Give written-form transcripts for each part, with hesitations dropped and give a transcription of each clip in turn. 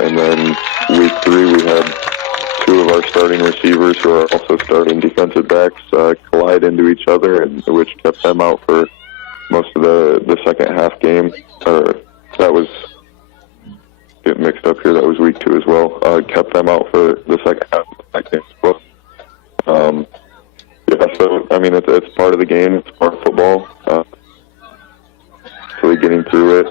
And then week 3, we had 2 of our starting receivers who are also starting defensive backs collide into each other, and which kept them out for most of the second half game. That was getting mixed up here. That was week 2 as well. Kept them out for the second half of that game as well. So I mean, it's part of the game. It's part of football. So getting through it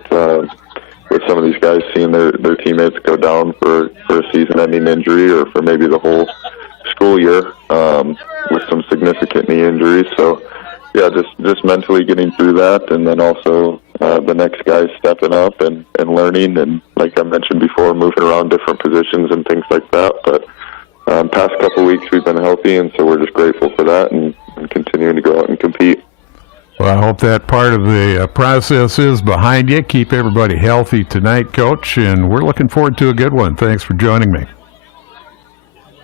with some of these guys, seeing their teammates go down for a season-ending injury or for maybe the whole school year with some significant knee injuries. So yeah, just mentally getting through that, and then also the next guys stepping up and learning, and like I mentioned before, moving around different positions and things like that. But past couple of weeks we've been healthy, and so we're just grateful for that and continuing to go out and compete. Well, I hope that part of the process is behind you. Keep everybody healthy tonight, Coach, and we're looking forward to a good one. Thanks for joining me.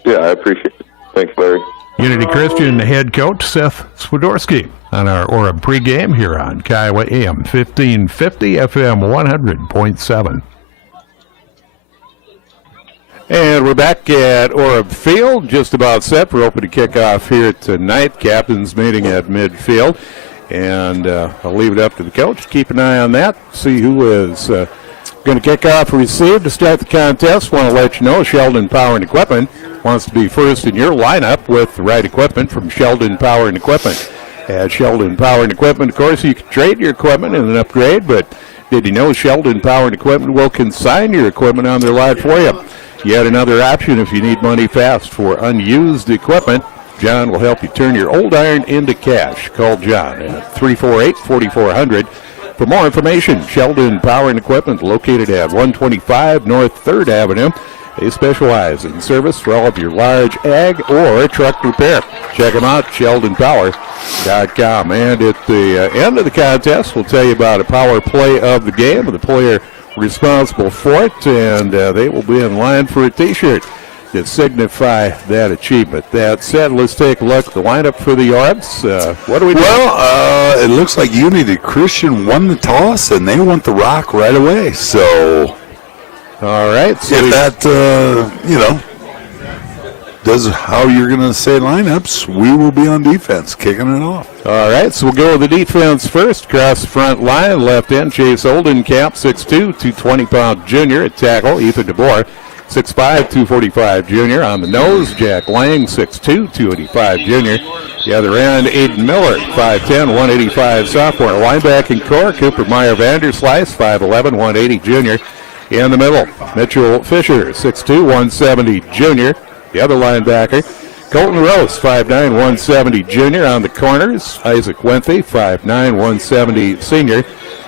Yeah, I appreciate it. Thanks, Larry. Unity Christian head coach Seth Swiderski on our Orab pregame here on Kiowa AM 1550, FM 100.7. And we're back at Orab Field, just about set for open to kickoff here tonight. Captains meeting at midfield. And I'll leave it up to the coach. Keep an eye on that. See who is going to kick off or receive to start the contest. Want to let you know Sheldon Power and Equipment wants to be first in your lineup with the right equipment from Sheldon Power and Equipment. At Sheldon Power and Equipment, of course, you can trade your equipment in an upgrade, but did you know Sheldon Power and Equipment will consign your equipment on their lot for you? Yet another option if you need money fast for unused equipment. John will help you turn your old iron into cash. Call John at 348-4400. For more information, Sheldon Power and Equipment, located at 125 North 3rd Avenue. They specialize in service for all of your large ag or truck repair. Check them out, sheldonpower.com. And at the end of the contest, we'll tell you about a power play of the game with the player responsible for it, and they will be in line for a T-shirt to signify that achievement. That said, let's take a look at the lineup for the Orbs. What do we do? Well, it looks like Unity Christian won the toss, and they want the rock right away. So, all right. So if that, does how you're going to say lineups, we will be on defense, kicking it off. All right, so we'll go with the defense first. Across the front line, left end, Chase Oldenkamp, 6'2", 220-pound junior. At tackle, Ethan DeBoer, 6'5", 245 junior. On the nose, Jack Lang, 6'2", 285 junior. The other end, Aiden Miller, 5'10", 185 sophomore. Linebacking core, Cooper Meyer Vanderslice, 5'11", 180 junior. In the middle, Mitchell Fisher, 6'2", 170 junior. The other linebacker, Colton Rose, 5'9", 170 junior. On the corners, Isaac Wenthy, 5'9", 170 senior.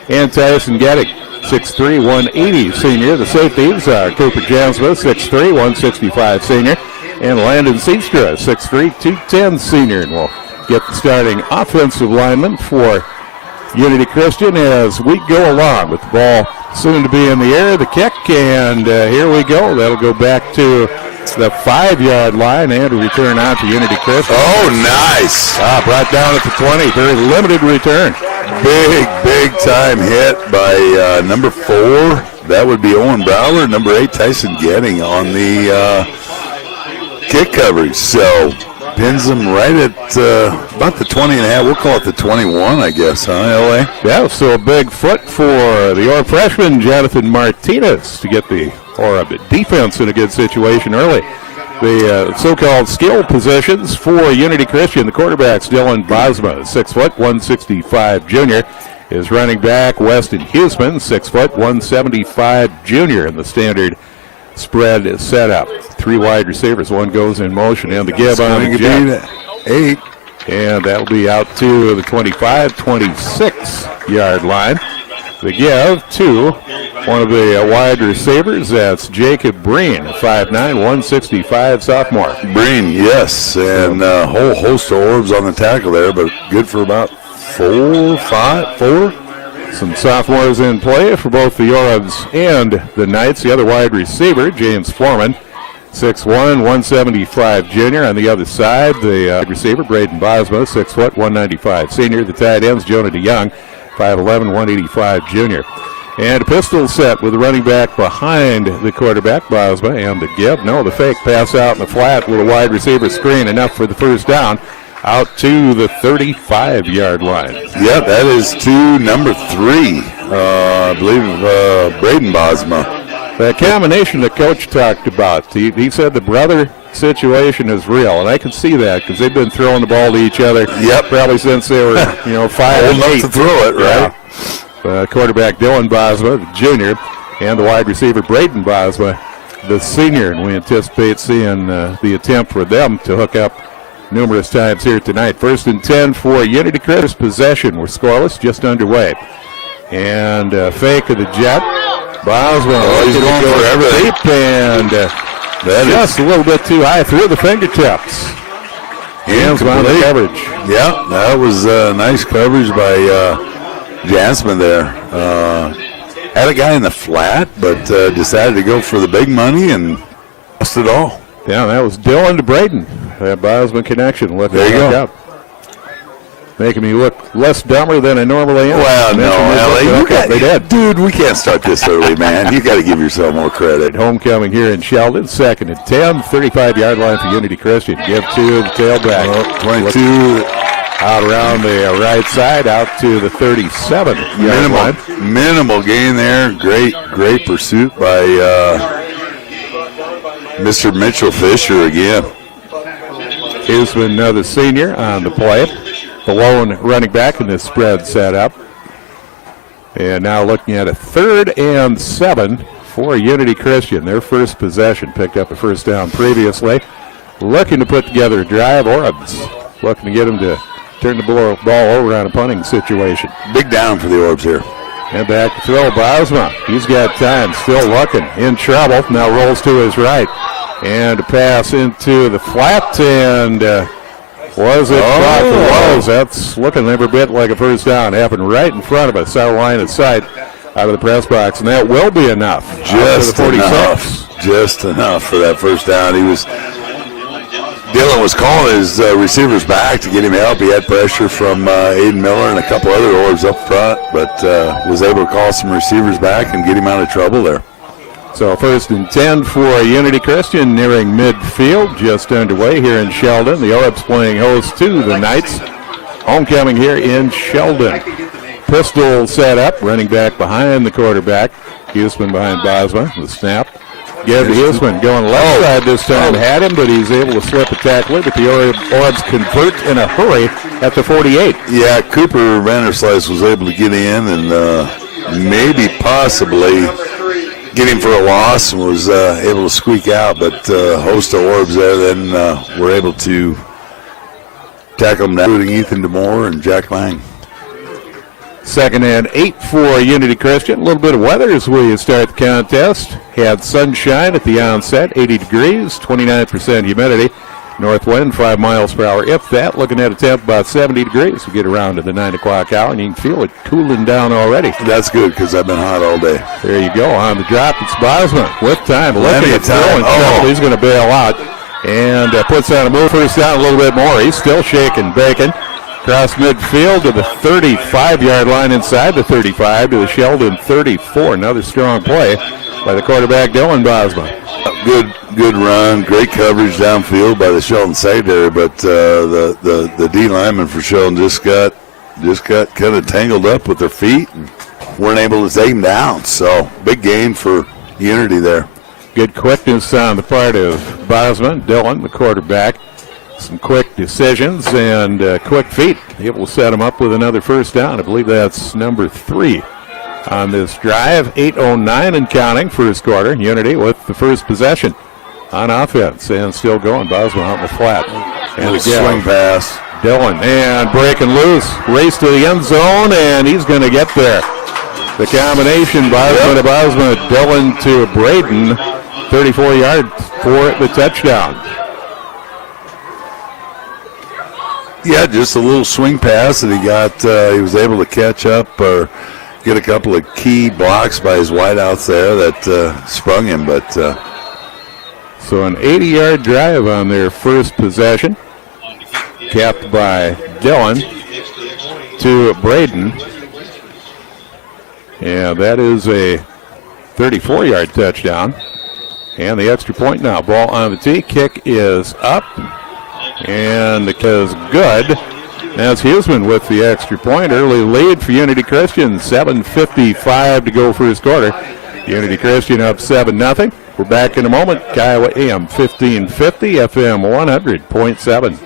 And Tyson Getty, 6'3", 180 senior. The safeties are Cooper Jansma, 6'3", 165 senior. And Landon Seastra, 6'3", 210 senior. And we'll get the starting offensive lineman for Unity Christian as we go along with the ball soon to be in the air. The kick, and here we go. That'll go back to the 5-yard line and a return out to Unity Christian. Oh, nice. Brought down at the 20. Very limited return. Big time hit by number 4. That would be Owen Browler. Number 8, Tyson Getting on the kick coverage. So pins them right at about the 20 and a half. We'll call it the 21, I guess, huh, L.A.? Yeah, so a big foot for the Orb freshman, Jonathan Martinez, to get the Orb defense in a good situation early. The so-called skill positions for Unity Christian, the quarterback's Dylan Bosma, 6 foot, 165 junior. His running back, Weston Huseman, 6 foot, 175 junior in the standard spread setup. 3 wide receivers, 1 goes in motion, and the give on the jet. 8. And that'll be out to the 25, 26-yard line. The give to one of the wide receivers, that's Jacob Breen, 5'9", 165 sophomore. Breen, yes, and a whole host of Orbs on the tackle there, but good for about 4. Some sophomores in play for both the Orbs and the Knights. The other wide receiver, James Foreman, 6'1", 175 junior. On the other side, the receiver, Braden Bosma, 6 foot, 195 senior. The tight ends, Jonah DeYoung, 5'11", 185 junior. And a pistol set with the running back behind the quarterback, Bosma, and the give. No, the fake pass out in the flat with a wide receiver screen, enough for the first down, out to the 35-yard line. Yeah, that is to number 3, I believe, Braden Bosma. The combination the coach talked about, he said the brother situation is real, and I can see that because they've been throwing the ball to each other probably since they were 5 and 8 to throw it, right? Quarterback Dylan Bosma, the junior, and the wide receiver Braden Bosma, the senior, and we anticipate seeing the attempt for them to hook up numerous times here tonight. 1st and 10 for Unity Chris. Possession. We're scoreless, just underway. And fake of the jet. Bosma he's going for everything. Deep and just a little bit too high through the fingertips. Hands on the coverage. Yeah, that was nice coverage by Jansman there. Had a guy in the flat, but decided to go for the big money and lost it all. Yeah, that was Dylan to Braden. That Bosman connection. There you go. Up. Making me look less dumber than I normally am. Well, no, they did. Dude, we can't start this early, man. You got to give yourself more credit. Homecoming here in Sheldon, 2nd and 10, 35-yard line for Unity Christian. Give to the tailback. 22. Out around the right side, out to the 37-yard line. Minimal gain there. Great pursuit by Mr. Mitchell Fisher again. Huseman, the senior, on the play. The lone running back in this spread setup. And now looking at a 3rd and 7 for Unity Christian. Their first possession, picked up a first down previously. Looking to put together a drive. Orbs looking to get them to turn the ball over on a punting situation. Big down for the Orbs here. And back to throw, Bosma. He's got time, still looking, in trouble. Now rolls to his right. And a pass into the flat, and was it? It was. That's looking every bit like a first down. Happened right in front of us, our line of sight out of the press box, and that will be enough. Just enough. Just enough for that first down. Dylan was calling his receivers back to get him help. He had pressure from Aiden Miller and a couple other Orbs up front, but was able to call some receivers back and get him out of trouble there. So 1st and 10 for Unity Christian, nearing midfield, just underway here in Sheldon. The Orbs playing host to the Knights. Homecoming here in Sheldon. Pistol set up, running back behind the quarterback. Huseman behind Bosma. The snap. Give to Huseman, going left side this time. Had him, but he's able to slip a tackler. But the Orbs convert in a hurry at the 48. Yeah, Cooper Vanderslice was able to get in and maybe possibly get him for a loss and was able to squeak out. But host of Orbs there then were able to tackle him down, including Ethan DeMore and Jack Lang. 2nd and 8 for Unity Christian. A little bit of weather as we start the contest. Had sunshine at the onset, 80 degrees, 29% humidity. North wind, 5 miles per hour. If that, looking at a temp about 70 degrees. We get around to the 9 o'clock hour, and you can feel it cooling down already. That's good because I've been hot all day. There you go. On the drop, it's Bosma with time. Plenty Looking of at throwing trouble. He's going to bail out and puts on a move. First down a little bit more. He's still shaking bacon. Across midfield to the 35-yard line inside the 35 to the Sheldon 34. Another strong play by the quarterback, Dylan Bosma. Good run, great coverage downfield by the Sheldon secondary, but the D lineman for Sheldon just got kind of tangled up with their feet and weren't able to take him down. So big gain for Unity there. Good quickness on the part of Bosma, Dylan, the quarterback. Some quick decisions and quick feet. Able to set him up with another first down. I believe that's number 3 on this drive. 8:09 and counting, first quarter. Unity with the first possession on offense and still going. Bosma out in the flat. And a swing pass. Dylan and breaking loose. Race to the end zone, and he's going to get there. The combination, Bosma to Bosma, Dylan to Braden. 34 yards for the touchdown. Yeah, just a little swing pass that he got. He was able to catch up or get a couple of key blocks by his wideouts there that sprung him. But so an 80-yard drive on their first possession, capped by Dylan to Braden. And that is a 34-yard touchdown. And the extra point now. Ball on the tee. Kick is up. And the kick is good. That's Huseman with the extra point. Early lead for Unity Christian. 7:55 to go first quarter. Unity Christian up 7-0. We're back in a moment. Kiowa AM 1550, FM 100.7.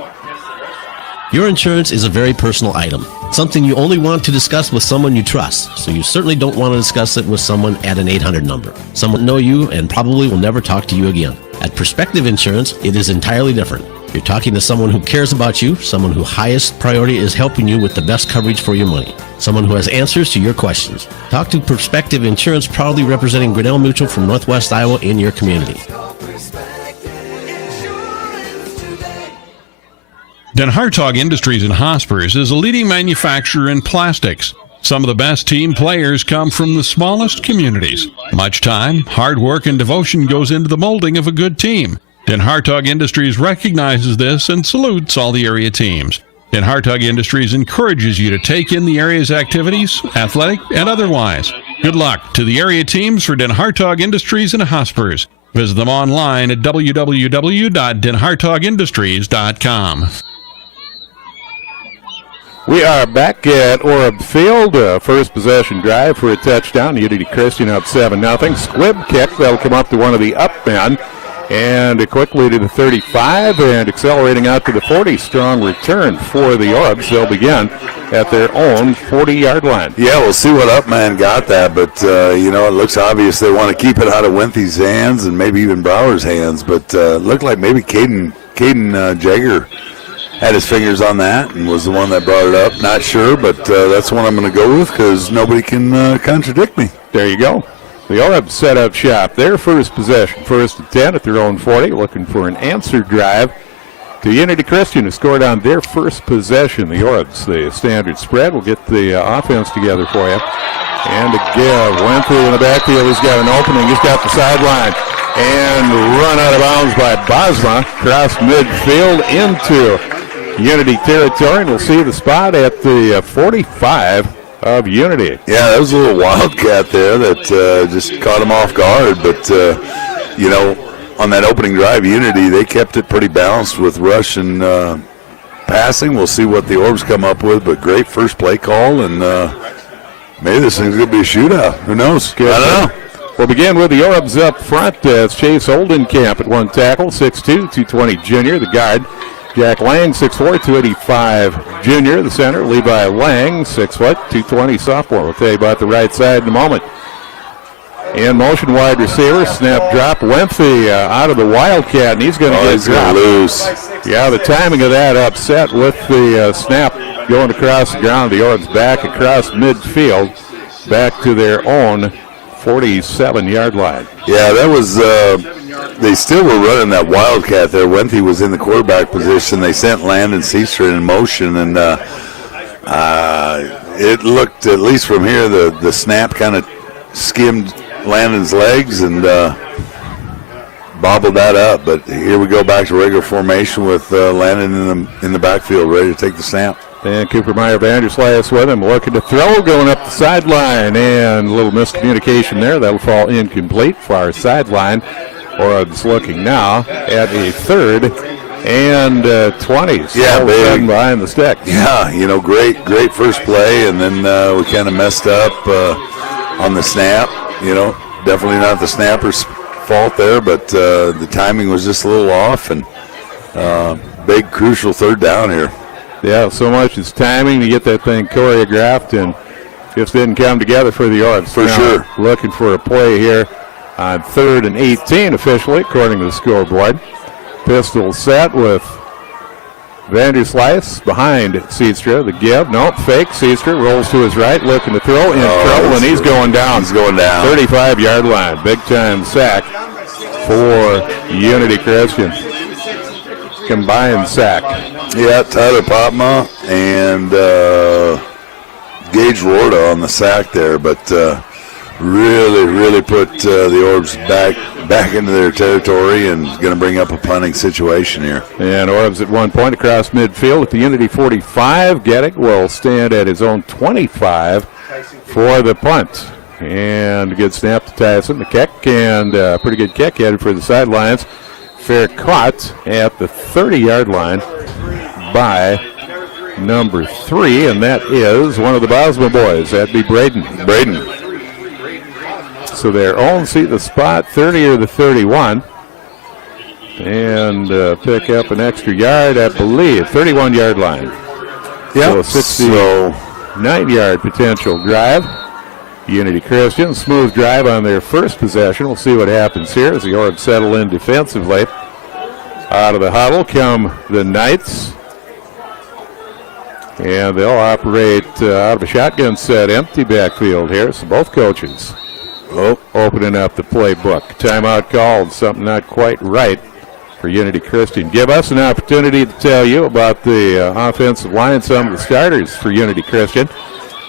Your insurance is a very personal item, something you only want to discuss with someone you trust, so you certainly don't want to discuss it with someone at an 800 number. Someone know you and probably will never talk to you again. At Perspective Insurance, it is entirely different. You're talking to someone who cares about you, someone whose highest priority is helping you with the best coverage for your money, someone who has answers to your questions. Talk to Perspective Insurance, proudly representing Grinnell Mutual from Northwest Iowa in your community. Den Hartog Industries in Hospers is a leading manufacturer in plastics. Some of the best team players come from the smallest communities. Much time, hard work, and devotion goes into the molding of a good team. Den Hartog Industries recognizes this and salutes all the area teams. Den Hartog Industries encourages you to take in the area's activities, athletic and otherwise. Good luck to the area teams for Den Hartog Industries in Hospers. Visit them online at www.denhartogindustries.com. We are back at Orab Field. First possession drive for a touchdown. Unity Christian up 7-0. Squib kick. That'll come up to one of the up men. And quickly to the 35 and accelerating out to the 40. Strong return for the Orbs. They'll begin at their own 40-yard line. Yeah, we'll see what Upman got that, but, it looks obvious they want to keep it out of Winthy's hands and maybe even Brower's hands, but it looked like maybe Caden Jager had his fingers on that and was the one that brought it up. Not sure, but that's the one I'm going to go with because nobody can contradict me. There you go. The Orbs set up shop. Their first possession, 1st and 10 at their own 40, looking for an answer drive to Unity Christian, who scored on their first possession. The Orbs, the standard spread. We'll get the offense together for you. And to give. Winthy in the backfield. He's got an opening. He's got the sideline. And run out of bounds by Bosma. Cross midfield into Unity territory. And we'll see the spot at the 45 of Unity. Yeah, that was a little wildcat there that just caught him off guard. But, on that opening drive, Unity, they kept it pretty balanced with rush and passing. We'll see what the Orbs come up with, but great first play call, and maybe this thing's going to be a shootout. Who knows? Good. I don't know. We'll begin with the Orbs up front. It's Chase Oldenkamp at one tackle, 6'2", 220 junior, the guard. Jack Lang, 6'4", 285 junior, the center. Levi Lang, 6 foot, 220 sophomore. We'll tell you about the right side in a moment. In motion, wide receiver, snap drop. Winthy out of the Wildcat, and he's going to get dropped. Loose. Yeah, the timing of that upset with the snap going across the ground. The Orbs back across midfield, back to their own 47-yard line. Yeah, that was, they still were running that Wildcat there. Winthy was in the quarterback position. They sent Landon Seastra in motion, and it looked, at least from here, the snap kind of skimmed Landon's legs and bobbled that up. But here we go back to regular formation with Landon in the backfield, ready to take the snap. And Cooper Meyer Vanderslice with him, looking to throw, going up the sideline, and a little miscommunication there. That'll fall incomplete, far sideline. Orbs looking now at a 3rd and 20s. Yeah, big behind the sticks. Yeah, great first play, and then we kind of messed up on the snap. Definitely not the snapper's fault there, but the timing was just a little off, and big crucial 3rd down here. Yeah, so much is timing to get that thing choreographed, and just didn't come together for the Orbs. For sure. Looking for a play here on 3rd and 18 officially, according to the scoreboard. Pistol set with Vanderslice behind Seastra. The give, fake. Seastra rolls to his right, looking to throw, in trouble, and he's going down. He's going down. 35-yard line, big-time sack for Unity Christian. Combined sack. Yeah, Tyler Popma and Gage Rorda on the sack there, but really put the Orbs back into their territory and going to bring up a punting situation here. And Orbs at one point across midfield at the Unity 45. Gettick will stand at his own 25 for the punt. And a good snap to Tyson. The kick, and pretty good kick headed for the sidelines. Fair caught at the 30-yard line by number 3, and that is one of the Bosma boys. That'd be Braden. So they're all see the spot, 30 or the 31. And pick up an extra yard, I believe, 31-yard line. Yeah, so 69-yard potential drive. Unity Christian, smooth drive on their first possession. We'll see what happens here as the Orbs settle in defensively. Out of the huddle come the Knights. And they'll operate out of a shotgun set, empty backfield here. So both coaches opening up the playbook. Timeout called, something not quite right for Unity Christian. Give us an opportunity to tell you about the offensive line, some of the starters for Unity Christian.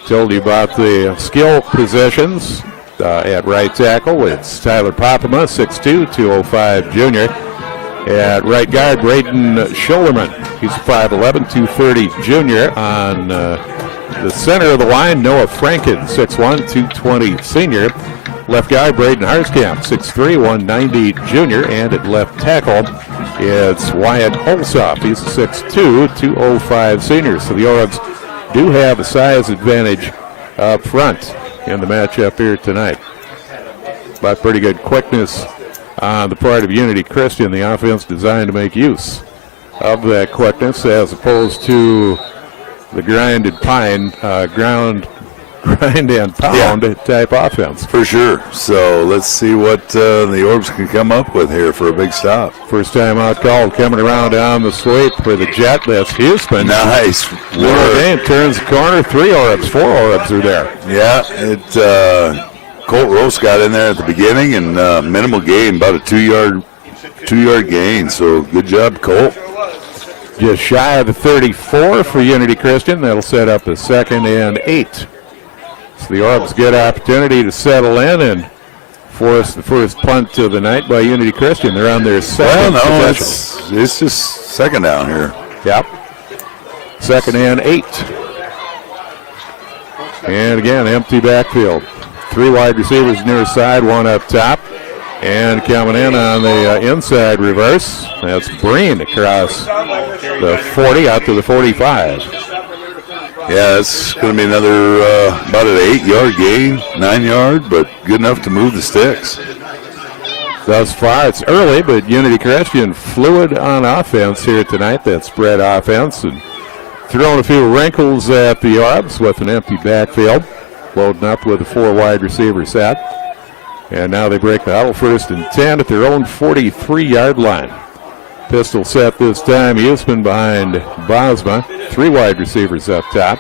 Told you about the skill positions at right tackle. It's Tyler Popema, 6'2", 205 junior. At right guard, Braden Schullerman. He's 5'11", 230 junior. On the center of the line, Noah Franken, 6'1", 220 senior. Left guard, Braden Harskamp, 6'3", 190 junior. And at left tackle, it's Wyatt Holsoff. He's a 6'2", 205 senior. So the Orbs do have a size advantage up front in the matchup here tonight. But pretty good quickness on the part of Unity Christian. The offense designed to make use of that quickness as opposed to the grind and pound type offense. For sure. So let's see what the Orbs can come up with here for a big stop. First time out called coming around on the sweep for the Jet. That's Houston. Nice Notre Dame turns the corner. 3 Orbs, 4 Orbs are there. Yeah, Colt Rose got in there at the beginning and minimal gain, about a 2-yard gain. So good job, Colt. Just shy of the 34 for Unity Christian. That'll set up a 2nd and 8. So the Orbs get opportunity to settle in and force the first punt of the night by Unity Christian. They're on their second possession. It's just second down here. Yep. 2nd and 8. And again, empty backfield. 3 wide receivers near side, 1 up top. And coming in on the inside reverse, that's Breen across the 40 out to the 45. Yeah, it's going to be another about an 8-yard gain, 9-yard, but good enough to move the sticks. Thus far, it's early, but Unity Christian fluid on offense here tonight. That spread offense and throwing a few wrinkles at the Orbs with an empty backfield. Loading up with a 4 wide receiver set. And now they break the huddle, 1st and 10 at their own 43-yard line. Pistol set this time. Usman behind Bosma. 3 wide receivers up top.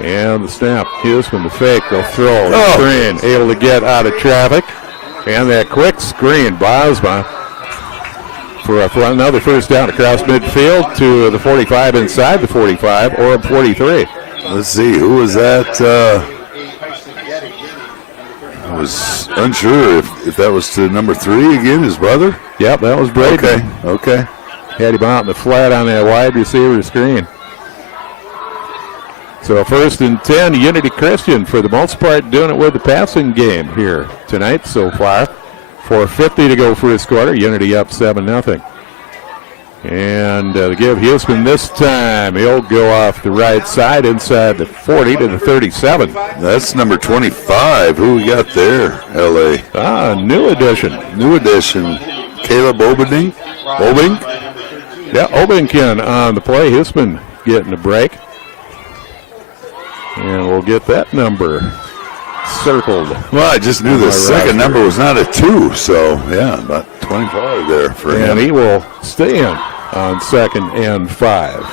And the snap. Usman the fake. They'll throw. Screen. Able to get out of traffic. And that quick screen. Bosma for another first down across midfield to the 45 inside the 45 or 43. Let's see. Who was that? I was unsure if that was to number 3 again, his brother. Yep, that was Brady. Okay. Had him out in the flat on that wide receiver screen. So 1st and 10, Unity Christian, for the most part, doing it with the passing game here tonight so far. 4:50 to go first quarter. Unity up 7-0. And to give Houston this time, he'll go off the right side inside the 40 to the 37. That's number 25. Who we got there, L.A.? New addition. Caleb Obing? Yeah, Obinkin on the play. Houston getting a break. And we'll get that number circled. Well, I just knew the second number was not a 2, so yeah, about 25 there for him. And he will stay in on 2nd and 5.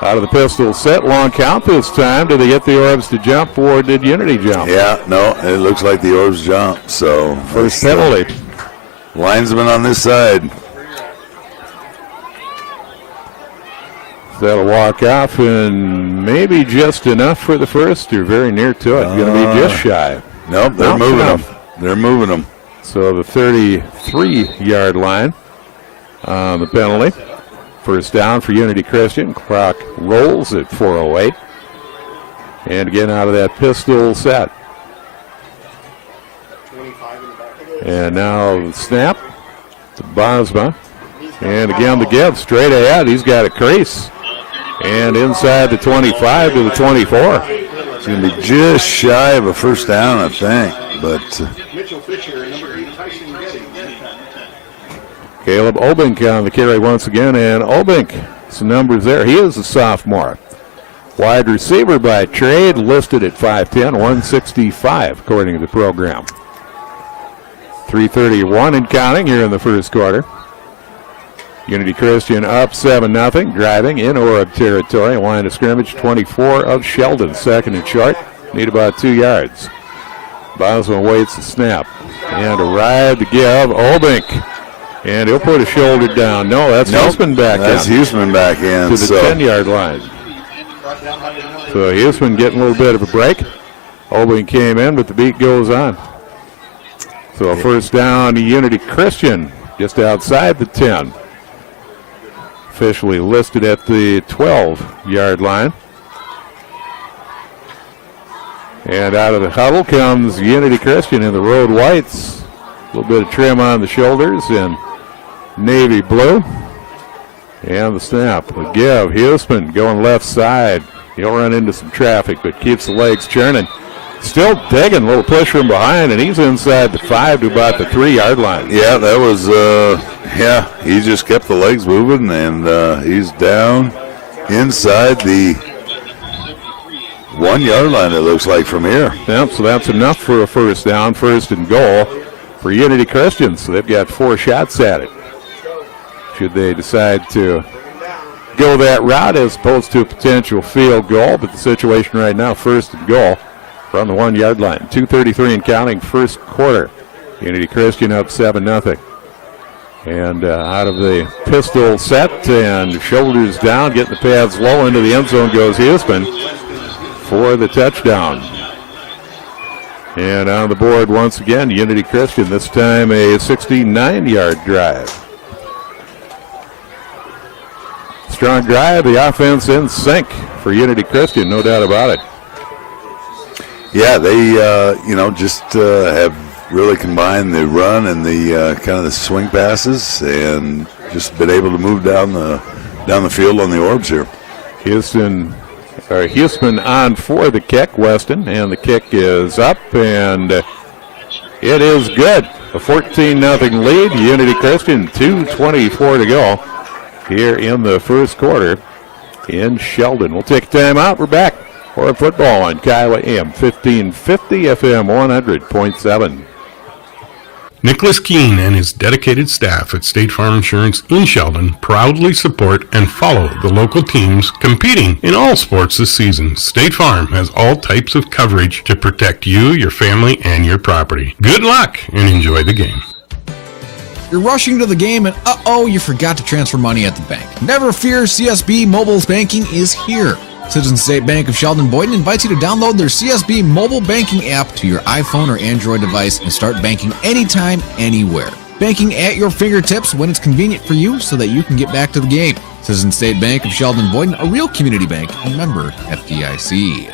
Out of the pistol set, long count this time. Did they get the Orbs to jump or did Unity jump? Yeah, no, it looks like the Orbs jump. So first penalty. Linesman on this side. That'll walk off and maybe just enough for the first. You're very near to it. Going to be just shy. Nope, they're moving them. So the 33-yard line on the penalty. First down for Unity Christian. Clock rolls at 4:08. And again out of that pistol set. And now the snap to Bosma. And again the give straight ahead. He's got a crease. And inside the 25 to the 24. It's going to be just shy of a first down, I think. But Caleb Obink on the carry once again. And Obink, some numbers there. He is a sophomore. Wide receiver by trade, listed at 5'10", 165 according to the program. 3:31 and counting here in the first quarter. Unity Christian up 7-0, driving in Orab territory. Line of scrimmage 24 of Sheldon, second and short. Need about 2 yards. Boswell waits the snap. And a ride to give. Obink. And he'll put a shoulder down. No, that's Huseman back in. That's Huseman back in. To the 10-yard line. So Huseman getting a little bit of a break. Obink came in, but the beat goes on. So a first down to Unity Christian, just outside the 10. Officially listed at the 12-yard line. And out of the huddle comes Unity Christian in the road whites. A little bit of trim on the shoulders in navy blue. And the snap, the give. Huseman going left side. He'll run into some traffic, but keeps the legs churning. Still digging, a little push from behind, and he's inside the 5 to about the 3-yard line. Yeah, that was, he just kept the legs moving, and he's down inside the 1-yard line, it looks like, from here. Yep, so that's enough for a first down, first and goal for Unity Christian. So they've got 4 shots at it. Should they decide to go that route as opposed to a potential field goal, but the situation right now, first and goal from the 1-yard line. 2:33 and counting, first quarter. Unity Christian up 7-0. And out of the pistol set and shoulders down, getting the pads low into the end zone goes Huseman for the touchdown. And on the board once again, Unity Christian, this time a 69-yard drive. Strong drive, the offense in sync for Unity Christian, no doubt about it. Yeah, they have really combined the run and the kind of the swing passes, and just been able to move down the field on the orbs here. Huseman on for the kick, Weston, and the kick is up, and it is good. A 14-0 lead, Unity Christian, 2:24 to go here in the first quarter in Sheldon. We'll take a time out. We're back for football on Kiowa AM 1550 FM 100.7. Nicholas Keene and his dedicated staff at State Farm Insurance in Sheldon proudly support and follow the local teams competing in all sports this season. State Farm has all types of coverage to protect you, your family, and your property. Good luck and enjoy the game. You're rushing to the game and you forgot to transfer money at the bank. Never fear, CSB Mobile Banking is here. Citizens State Bank of Sheldon Boyden invites you to download their CSB mobile banking app to your iPhone or Android device and start banking anytime, anywhere. Banking at your fingertips when it's convenient for you so that you can get back to the game. Citizens State Bank of Sheldon Boyden, a real community bank, and member FDIC.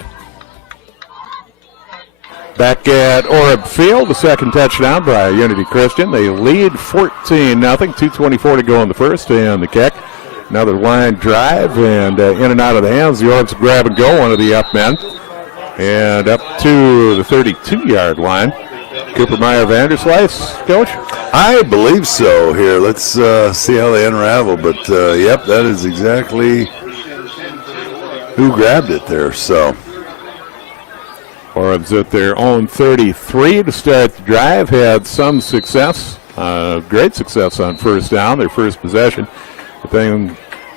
Back at Orab Field, the second touchdown by Unity Christian. They lead 14-0, 2:24 to go in the first, and the kick. Another line drive, and in and out of the hands. The Orbs grab and go, one of the up men. And up to the 32-yard line. Cooper Meyer Vanderslice, Coach? I believe so here. Let's see how they unravel. But, yep, that is exactly who grabbed it there. So Orbs at their own 33 to start the drive. Had some success, great success on first down, their first possession.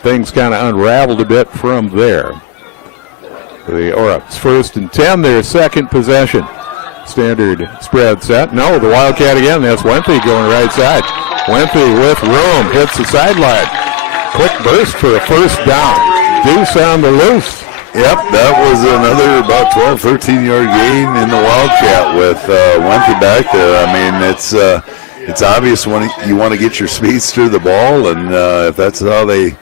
Things kind of unraveled a bit from there. The Orbs first and 10, their second possession. Standard spread set. No, the Wildcat again. That's Wempy going right side. Wempy with room, hits the sideline. Quick burst for a first down. Deuce on the loose. Yep, that was another about 12, 13-yard gain in the Wildcat with Wempy back there. I mean, it's obvious when you want to get your speedster the ball, and if that's how they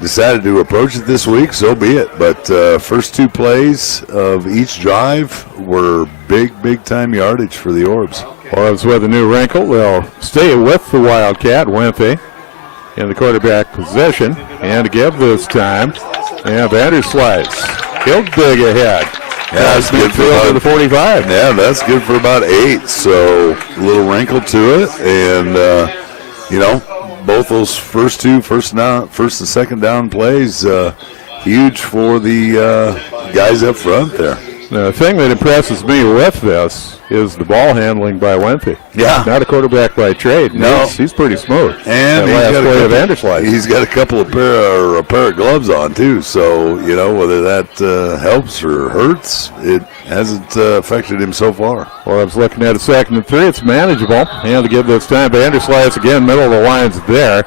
decided to approach it this week, so be it. But first 2 plays of each drive were big time yardage for the Orbs. Orbs with a new wrinkle. They'll stay with the Wildcat. Wenthe in the quarterback position. And to give this time, and Vanderslice. He'll dig ahead. Yeah, that's good for to the 45. Yeah, that's good for about 8. So a little wrinkle to it. And, both those first and second down plays, huge for the guys up front there. The thing that impresses me with this is the ball handling by Wenthe. Yeah. Not a quarterback by trade. No. He's pretty smooth. And he's got a couple of pair of gloves on, too. So, whether that helps or hurts, it hasn't affected him so far. Well, I was looking at a 2nd and 3. It's manageable. And to give this time, Vanderslice again, middle of the lines there.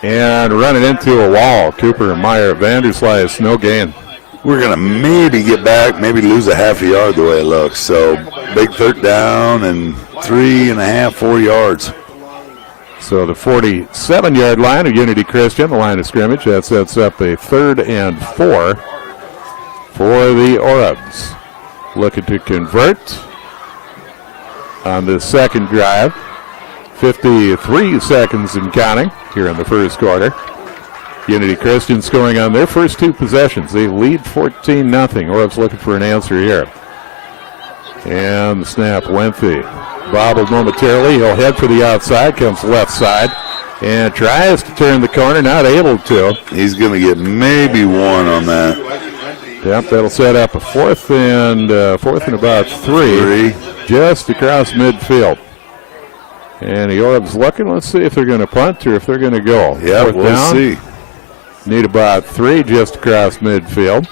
And running into a wall. Cooper Meyer, Vanderslice, no gain. We're going to maybe get back, maybe lose a half a yard the way it looks. So big 3rd down and 3.5, 4 yards. So the 47-yard line of Unity Christian, the line of scrimmage, that sets up a 3rd and 4 for the Orbs. Looking to convert on the second drive. 53 seconds and counting here in the first quarter. Unity Christian scoring on their first 2 possessions. They lead 14-0. Orbs looking for an answer here. And the snap, Wenthe bobbled momentarily. He'll head for the outside, comes left side, and tries to turn the corner, not able to. He's going to get maybe 1 on that. Yep, that'll set up a fourth and about 3, just across midfield. And the Orbs looking. Let's see if they're going to punt or if they're going to go. Yeah, we'll see. Need about 3 just across midfield.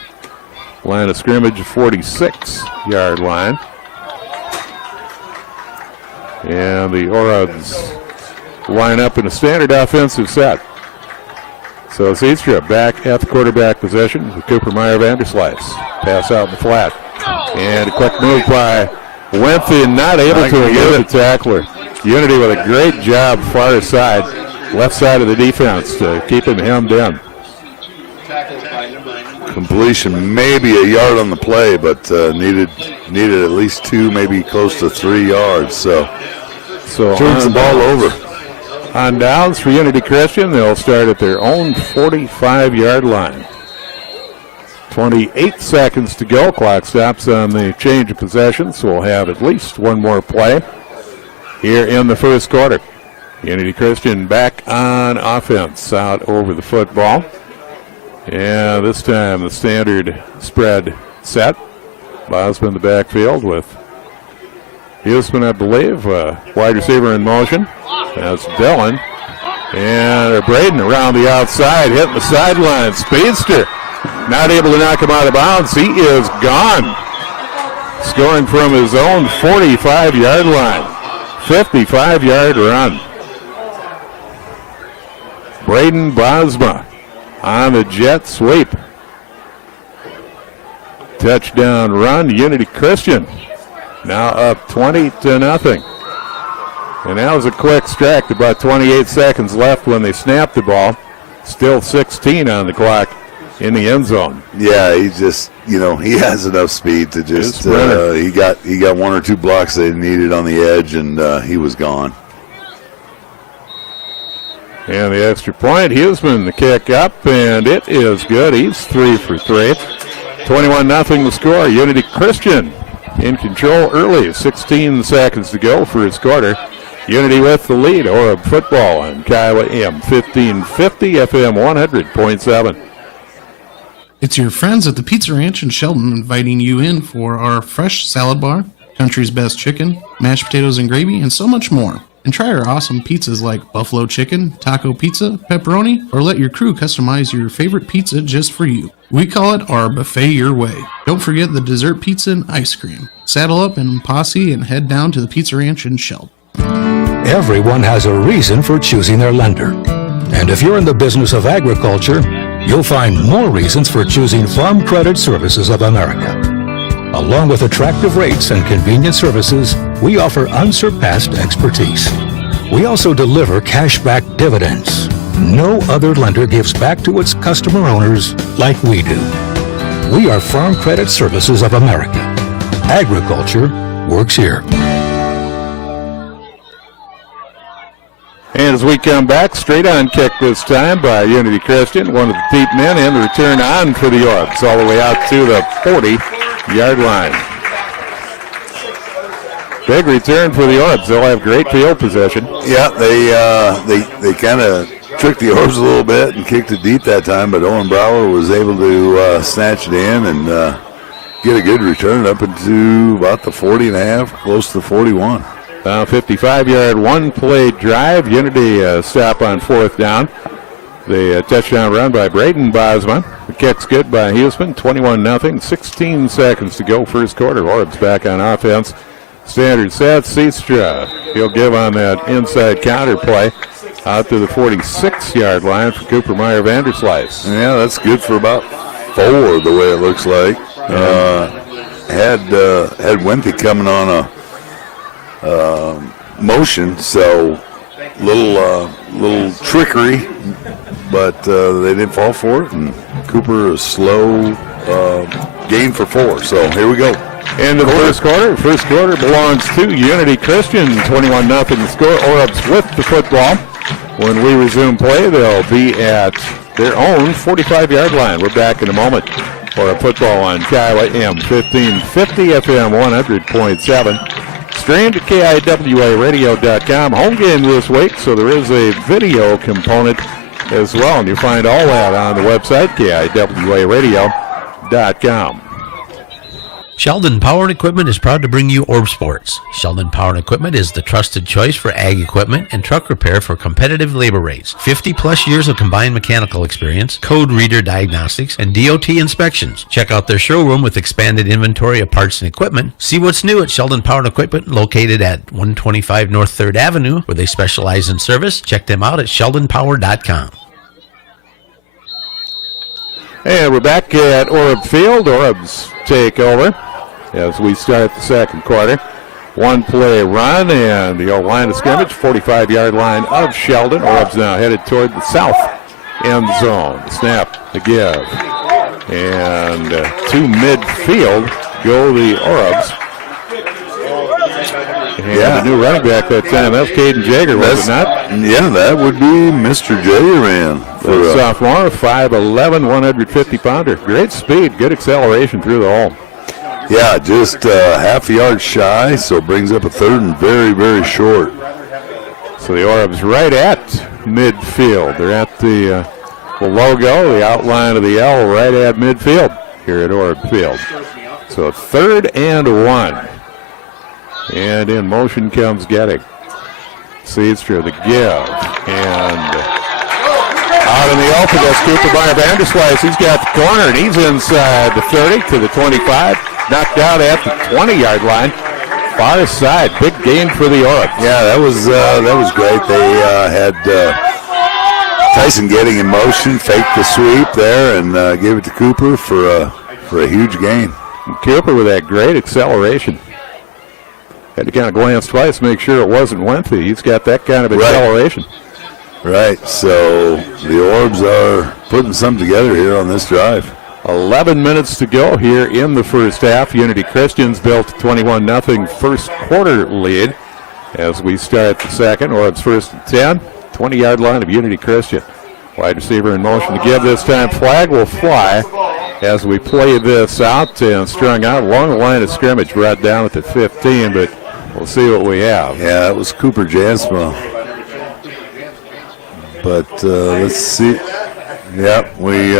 Line of scrimmage, 46-yard line. And the Orbs line up in a standard offensive set. So Seatstra back at the quarterback position with Cooper Meyer Vanderslice. Pass out in the flat. And a quick move by Wenthe, not able to elude the tackler. Unity with a great job far side, left side of the defense to keep him hemmed in. Completion maybe a yard on the play, but needed at least 2, maybe close to 3 yards. So turns the ball over. On downs for Unity Christian, they'll start at their own 45-yard line. 28 seconds to go. Clock stops on the change of possession, so we'll have at least 1 more play here in the first quarter. Unity Christian back on offense, out over the football. And this time the standard spread set. Bosman in the backfield with Houston, I believe, wide receiver in motion. That's Dylan. And Braden around the outside, hitting the sideline. Speedster not able to knock him out of bounds. He is gone. Scoring from his own 45-yard line. 55-yard run. Braden Bosma on the jet sweep. Touchdown run, Unity Christian. Now up 20-0. And that was a quick stretch, about 28 seconds left when they snapped the ball. Still 16 on the clock in the end zone. Yeah, he just, he has enough speed to just, he got 1 or 2 blocks they needed on the edge, and he was gone. And the extra point, Huseman, the kick up, and it is good. He's 3 for 3. 21-0 the score. Unity Christian in control early. 16 seconds to go for his quarter. Unity with the lead. Orab football on Kiowa AM 1550 FM 100.7. It's your friends at the Pizza Ranch in Sheldon inviting you in for our fresh salad bar, country's best chicken, mashed potatoes and gravy, and so much more. And try our awesome pizzas like buffalo chicken, taco pizza, pepperoni, or let your crew customize your favorite pizza just for you. We call it our buffet your way. Don't forget the dessert pizza and ice cream. Saddle up in Posse and head down to the Pizza Ranch in Sheldon. Everyone has a reason for choosing their lender. And if you're in the business of agriculture, you'll find more reasons for choosing Farm Credit Services of America. Along with attractive rates and convenient services, we offer unsurpassed expertise. We also deliver cashback dividends. No other lender gives back to its customer owners like we do. We are Farm Credit Services of America. Agriculture works here. And as we come back, straight on kick this time by Unity Christian, one of the deep men, and the return on for the Orbs all the way out to the 40-yard line. Big return for the Orbs. They'll have great field possession. Yeah, they kind of tricked the Orbs a little bit and kicked it deep that time, but Owen Brower was able to snatch it in and get a good return up into about the 40.5, close to the 41. 55-yard one-play drive. Unity stop on fourth down. The touchdown run by Braden Bosma. The kick's good by Huseman. 21-0. 16 seconds to go first quarter. Orbs back on offense. Standard set. Seastra. He'll give on that inside counter play out to the 46-yard line for Cooper Meyer Vanderslice. Yeah, that's good for about 4 the way it looks like. Had Winthy coming on a motion, so little trickery, but they didn't fall for it, and Cooper a slow gain for 4. So here we go. End of the first quarter. First quarter belongs to Unity Christian. 21-0 score. Orbs with the football. When we resume play, they'll be at their own 45-yard line. We're back in a moment for a football on Kiowa AM 1550 FM 100.7. Streamed at KIWARadio.com. Home game this week, so there is a video component as well. And you find all that on the website, KIWARadio.com. Sheldon Power and Equipment is proud to bring you Orb Sports. Sheldon Power and Equipment is the trusted choice for ag equipment and truck repair for competitive labor rates. 50-plus years of combined mechanical experience, code reader diagnostics, and DOT inspections. Check out their showroom with expanded inventory of parts and equipment. See what's new at Sheldon Power and Equipment, located at 125 North 3rd Avenue, where they specialize in service. Check them out at sheldonpower.com. And we're back at Orb Field. Orbs take over as we start the second quarter. One play run, and the line of scrimmage, 45-yard line of Sheldon. Orbs now headed toward the south end zone. Snap, the give, and to midfield go the Orbs. And the new running back that time, that's Caden Jager, was it not? Yeah, that would be Mr. Jager, man. For sophomore, 5'11", 150-pounder. Great speed, good acceleration through the hole. Yeah, just half a yard shy, so brings up a third and very, very short. So the Orbs right at midfield. They're at the logo, the outline of the L right at midfield here at Orb Field. So 3rd and 1. And in motion comes Getting. Seedstra, the give. And out in the open, that's Cooper Meyer Vanderslice. He's got the corner, and he's inside the 30 to the 25. Knocked out at the 20-yard line. Far side, big gain for the Orbs. Yeah, that was great. They had Tyson Getting in motion, faked the sweep there, and gave it to Cooper for a huge gain. And Cooper with that great acceleration. Had to kind of glance twice, make sure it wasn't Wenthy. He's got that kind of acceleration. Right, so the Orbs are putting something together here on this drive. 11 minutes to go here in the first half. Unity Christian's built 21-0 first quarter lead as we start the second. Orbs first and 10, 20-yard line of Unity Christian. Wide receiver in motion to give this time. Flag will fly as we play this out and strung out along the line of scrimmage, brought down at the 15, but we'll see what we have. Yeah, it was Cooper Jansma. But let's see. Yeah, we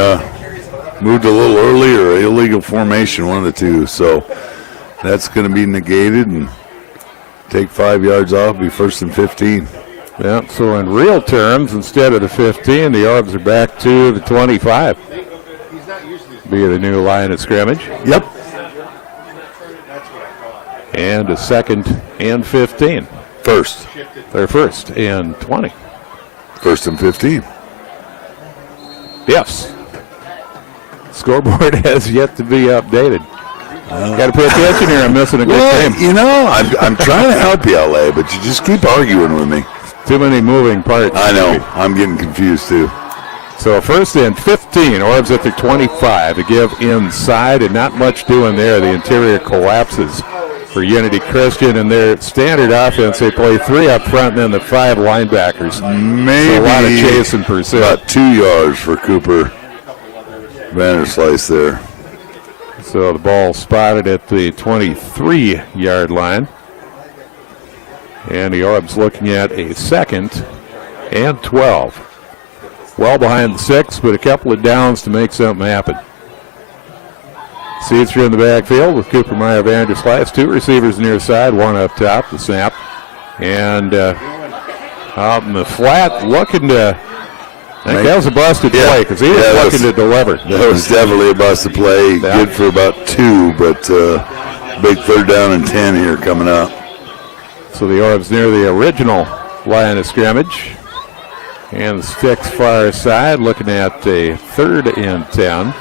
moved a little earlier, illegal formation, one of the two. So that's going to be negated and take 5 yards off, be 1st and 15. Yeah, so in real terms, instead of the 15, the Orbs are back to the 25. Be the new line of scrimmage. Yep. And a 2nd and 15. First. They're 1st and 20. 1st and 15. Yes. Scoreboard has yet to be updated. Got to pay attention here. I'm missing a good game. You know, I'm trying to help you, LA, but you just keep arguing with me. Too many moving parts. I know. I'm getting confused, too. So first and 15. Orbs at their 25 to give inside, and not much doing there. The interior collapses for Unity Christian, and their standard offense, they play 3 up front and then the 5 linebackers. Maybe so a lot of chase and pursuit. About 2 yards for Cooper Vanderslice there. So the ball spotted at the 23-yard line. And the Orbs looking at a 2nd and 12. Well behind the 6, but a couple of downs to make something happen. Seitzer in the backfield with Cooper Meyer Vanderslice. 2 receivers near side, 1 up top, the snap. And out in the flat, looking to, I think that was a busted play because he was looking to deliver. That was definitely a busted play. Good for about 2, but big 3rd down and 10 here coming up. So the Orbs near the original line of scrimmage. And the sticks far side, looking at a 3rd and 10.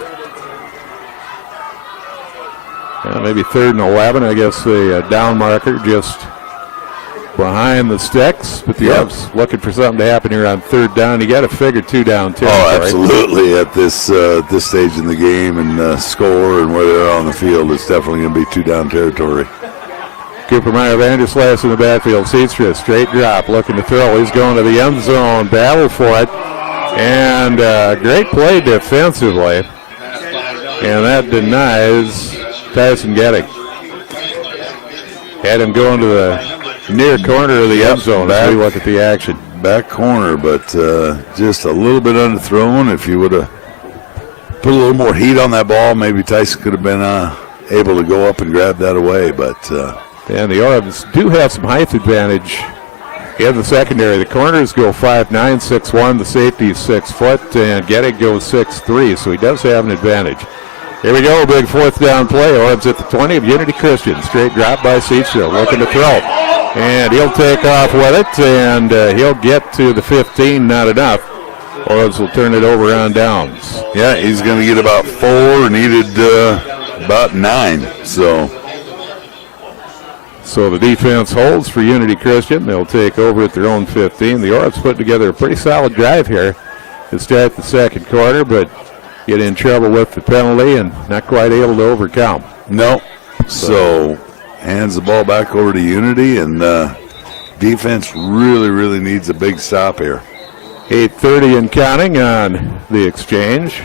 Maybe 3rd and 11. I guess the down marker just behind the sticks. But the Orbs looking for something to happen here on 3rd down. You got to figure 2 down territory. Oh, absolutely. At this stage in the game and score and where they're on the field, it's definitely going to be 2 down territory. Cooper Meyer Vanderslice in the backfield. Seatstra, straight drop, looking to throw. He's going to the end zone, battle for it. And great play defensively. And that denies Tyson Getting. Had him going to the near corner of the end zone. As we look at the action. Back corner, but just a little bit underthrown. If you would have put a little more heat on that ball, maybe Tyson could have been able to go up and grab that away. But and the Orbs do have some height advantage in the secondary. The corners go 5'9", 6'1". The safety is 6 foot, and Getting goes 6'3", so he does have an advantage. Here we go, big 4th down play. Orbs at the 20 of Unity Christian. Straight drop by Seatstra, looking to throw. And he'll take off with it, and he'll get to the 15, not enough. Orbs will turn it over on downs. Yeah, he's going to get about 4, needed about 9, So the defense holds for Unity Christian. They'll take over at their own 15. The Orbs put together a pretty solid drive here to start the 2nd quarter, but get in trouble with the penalty and not quite able to overcome. No. So hands the ball back over to Unity, and defense really, really needs a big stop here. 8:30 and counting on the exchange.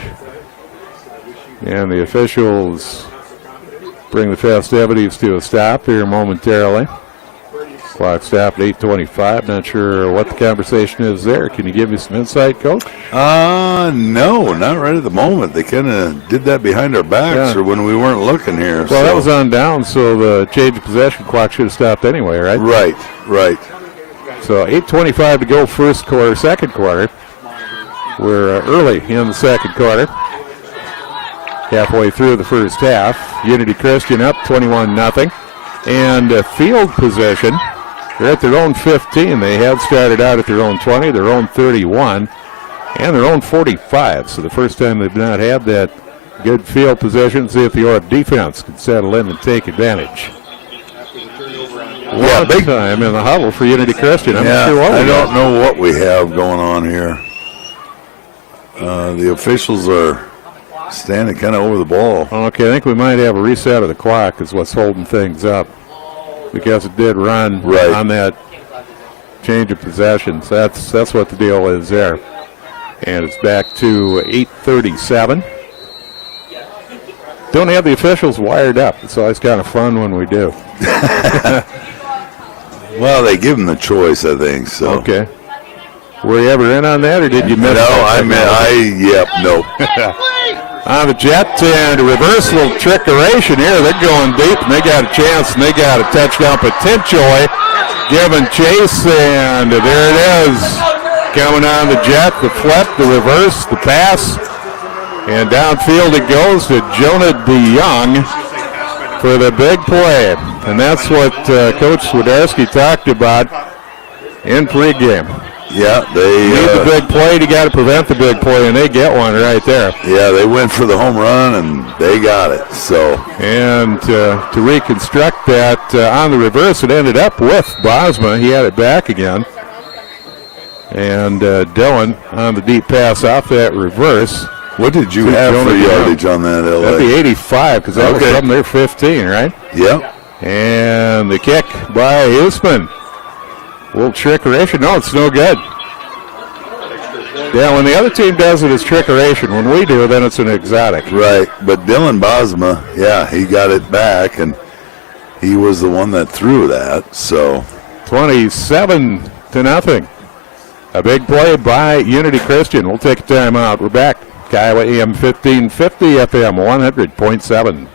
And the officials bring the festivities to a stop here momentarily. Clock stopped at 8:25. Not sure what the conversation is there. Can you give me some insight, Coach? No, not right at the moment. They kind of did that behind our backs or when we weren't looking here. Well, that was on down, so the change of possession clock should have stopped anyway, right? Right. So 8:25 to go, 1st quarter, 2nd quarter. We're early in the 2nd quarter. Halfway through the 1st half. Unity Christian up 21-0. And field position, they're at their own 15. They have started out at their own 20, their own 31, and their own 45. So the first time they've not had that good field position. See if the Orb defense can settle in and take advantage. Big time in the Hudl for Unity Christian. I'm not sure what I don't know what we have going on here. The officials are standing kind of over the ball. Okay, I think we might have a reset of the clock is what's holding things up, because it did run on that change of possessions. That's what the deal is there. And it's back to 8:37. Don't have the officials wired up. It's always kind of fun when we do. Well, they give them the choice, I think. So okay. Were you ever in on that, or did you miss? No, On the jet and reversal trickeration here. They're going deep, and they got a chance, and they got a touchdown potentially. Giving chase, and there it is. Coming on the jet, the flip, the reverse, the pass. And downfield it goes to Jonah DeYoung for the big play. And that's what Coach Swiderski talked about in pregame. Yeah, they need the big play. You got to prevent the big play, and they get one right there. Yeah, they went for the home run, and they got it. So, and to reconstruct that on the reverse, it ended up with Bosma. He had it back again, And Dylan on the deep pass off that reverse. What did you have for yardage on that, LA? That'd be 85, because that was from their 15, right? Yep. And the kick by Usman. A little trickeration. No, it's no good. Yeah, when the other team does it, it's trickeration. When we do, then it's an exotic. Right, but Dylan Bosma, yeah, he got it back, and he was the one that threw that, so. 27-0. A big play by Unity Christian. We'll take a timeout. We're back. Kiowa AM 1550, FM 100.7.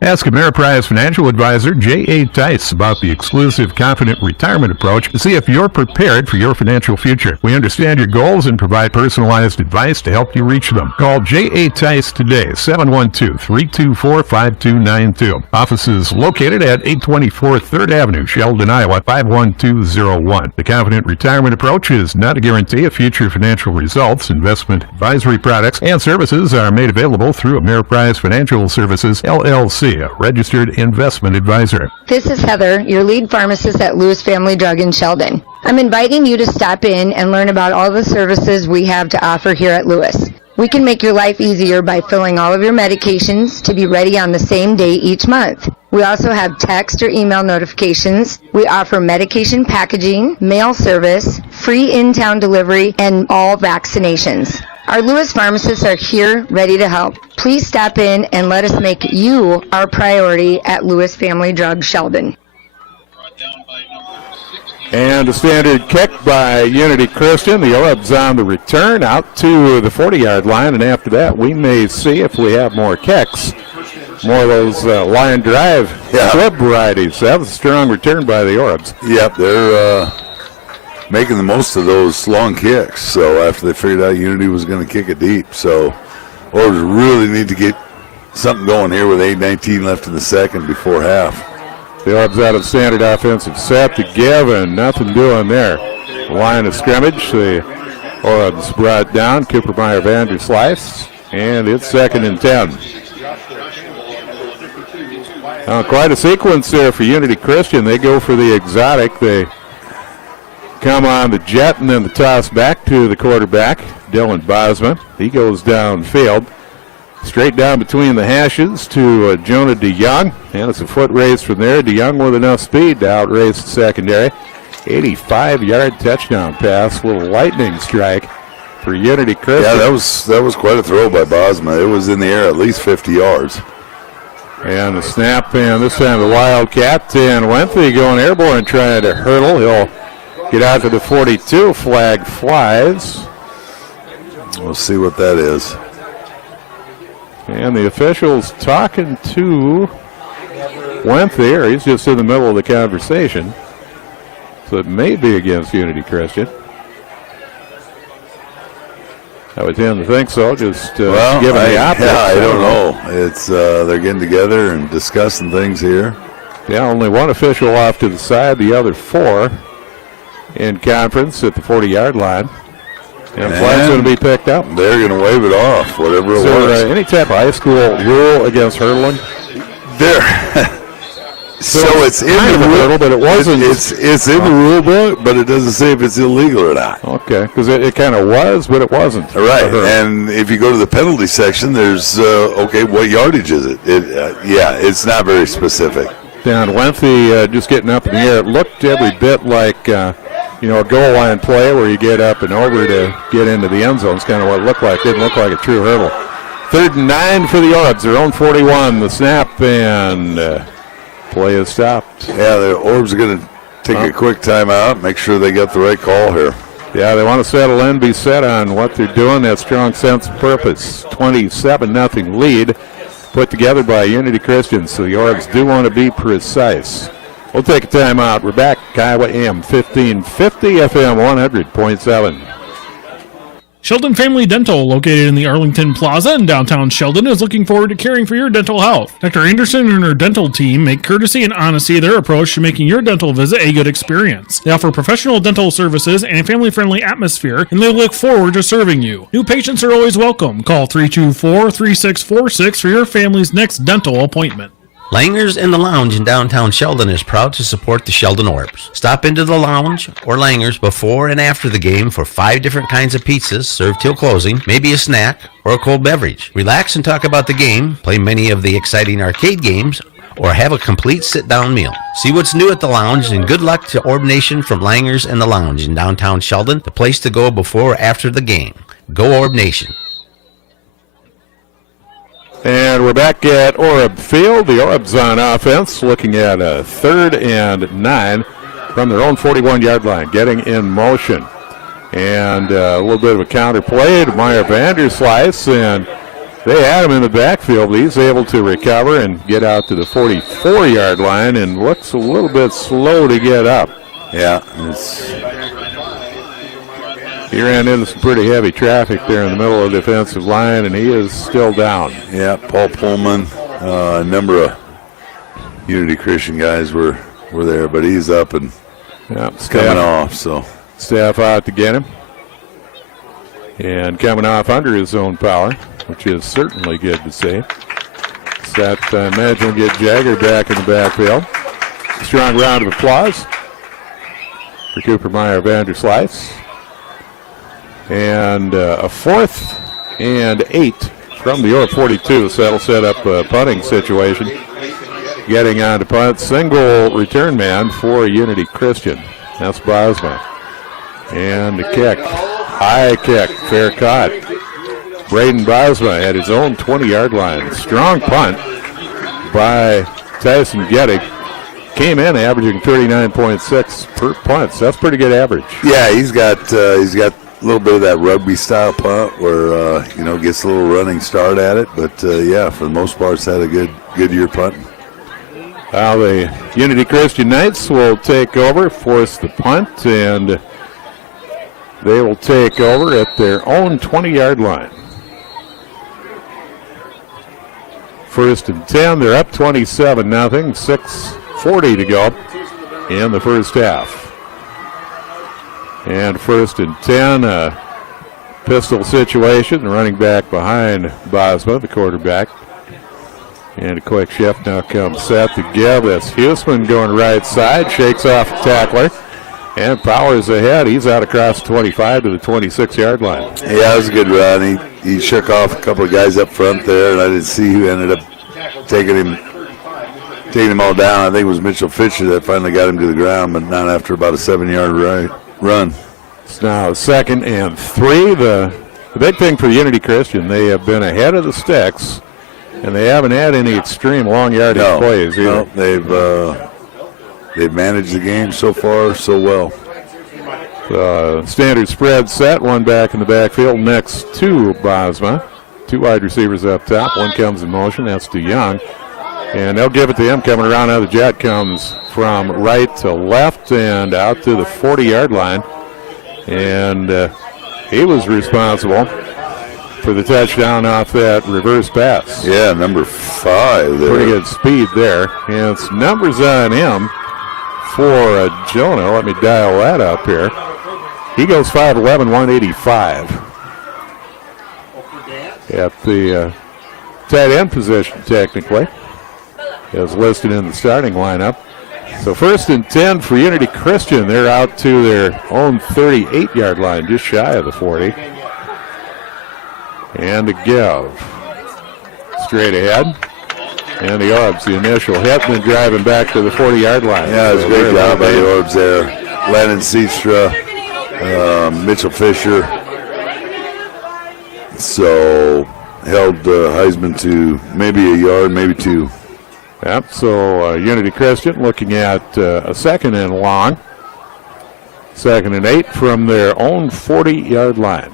Ask Ameriprise Financial Advisor J.A. Tice about the exclusive Confident Retirement Approach to see if you're prepared for your financial future. We understand your goals and provide personalized advice to help you reach them. Call J.A. Tice today, 712-324-5292. Office is located at 824 3rd Avenue, Sheldon, Iowa, 51201. The Confident Retirement Approach is not a guarantee of future financial results. Investment advisory products and services are made available through Ameriprise Financial Services, LLC, a registered investment advisor. This is Heather, your lead pharmacist at Lewis Family Drug in Sheldon. I'm inviting you to stop in and learn about all the services we have to offer here at Lewis. We can make your life easier by filling all of your medications to be ready on the same day each month. We also have text or email notifications. We offer medication packaging, mail service, free in-town delivery, and all vaccinations. Our Lewis pharmacists are here ready to help. Please stop in and let us make you our priority at Lewis Family Drug Sheldon. And a standard kick by Unity Christian. The Orbs on the return out to the 40-yard line, and after that we may see if we have more kicks. More of those line drive club varieties. That was a strong return by the Orbs. Yep, they're making the most of those long kicks. So after they figured out Unity was going to kick it deep. So Orbs really need to get something going here with 8:19 left in the second before half. The Orbs out of standard offensive set to give, and nothing doing there. Line of scrimmage, the Orbs brought down Cooper Meyer Vanderslice, and it's 2nd and 10. Quite a sequence there for Unity Christian. They go for the exotic. They come on the jet, and then the toss back to the quarterback, Dylan Bosma. He goes downfield. Straight down between the hashes to Jonah DeYoung. And it's a foot race from there. DeYoung with enough speed to outrace the secondary. 85-yard touchdown pass. Little lightning strike for Unity Christian. Yeah, that was quite a throw by Bosma. It was in the air at least 50 yards. And the snap, and this time the Wildcat. And Wenthy going airborne trying to hurdle. He'll get out to the 42. Flag flies. We'll see what that is. And the officials talking to Wenthy, or he's just in the middle of the conversation. So it may be against Unity Christian. I would tend to think so, just given the optics. Yeah, I don't know. It's they're getting together and discussing things here. Yeah, only one official off to the side, the other 4 in conference at the 40-yard line. And flag's going to be picked up. They're going to wave it off, whatever it was. Any type of high school rule against hurtling? So it's in the rule, but it wasn't. It's in the rule book, but it doesn't say if it's illegal or not. Okay, because it kind of was, but it wasn't. Right, and if you go to the penalty section, there's, what yardage is it? It's not very specific. Down Wenthy just getting up in the air. It looked every bit like, a goal line play where you get up and over to get into the end zone. It's kind of what it looked like. Didn't look like a true hurdle. 3rd and 9 for the Orbs. Their own 41. The snap and play is stopped. Yeah, the Orbs are going to take a quick timeout, make sure they got the right call here. Yeah, they want to settle in, be set on what they're doing. That strong sense of purpose. 27-0 lead put together by Unity Christian. So the Orbs do want to be precise. We'll take a timeout. We're back. Kiowa AM 1550, FM 100.7. Sheldon Family Dental, located in the Arlington Plaza in downtown Sheldon, is looking forward to caring for your dental health. Dr. Anderson and her dental team make courtesy and honesty their approach to making your dental visit a good experience. They offer professional dental services and a family-friendly atmosphere, and they look forward to serving you. New patients are always welcome. Call 324-3646 for your family's next dental appointment. Langer's in the Lounge in downtown Sheldon is proud to support the Sheldon Orbs. Stop into the Lounge or Langer's before and after the game for 5 different kinds of pizzas served till closing, maybe a snack or a cold beverage. Relax and talk about the game, play many of the exciting arcade games, or have a complete sit-down meal. See what's new at the Lounge, and good luck to Orb Nation from Langer's and the Lounge in downtown Sheldon, the place to go before or after the game. Go Orb Nation. And we're back at Orb Field. The Orbs on offense, looking at a 3rd and 9 from their own 41-yard line, getting in motion. And a little bit of a counter play to Meyer Vanderslice, and they had him in the backfield. He's able to recover and get out to the 44-yard line, and looks a little bit slow to get up. Yeah, he ran into some pretty heavy traffic there in the middle of the defensive line, and he is still down. Yeah, Paul Pullman, a number of Unity Christian guys were there, but he's up and coming off. So staff out to get him. And coming off under his own power, which is certainly good to see. So that, I imagine, we'll get Jagger back in the backfield. Strong round of applause for Cooper Meyer Vanderslice. And a 4th and 8 from the Orb 42, so that'll set up a punting situation. Getting on to punt, single return man for Unity Christian. That's Bosma. And the kick, high kick, fair caught. Braden Bosma at his own 20-yard line. Strong punt by Tyson Gettig. Came in averaging 39.6 per punt, so that's pretty good average. Yeah, he's got a little bit of that rugby style punt where gets a little running start at it, but yeah, for the most part, it's had a good year punting. Well, the Unity Christian Knights will take over, force the punt, and they will take over at their own 20-yard line. 1st and 10, they're up 27-0, 6:40 to go in the first half. And 1st and 10, a pistol situation, running back behind Bosma, the quarterback. And a quick shift, now comes Seth to give. That's Huseman going right side, shakes off the tackler, and powers ahead. He's out across the 25 to the 26-yard line. Yeah, that was a good run. He shook off a couple of guys up front there, and I didn't see who ended up taking him all down. I think it was Mitchell Fisher that finally got him to the ground, but not after about a 7-yard run. It's now 2nd and 3. The big thing for Unity Christian, they have been ahead of the sticks, and they haven't had any extreme long yardage plays either. No, they've managed the game so far so well. Standard spread set, one back in the backfield next to Bosma. 2 wide receivers up top, one comes in motion, that's DeYoung. And they'll give it to him coming around. Now the jet comes from right to left and out to the 40-yard line. And he was responsible for the touchdown off that reverse pass. Yeah, number 5 there. Pretty good speed there. And it's numbers on him for Jonah. Let me dial that up here. He goes 5'11", 185. At the tight end position, technically, is listed in the starting lineup. So 1st and 10 for Unity Christian. They're out to their own 38-yard line, just shy of the 40. And to give. Straight ahead. And the Orbs, the initial hit, and then driving back to the 40-yard line. Yeah, it was a great job by the Orbs there. Landon Seatstra, Mitchell Fisher. So held Heisman to maybe a yard, maybe 2. Yep, so Unity Christian looking at a 2nd and long. 2nd and 8 from their own 40-yard line.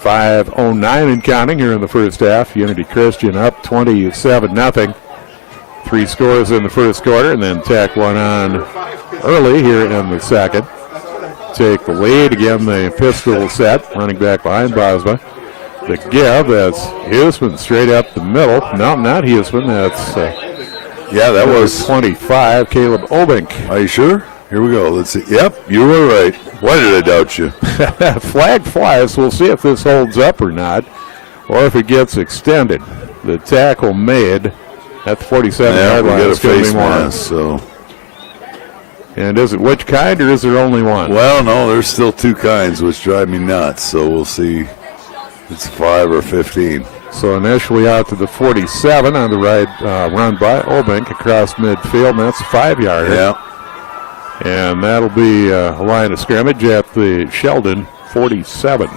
5:09 and counting here in the first half. Unity Christian up 27-0. 3 scores in the first quarter, and then tack one on early here in the second. Take the lead. Again, the pistol set, running back behind Bosma. The give, that's Huseman straight up the middle. No, not Huseman. That's that was 25, Caleb Obink. Are you sure? Here we go. Let's see. Yep, you were right. Why did I doubt you? Flag flies. We'll see if this holds up or not, or if it gets extended. The tackle made At the 47 Yeah, yard we line, got a it's going to face be more. mask, so. And is it which kind, or is there only one? Well, no, there's still two kinds, which drive me nuts. So we'll see if it's 5 or 15. So initially out to the 47 on the right, run by Obink across midfield, and that's a 5-yarder. Yeah. And that'll be a line of scrimmage at the Sheldon 47.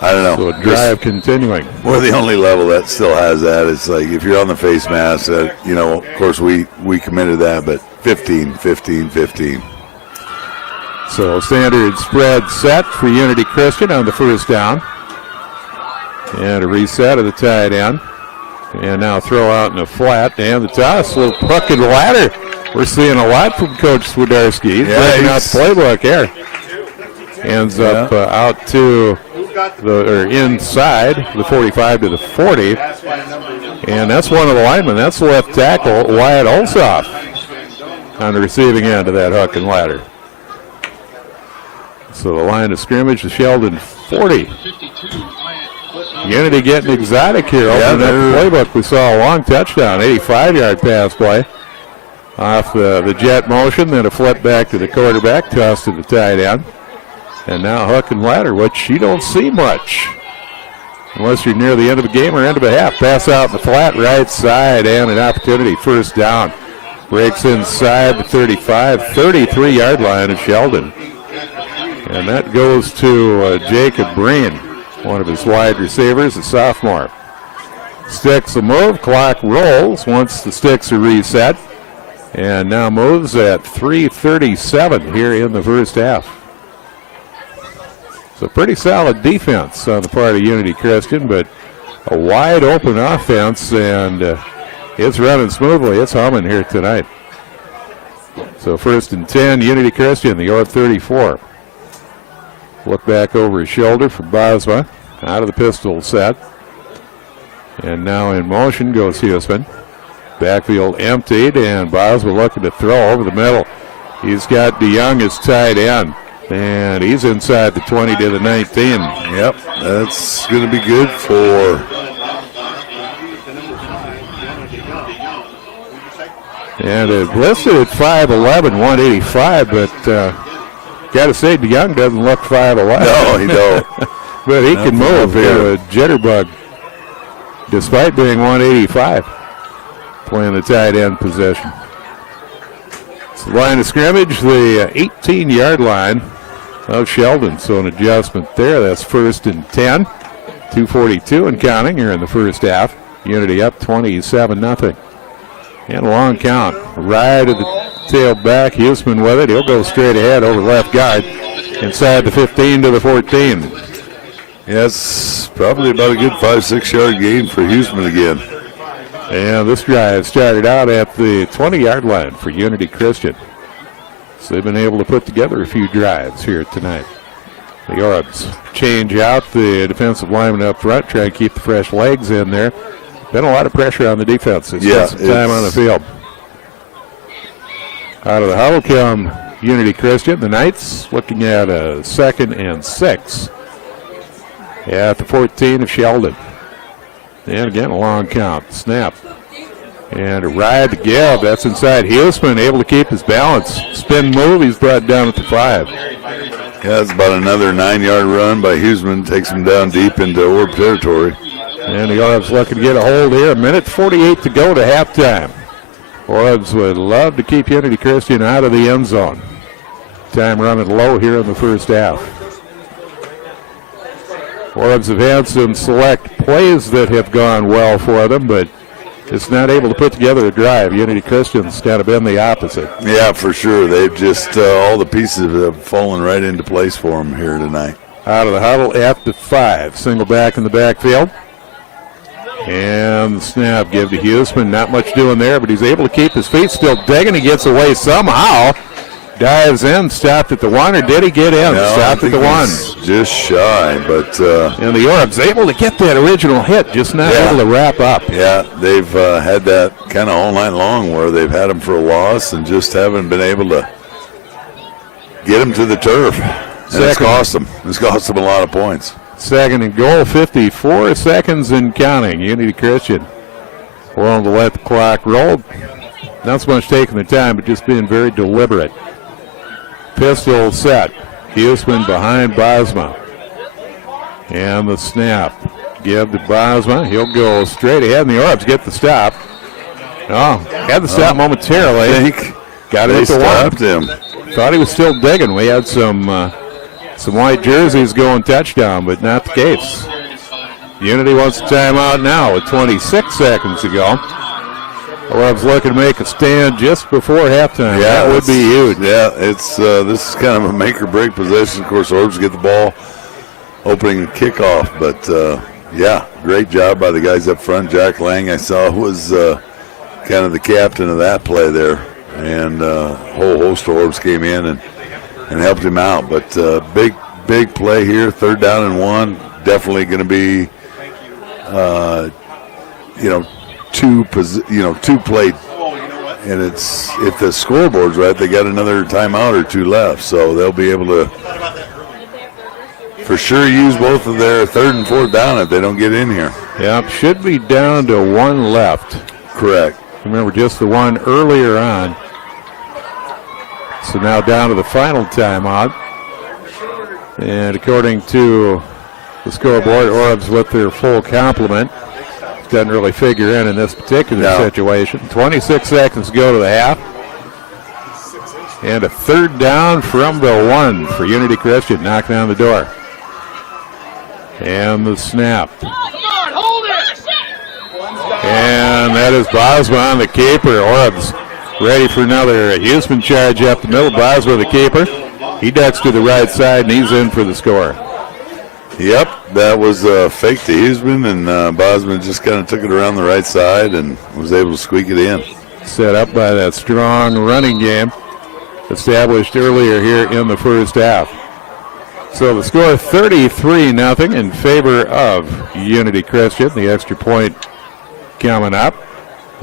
I don't know. So a drive continuing. We're the only level that still has that. It's like if you're on the face mask, you know, of course we committed that, but 15, 15, 15. So standard spread set for Unity Christian on the first down. And a reset of the tight end. And now throw out in a flat. And the toss, a little puck and ladder. We're seeing a lot from Coach Swiderski. He's breaking out the playbook here. Ends up out to inside the 45 to the 40. And that's one of the linemen. That's the left tackle, Wyatt Olsoff, on the receiving end of that hook and ladder. So the line of scrimmage, the Sheldon 40. Unity getting exotic here. Opening up the playbook. We saw a long touchdown, 85-yard pass play. Off the jet motion, then a flip back to the quarterback, toss to the tight end. And now hook and ladder, which you don't see much unless you're near the end of the game or end of a half. Pass out in the flat right side and an opportunity. First down. Breaks inside the 35, 33-yard line of Sheldon. And that goes to Jacob Breen, one of his wide receivers, a sophomore. Sticks a move, clock rolls once the sticks are reset. And now moves at 3:37 here in the first half. So pretty solid defense on the part of Unity Christian, but a wide open offense, and it's running smoothly. It's humming here tonight. So 1st and 10, Unity Christian, the Orb 34. Look back over his shoulder for Bosma, out of the pistol set. And now in motion goes Huseman. Backfield emptied, and Bosma looking to throw over the middle. He's got DeYoung as tight end. And he's inside the 20 to the 19. Yep, that's going to be good for. And it listed at 5'11", 185, but got to say, DeYoung doesn't look 5'11". No, he don't. But he can move here, a jitterbug, despite being 185, playing the tight end position. So line of scrimmage, the 18-yard line of Sheldon. So an adjustment there. That's 1st and 10. 2:42 and counting here in the first half. Unity up 27-0. And a long count. Right at the tailback. Huseman with it. He'll go straight ahead over left guard. Inside the 15 to the 14. Yes, probably about a good 5-6 yard gain for Huseman again. And this drive started out at the 20-yard line for Unity Christian. So they've been able to put together a few drives here tonight. The Orbs change out the defensive lineman up front, try and keep the fresh legs in there. Been a lot of pressure on the defense. They spent some time on the field. Out of the Hudl come Unity Christian. The Knights looking at a 2nd and 6 at the 14 of Sheldon. And again, a long count. Snap. And a ride to give. That's inside. Huseman able to keep his balance. Spin move. He's brought down at the 5. Yeah, it's about another 9-yard run by Huseman. Takes him down deep into Orb territory. And the Orbs looking to get a hold here. 1:48 to go to halftime. Orbs would love to keep Unity Christian out of the end zone. Time running low here in the first half. Orbs have had some select plays that have gone well for them, but it's not able to put together a drive. Unity Christian's kind of been the opposite. Yeah, for sure. They've just, all the pieces have fallen right into place for them here tonight. Out of the Hudl at the 5. Single back in the backfield. And the snap give to Huseman. Not much doing there, but he's able to keep his feet still digging. He gets away somehow. Dives in, stopped at the 1, or did he get in? No, Stopped at the 1. Just shy, but... and the Orbs able to get that original hit, just not able to wrap up. Yeah, they've had that kind of all night long where they've had him for a loss and just haven't been able to get him to the turf. And it's cost them. It's cost them a lot of points. 2nd and goal, 54 seconds and counting. Unity Christian willing to let the clock roll. Not so much taking the time, but just being very deliberate. Pistol set. Huseman behind Bosma. And the snap. Give to Bosma. He'll go straight ahead, and the Orbs get the stop. Oh, had the stop momentarily. I think got it they at the stopped one. him. Thought he was still digging. We had some white jerseys going touchdown, but not the case. Unity wants a timeout now with 26 seconds to go. Orbs looking to make a stand just before halftime. Yeah, that would be huge. Yeah, it's this is kind of a make-or-break possession. Of course, Orbs get the ball opening kickoff, but yeah, great job by the guys up front. Jack Lang, I saw, was kind of the captain of that play there, and a whole host of Orbs came in and helped him out. But big play here, 3rd down and 1. Definitely going to be, two play, and it's if the scoreboard's right, they got another timeout or 2 left, so they'll be able to for sure use both of their 3rd and 4th down if they don't get in here. Yep, should be down to 1 left. Correct. Remember, just the one earlier on. So now down to the final timeout. And according to the scoreboard, Orbs with their full complement. Doesn't really figure in this particular situation. 26 seconds to go to the half. And a 3rd down from the 1 for Unity Christian, knocking on the door. And the snap. And that is Bosma on the keeper. Orbs ready for another Huseman charge up the middle. Bosma the keeper. He ducks to the right side, and he's in for the score. Yep, that was a fake to Huseman, and Bosma just kind of took it around the right side and was able to squeak it in. Set up by that strong running game established earlier here in the first half. So the score 33-0 in favor of Unity Christian. The extra point coming up.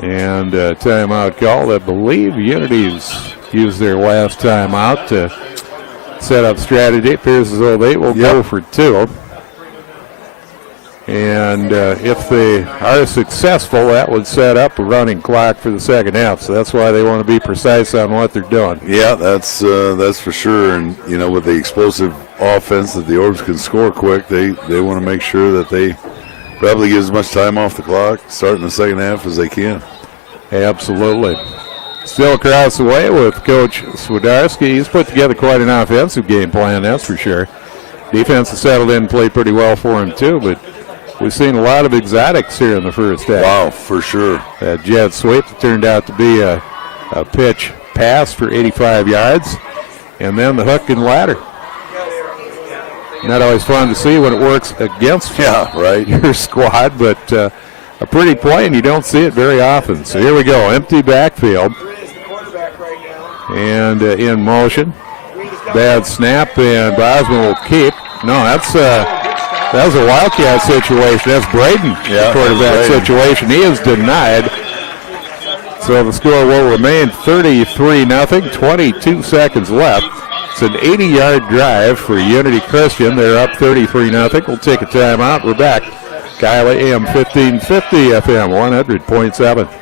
And timeout call. I believe Unity's used their last timeout to set up strategy. It appears as though they will go for 2. And if they are successful, that would set up a running clock for the second half. So that's why they want to be precise on what they're doing. Yeah, that's for sure. And, with the explosive offense that the Orbs can score quick, they want to make sure that they probably get as much time off the clock starting the second half as they can. Absolutely. Still across the way with Coach Swidarski. He's put together quite an offensive game plan, that's for sure. Defense has settled in and played pretty well for him, too, but we've seen a lot of exotics here in the first half. Wow, for sure. That jet sweep turned out to be a pitch pass for 85 yards, and then the hook and ladder. Not always fun to see when it works against your squad, but a pretty play, and you don't see it very often. So here we go, empty backfield. And in motion. Bad snap, and Bosma will keep. No, that was a Wildcat situation. That's Braden, quarterback situation. He is denied. So the score will remain 33-0, 22 seconds left. It's an 80-yard drive for Unity Christian. They're up 33-0. We'll take a timeout. We're back. Kyle AM 1550 FM 100.7.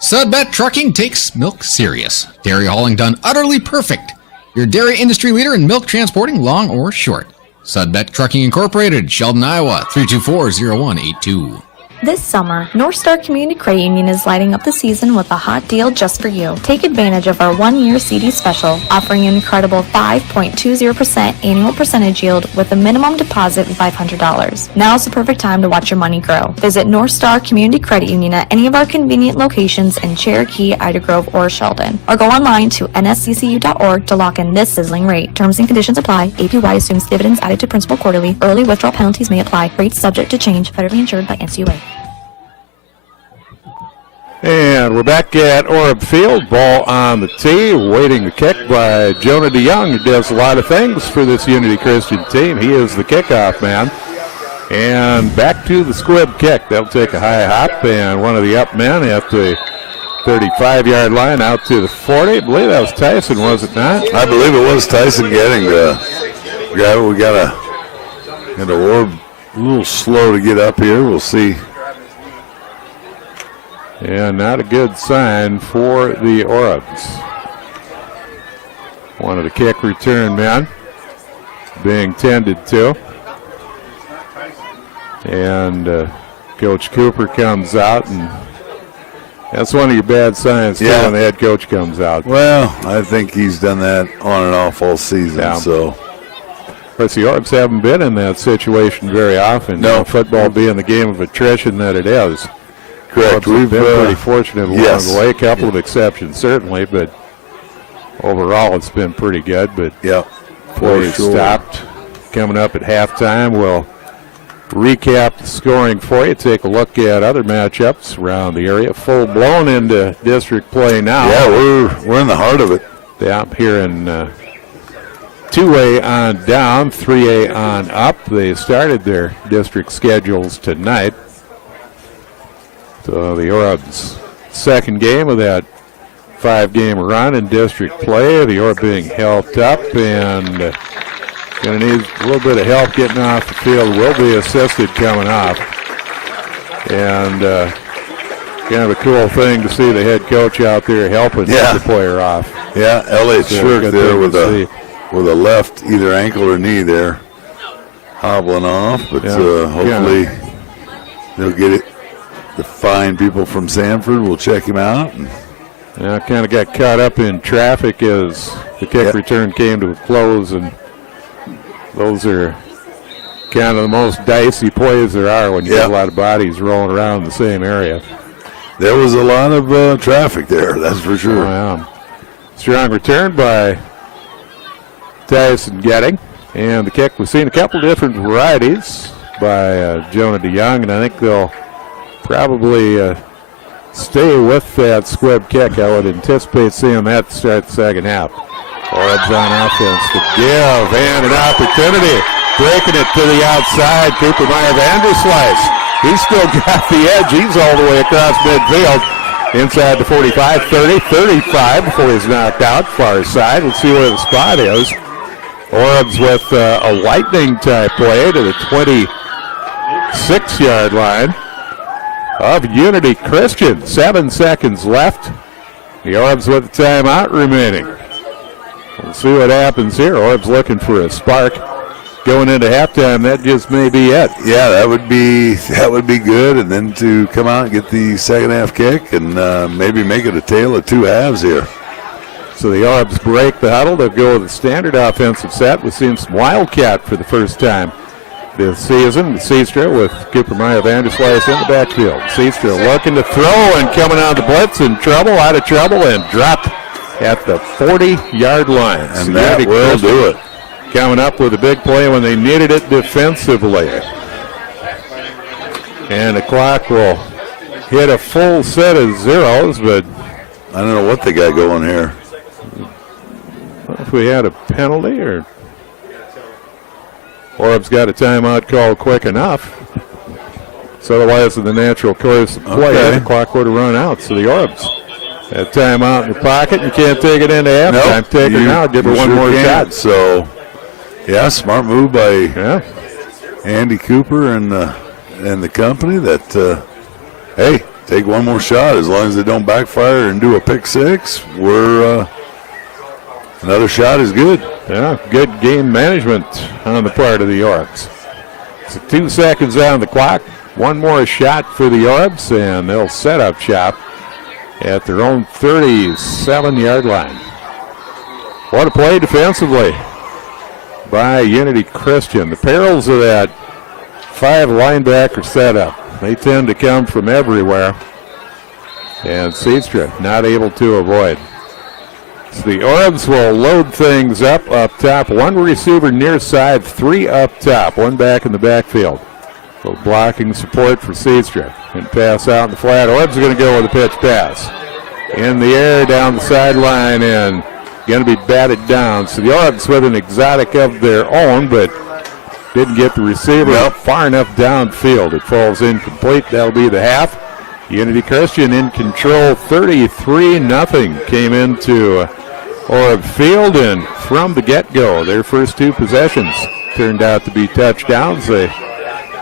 Sudbet Trucking takes milk serious. Dairy hauling done utterly perfect. Your dairy industry leader in milk transporting, long or short. Sudbet Trucking Incorporated, Sheldon, Iowa, 324-0182. This summer, North Star Community Credit Union is lighting up the season with a hot deal just for you. Take advantage of our 1-year CD special, offering an incredible 5.20% annual percentage yield with a minimum deposit of $500. Now is the perfect time to watch your money grow. Visit North Star Community Credit Union at any of our convenient locations in Cherokee, Ida Grove, or Sheldon. Or go online to nsccu.org to lock in this sizzling rate. Terms and conditions apply. APY assumes dividends added to principal quarterly. Early withdrawal penalties may apply. Rates subject to change. Federally insured by NCUA. And we're back at Orb Field. Ball on the tee, waiting to kick by Jonah DeYoung, who does a lot of things for this Unity Christian team. He is the kickoff man. And back to the squib kick. That'll take a high hop, and one of the up men at the 35-yard line out to the 40. I believe that was Tyson, was it not? I believe it was Tyson getting the grab. We got a Orb a little slow to get up here. We'll see And not a good sign for the Orbs. One of the kick return men being tended to. And Coach Cooper comes out, and that's one of your bad signs too, when the head coach comes out. Well, I think he's done that on and off all season. So, of course, the Orbs haven't been in that situation very often. No, football being the game of attrition that it is. Correct. We've been pretty fortunate along yes. the way. A couple of exceptions, certainly, but overall it's been pretty good. But play stopped. Coming up at halftime, we'll recap the scoring for you. Take a look at other matchups around the area. Full blown into district play now. Yeah, we're in the heart of it. Yeah, here in 2A on down, 3A on up. They started their district schedules tonight. So the Orbs' second game of that 5-game run in district play. The Orb being helped up and going to need a little bit of help getting off the field. Will be assisted coming off. And kind of a cool thing to see the head coach out there helping the player off. Yeah, Elliot Shirk there with a left either ankle or knee there hobbling off. But hopefully they'll get it. The fine people from Sanford will check him out. Kind of got caught up in traffic as the kick return came to a close, and those are kind of the most dicey plays there are when you get a lot of bodies rolling around the same area. There was a lot of traffic there, that's for sure. Strong return by Tyson Getting, and the kick, we've seen a couple different varieties by Jonah DeYoung, and I think they'll probably stay with that squib kick. I would anticipate seeing that to start the second half. Orbs on offense to give, and an opportunity. Breaking it to the outside, Cooper Meyer Vanderslice. He's still got the edge. He's all the way across midfield. Inside the 45, 30, 35 before he's knocked out. Far side. Let's see where the spot is. Orbs with a lightning type play to the 26-yard line of Unity Christian. 7 seconds left. The Orbs with the timeout remaining. We'll see what happens here. Orbs looking for a spark going into halftime. That just may be it. Yeah, that would be good. And then to come out and get the second half kick and maybe make it a tale of two halves here. So the Orbs break the huddle. They'll go with a standard offensive set. We've seen some Wildcat for the first time this season. Seastra with Cooper Meyer Vanderslice in the backfield. Seastra looking to throw and coming on the blitz in trouble, out of trouble, and dropped at the 40-yard line. And that will do it. Coming up with a big play when they needed it defensively. And the clock will hit a full set of zeros, but I don't know what they got going here. If we had a penalty or Orbs got a timeout call quick enough. So otherwise, in the natural course of play, the clock would have run out. So the Orbs had timeout in the pocket and can't take it into halftime. Take it now, give her one more shot. So, smart move by Andy Cooper and the company that, take one more shot. As long as they don't backfire and do a pick six, another shot is good. Yeah, good game management on the part of the Orbs. So 2 seconds on the clock. One more shot for the Orbs, and they'll set up shop at their own 37-yard line. What a play defensively by Unity Christian. The perils of that 5 linebacker setup. They tend to come from everywhere. And Seadstra not able to avoid. So the Orbs will load things up top. 1 receiver near side, 3 up top, 1 back in the backfield. So blocking support for Seadstra. And pass out in the flat. Orbs are going to go with a pitch pass. In the air down the sideline and going to be batted down. So the Orbs with an exotic of their own, but didn't get the receiver far enough downfield. It falls incomplete. That'll be the half. Unity Christian in control, 33-0. Came into Orb Field, and from the get-go, their first 2 possessions turned out to be touchdowns. They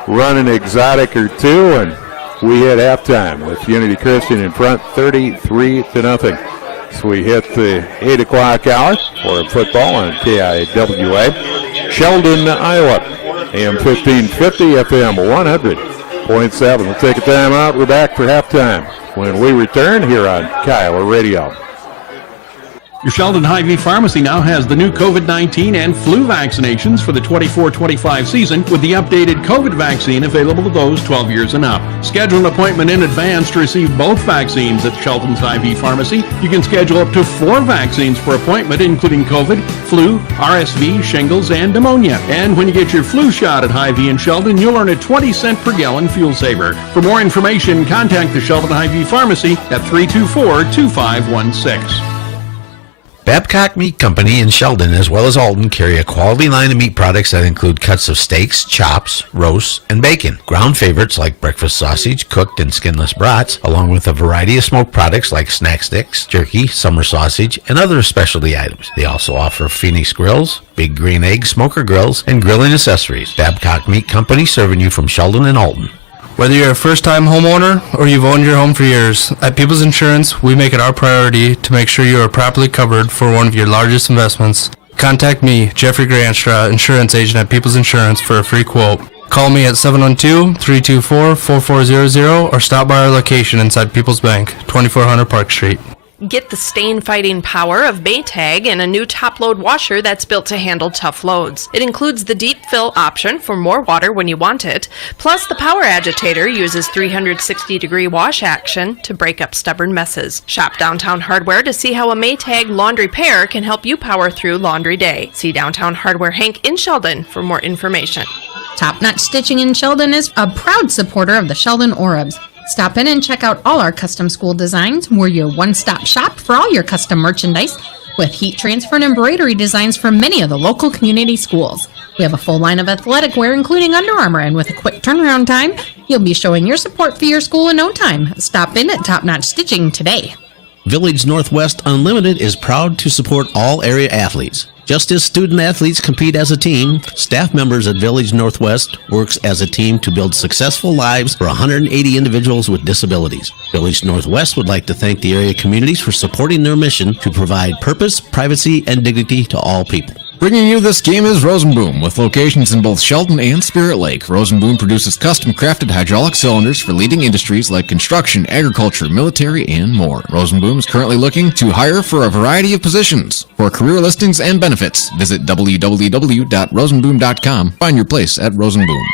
run an exotic or 2 and we hit halftime with Unity Christian in front 33-0. So we hit the 8 o'clock hour for football on KIWA. Sheldon, Iowa, AM 1550, FM 100.7. We'll take a time out. We're back for halftime when we return here on Kiowa Radio. Your Sheldon Hy-Vee Pharmacy now has the new COVID-19 and flu vaccinations for the 24-25 season with the updated COVID vaccine available to those 12 years and up. Schedule an appointment in advance to receive both vaccines at Sheldon's Hy-Vee Pharmacy. You can schedule up to 4 vaccines per appointment, including COVID, flu, RSV, shingles, and pneumonia. And when you get your flu shot at Hy-Vee in Sheldon, you'll earn a 20-cent per gallon fuel saver. For more information, contact the Sheldon Hy-Vee Pharmacy at 324-2516. Babcock Meat Company in Sheldon as well as Alton carry a quality line of meat products that include cuts of steaks, chops, roasts, and bacon. Ground favorites like breakfast sausage, cooked and skinless brats, along with a variety of smoked products like snack sticks, jerky, summer sausage, and other specialty items. They also offer Phoenix grills, Big Green Egg smoker grills, and grilling accessories. Babcock Meat Company serving you from Sheldon and Alton. Whether you're a first-time homeowner or you've owned your home for years, at People's Insurance, we make it our priority to make sure you are properly covered for one of your largest investments. Contact me, Jeffrey Granstra, insurance agent at People's Insurance, for a free quote. Call me at 712-324-4400 or stop by our location inside People's Bank, 2400 Park Street. Get the stain-fighting power of Maytag and a new top-load washer that's built to handle tough loads. It includes the deep fill option for more water when you want it. Plus, the power agitator uses 360-degree wash action to break up stubborn messes. Shop Downtown Hardware to see how a Maytag laundry pair can help you power through laundry day. See Downtown Hardware Hank in Sheldon for more information. Top Notch Stitching in Sheldon is a proud supporter of the Sheldon Orabs. Stop in and check out all our custom school designs. We're your one-stop shop for all your custom merchandise with heat transfer and embroidery designs from many of the local community schools. We have a full line of athletic wear, including Under Armour, and with a quick turnaround time, you'll be showing your support for your school in no time. Stop in at Top Notch Stitching today. Village Northwest Unlimited is proud to support all area athletes. Just as student athletes compete as a team, staff members at Village Northwest works as a team to build successful lives for 180 individuals with disabilities. Village Northwest would like to thank the area communities for supporting their mission to provide purpose, privacy, and dignity to all people. Bringing you this game is Rosenboom, with locations in both Sheldon and Spirit Lake. Rosenboom produces custom-crafted hydraulic cylinders for leading industries like construction, agriculture, military, and more. Rosenboom is currently looking to hire for a variety of positions. For career listings and benefits, visit www.rosenboom.com. Find your place at Rosenboom.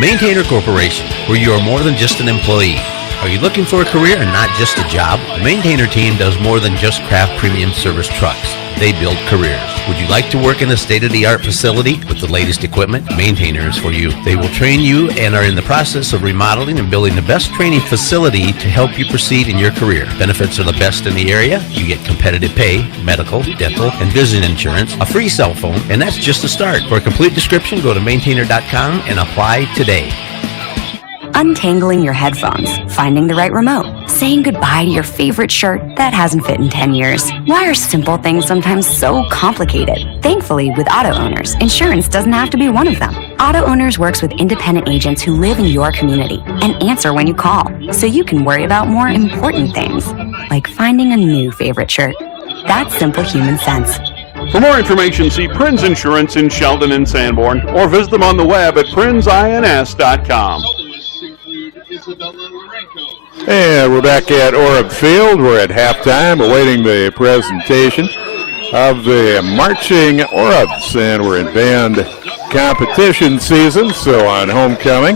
Maintainer Corporation, where you are more than just an employee. Are you looking for a career and not just a job? The Maintainer team does more than just craft premium service trucks. They build careers. Would you like to work in a state-of-the-art facility with the latest equipment? Maintainer is for you. They will train you and are in the process of remodeling and building the best training facility to help you proceed in your career. Benefits are the best in the area. You get competitive pay, medical, dental, and vision insurance, a free cell phone, and that's just a start. For a complete description, go to maintainer.com and apply today. Untangling your headphones, finding the right remote, saying goodbye to your favorite shirt that hasn't fit in 10 years. Why are simple things sometimes so complicated? Thankfully, with Auto Owners, insurance doesn't have to be one of them. Auto Owners works with independent agents who live in your community and answer when you call, so you can worry about more important things, like finding a new favorite shirt. That's simple human sense. For more information, see Prinz Insurance in Sheldon and Sanborn, or visit them on the web at prinzins.com. And we're back at Orab Field. We're at halftime, awaiting the presentation of the marching Orabs, and we're in band competition season. So on homecoming,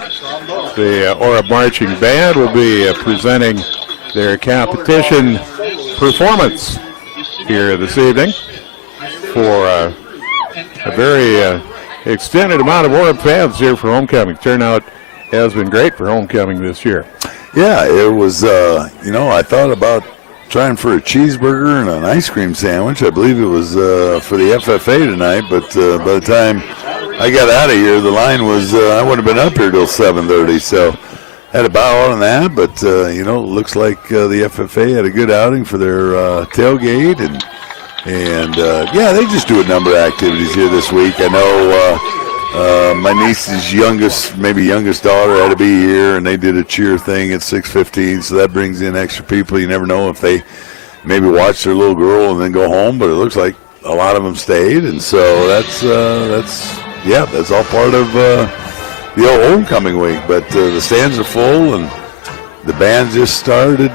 the Orab marching band will be presenting their competition performance here this evening for a very extended amount of Orab fans here for homecoming. Turnout has been great for homecoming this year. Yeah, it was, I thought about trying for a cheeseburger and an ice cream sandwich. I believe it was for the FFA tonight, but by the time I got out of here, the line was, I wouldn't have been up here till 7:30, so had to bow out on that, but, it looks like the FFA had a good outing for their tailgate, and they just do a number of activities here this week. I know my niece's youngest daughter had to be here, and they did a cheer thing at 6:15, so that brings in extra people. You never know if they maybe watch their little girl and then go home, but it looks like a lot of them stayed, and so that's all part of the old homecoming week. But the stands are full, and the band just started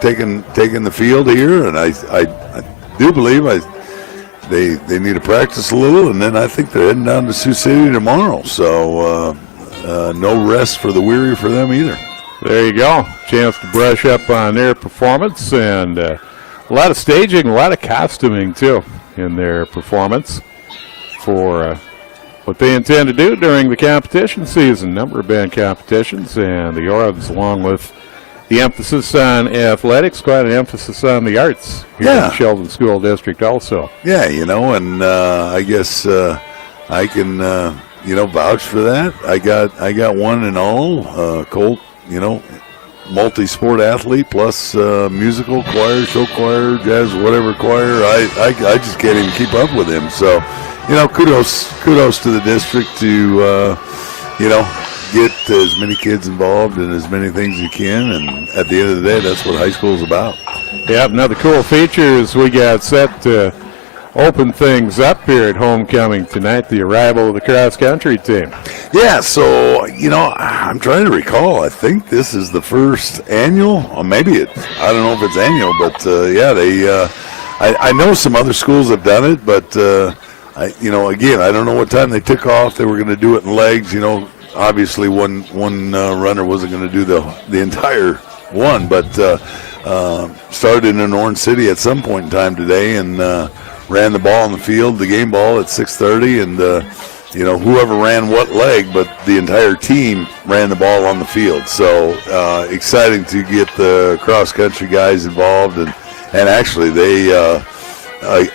taking the field here, and I do believe they need to practice a little, and then I think they're heading down to Sioux City tomorrow. So no rest for the weary for them either. There you go. Chance to brush up on their performance, and a lot of staging, a lot of costuming too in their performance for what they intend to do during the competition season. Number of band competitions, and the Orbs, along with the emphasis on athletics, quite an emphasis on the arts here in the Sheldon School District also. Yeah, and I guess I can vouch for that. I got one and all. Colt, multi-sport athlete plus musical choir, show choir, jazz, whatever choir. I just can't even keep up with him. So, kudos to the district to get as many kids involved in as many things as you can, and at the end of the day, that's what high school is about. Yep, another cool feature is we got set to open things up here at homecoming tonight, the arrival of the cross-country team. Yeah, so, I'm trying to recall. I think this is the first annual, or maybe I don't know if it's annual, but, I know some other schools have done it, but, again, I don't know what time they took off. They were going to do it in legs, Obviously, one runner wasn't going to do the entire one, but started in Orange City at some point in time today, and ran the ball on the field, the game ball at 6:30, and whoever ran what leg, but the entire team ran the ball on the field. So exciting to get the cross country guys involved, and actually they.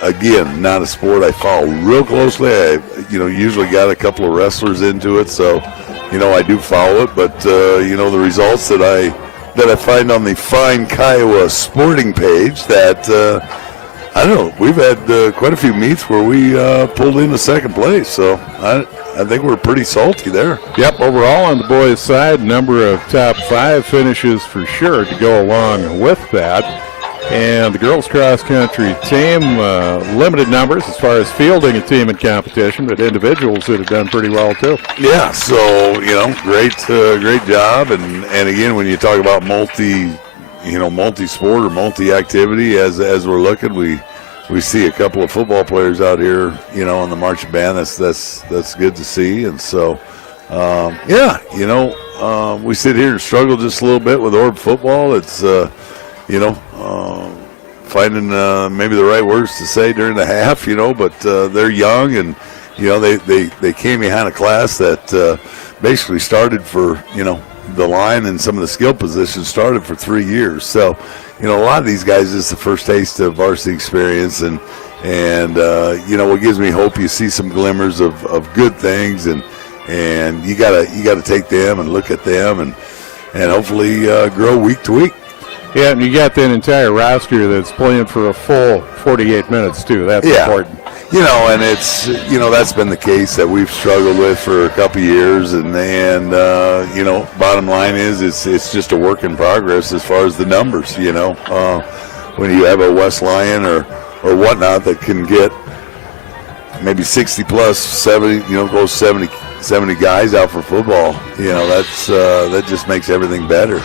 Again, not a sport I follow real closely. I, usually got a couple of wrestlers into it, so, I do follow it. But, the results that I find on the Fine Kiowa sporting page that, I don't know, we've had quite a few meets where we pulled into second place. So I think we're pretty salty there. Yep, overall on the boys' side, number of top 5 finishes for sure to go along with that. And the girls cross-country team, limited numbers as far as fielding a team in competition, but individuals that have done pretty well too. Yeah, so, great job. And again, when you talk about multi-sport or multi-activity, as we're looking, we see a couple of football players out here, on the marching band. That's good to see. And so, we sit here and struggle just a little bit with Orb football. It's, finding maybe the right words to say during the half, but they're young, and, they came behind a class that basically started for, the line and some of the skill positions started for 3 years. So, a lot of these guys, this is the first taste of varsity experience, and what gives me hope, you see some glimmers of good things, and you gotta take them and look at them and hopefully grow week to week. Yeah, and you got that entire roster that's playing for a full 48 minutes, too. That's important. And it's, that's been the case that we've struggled with for a couple of years. And bottom line is it's just a work in progress as far as the numbers, when you have a West Lyon or whatnot that can get maybe 60 plus 70, goes 70 guys out for football, that just makes everything better.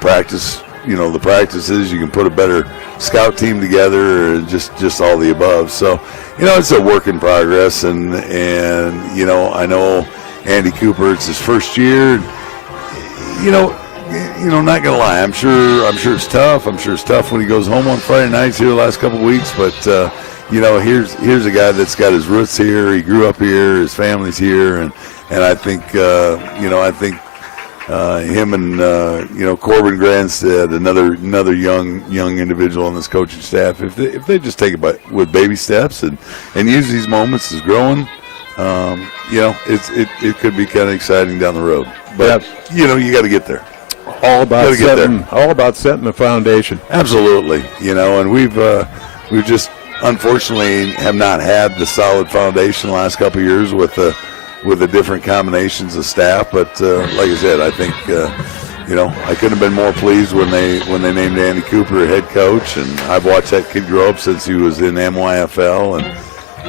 Practice, the practices, you can put a better scout team together, just all the above. So, it's a work in progress, and I know Andy Cooper, it's his first year. Not gonna lie, I'm sure it's tough. I'm sure it's tough when he goes home on Friday nights here the last couple of weeks, but here's a guy that's got his roots here. He grew up here, his family's here, and I think him and Corbin Granstead, another young individual on this coaching staff, if they just take it with baby steps and use these moments as growing, it could be kind of exciting down the road. But you got to get there. All about setting the foundation. Absolutely, and we've just unfortunately have not had the solid foundation the last couple of years with the different combinations of staff. But like I said, I think I couldn't have been more pleased when they named Andy Cooper head coach, and I've watched that kid grow up since he was in MYFL and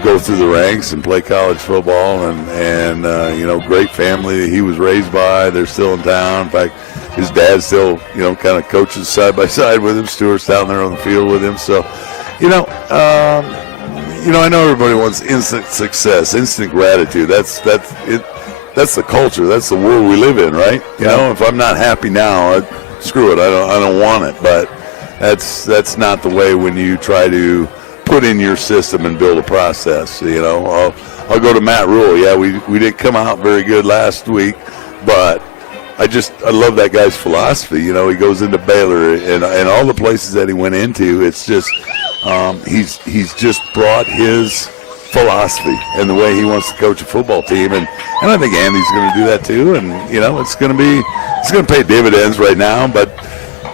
go through the ranks and play college football, and great family that he was raised by. They're still in town. In fact, his dad still kind of coaches side by side with him. Stewart's down there on the field with him. So I know everybody wants instant success, instant gratitude. That's it. That's the culture. That's the world we live in, right? If I'm not happy now, screw it. I don't want it. But that's not the way when you try to put in your system and build a process. I'll go to Matt Rule. Yeah, we didn't come out very good last week, but I love that guy's philosophy. He goes into Baylor and all the places that he went into. It's just he's just brought his philosophy and the way he wants to coach a football team, and I think Andy's going to do that too. And it's going to pay dividends right now, but.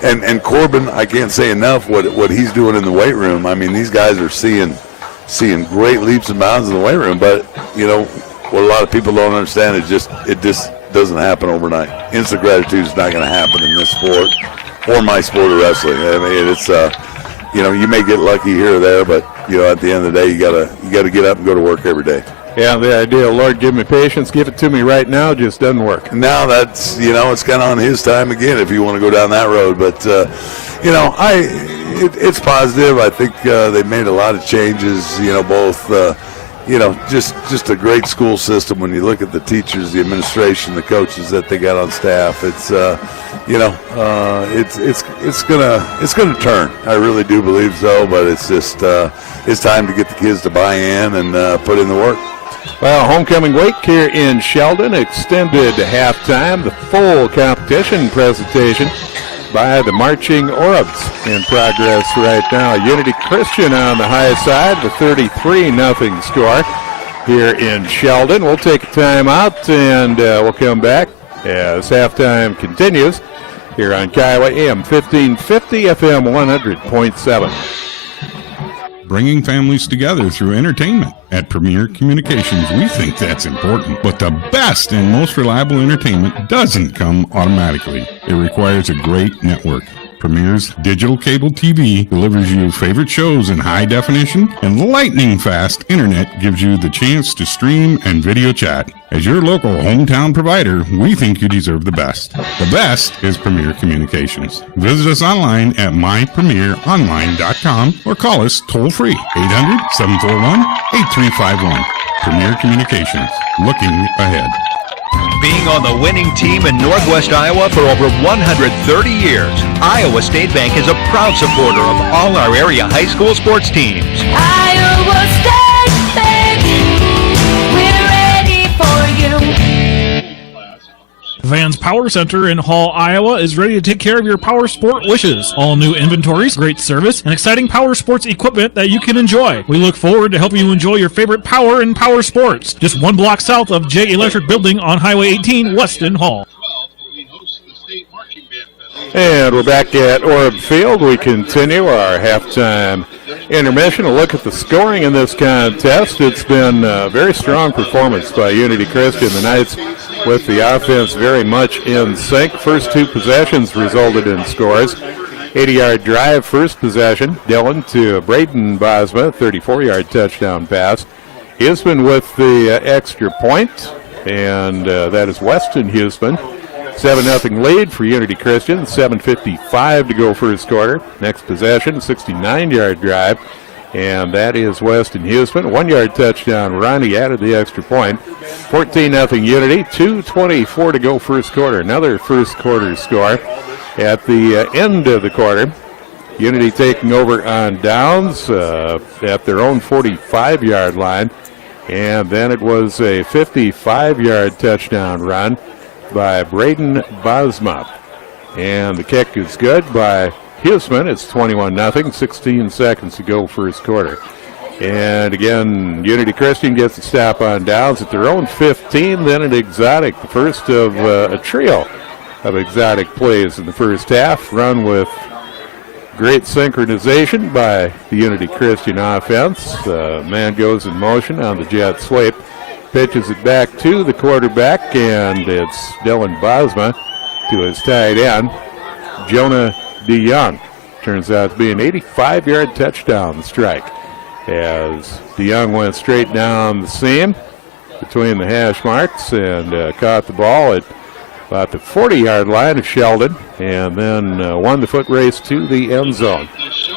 And Corbin, I can't say enough what he's doing in the weight room. I mean, these guys are seeing great leaps and bounds in the weight room. But what a lot of people don't understand is it just doesn't happen overnight. Instant gratitude is not going to happen in this sport or my sport of wrestling. I mean, it's you may get lucky here or there, but at the end of the day, you gotta get up and go to work every day. Yeah, the idea, Lord, give me patience, give it to me right now, just doesn't work. Now that's, it's kind of on his time again if you want to go down that road. But, it's positive. I think they made a lot of changes, both, just a great school system. When you look at the teachers, the administration, the coaches that they got on staff, it's, it's gonna turn. I really do believe so, but it's just, it's time to get the kids to buy in and put in the work. Well, homecoming week here in Sheldon, extended halftime, the full competition presentation by the Marching Orbs in progress right now. Unity Christian on the high side, the 33-0 score here in Sheldon. We'll take a timeout and we'll come back as halftime continues here on Kiowa AM 1550, FM 100.7. Bringing families together through entertainment. At Premier Communications, we think that's important, but the best and most reliable entertainment doesn't come automatically. It requires a great network. Premier's digital cable TV delivers you favorite shows in high definition, and lightning-fast internet gives you the chance to stream and video chat. As your local hometown provider, we think you deserve the best. The best is Premier Communications. Visit us online at mypremieronline.com or call us toll-free, 800-741-8351. Premier Communications, looking ahead. Being on the winning team in Northwest Iowa for over 130 years, Iowa State Bank is a proud supporter of all our area high school sports teams. Iowa State Bank, we're ready for you. Vans Power Center in Hall, Iowa is ready to take care of your power sport wishes. All new inventories, great service, and exciting power sports equipment that you can enjoy. We look forward to helping you enjoy your favorite power and power sports. Just 1 block south of J Electric Building on Highway 18, Weston Hall. And we're back at Orb Field. We continue our halftime intermission. A look at the scoring in this contest. It's been a very strong performance by Unity Christian. The Knights with the offense very much in sync. First 2 possessions resulted in scores. 80-yard drive, first possession. Dillon to Braden Bosma, 34-yard touchdown pass. Huseman with the extra point, and that is Weston Huseman. 7-0 lead for Unity Christian. 7:55 to go first quarter. Next possession, 69-yard drive. And that is Weston Huseman. 1-yard touchdown run. He added the extra point. 14-0 Unity. 2:24 to go first quarter. Another first quarter score at the end of the quarter. Unity taking over on downs at their own 45-yard line. And then it was a 55-yard touchdown run by Braden Bosma. And the kick is good by Huseman. It's 21-0, 16 seconds to go first quarter. And again, Unity Christian gets the stop on downs at their own 15, then an exotic, the first of a trio of exotic plays in the first half, run with Great synchronization by the Unity Christian offense. Man goes in motion on the jet sweep. Pitches it back to the quarterback, and it's Dylan Bosma to his tight end, Jonah DeYoung. Turns out to be an 85-yard touchdown strike as DeYoung went straight down the seam between the hash marks and caught the ball at about the 40-yard line of Sheldon, and then won the foot race to the end zone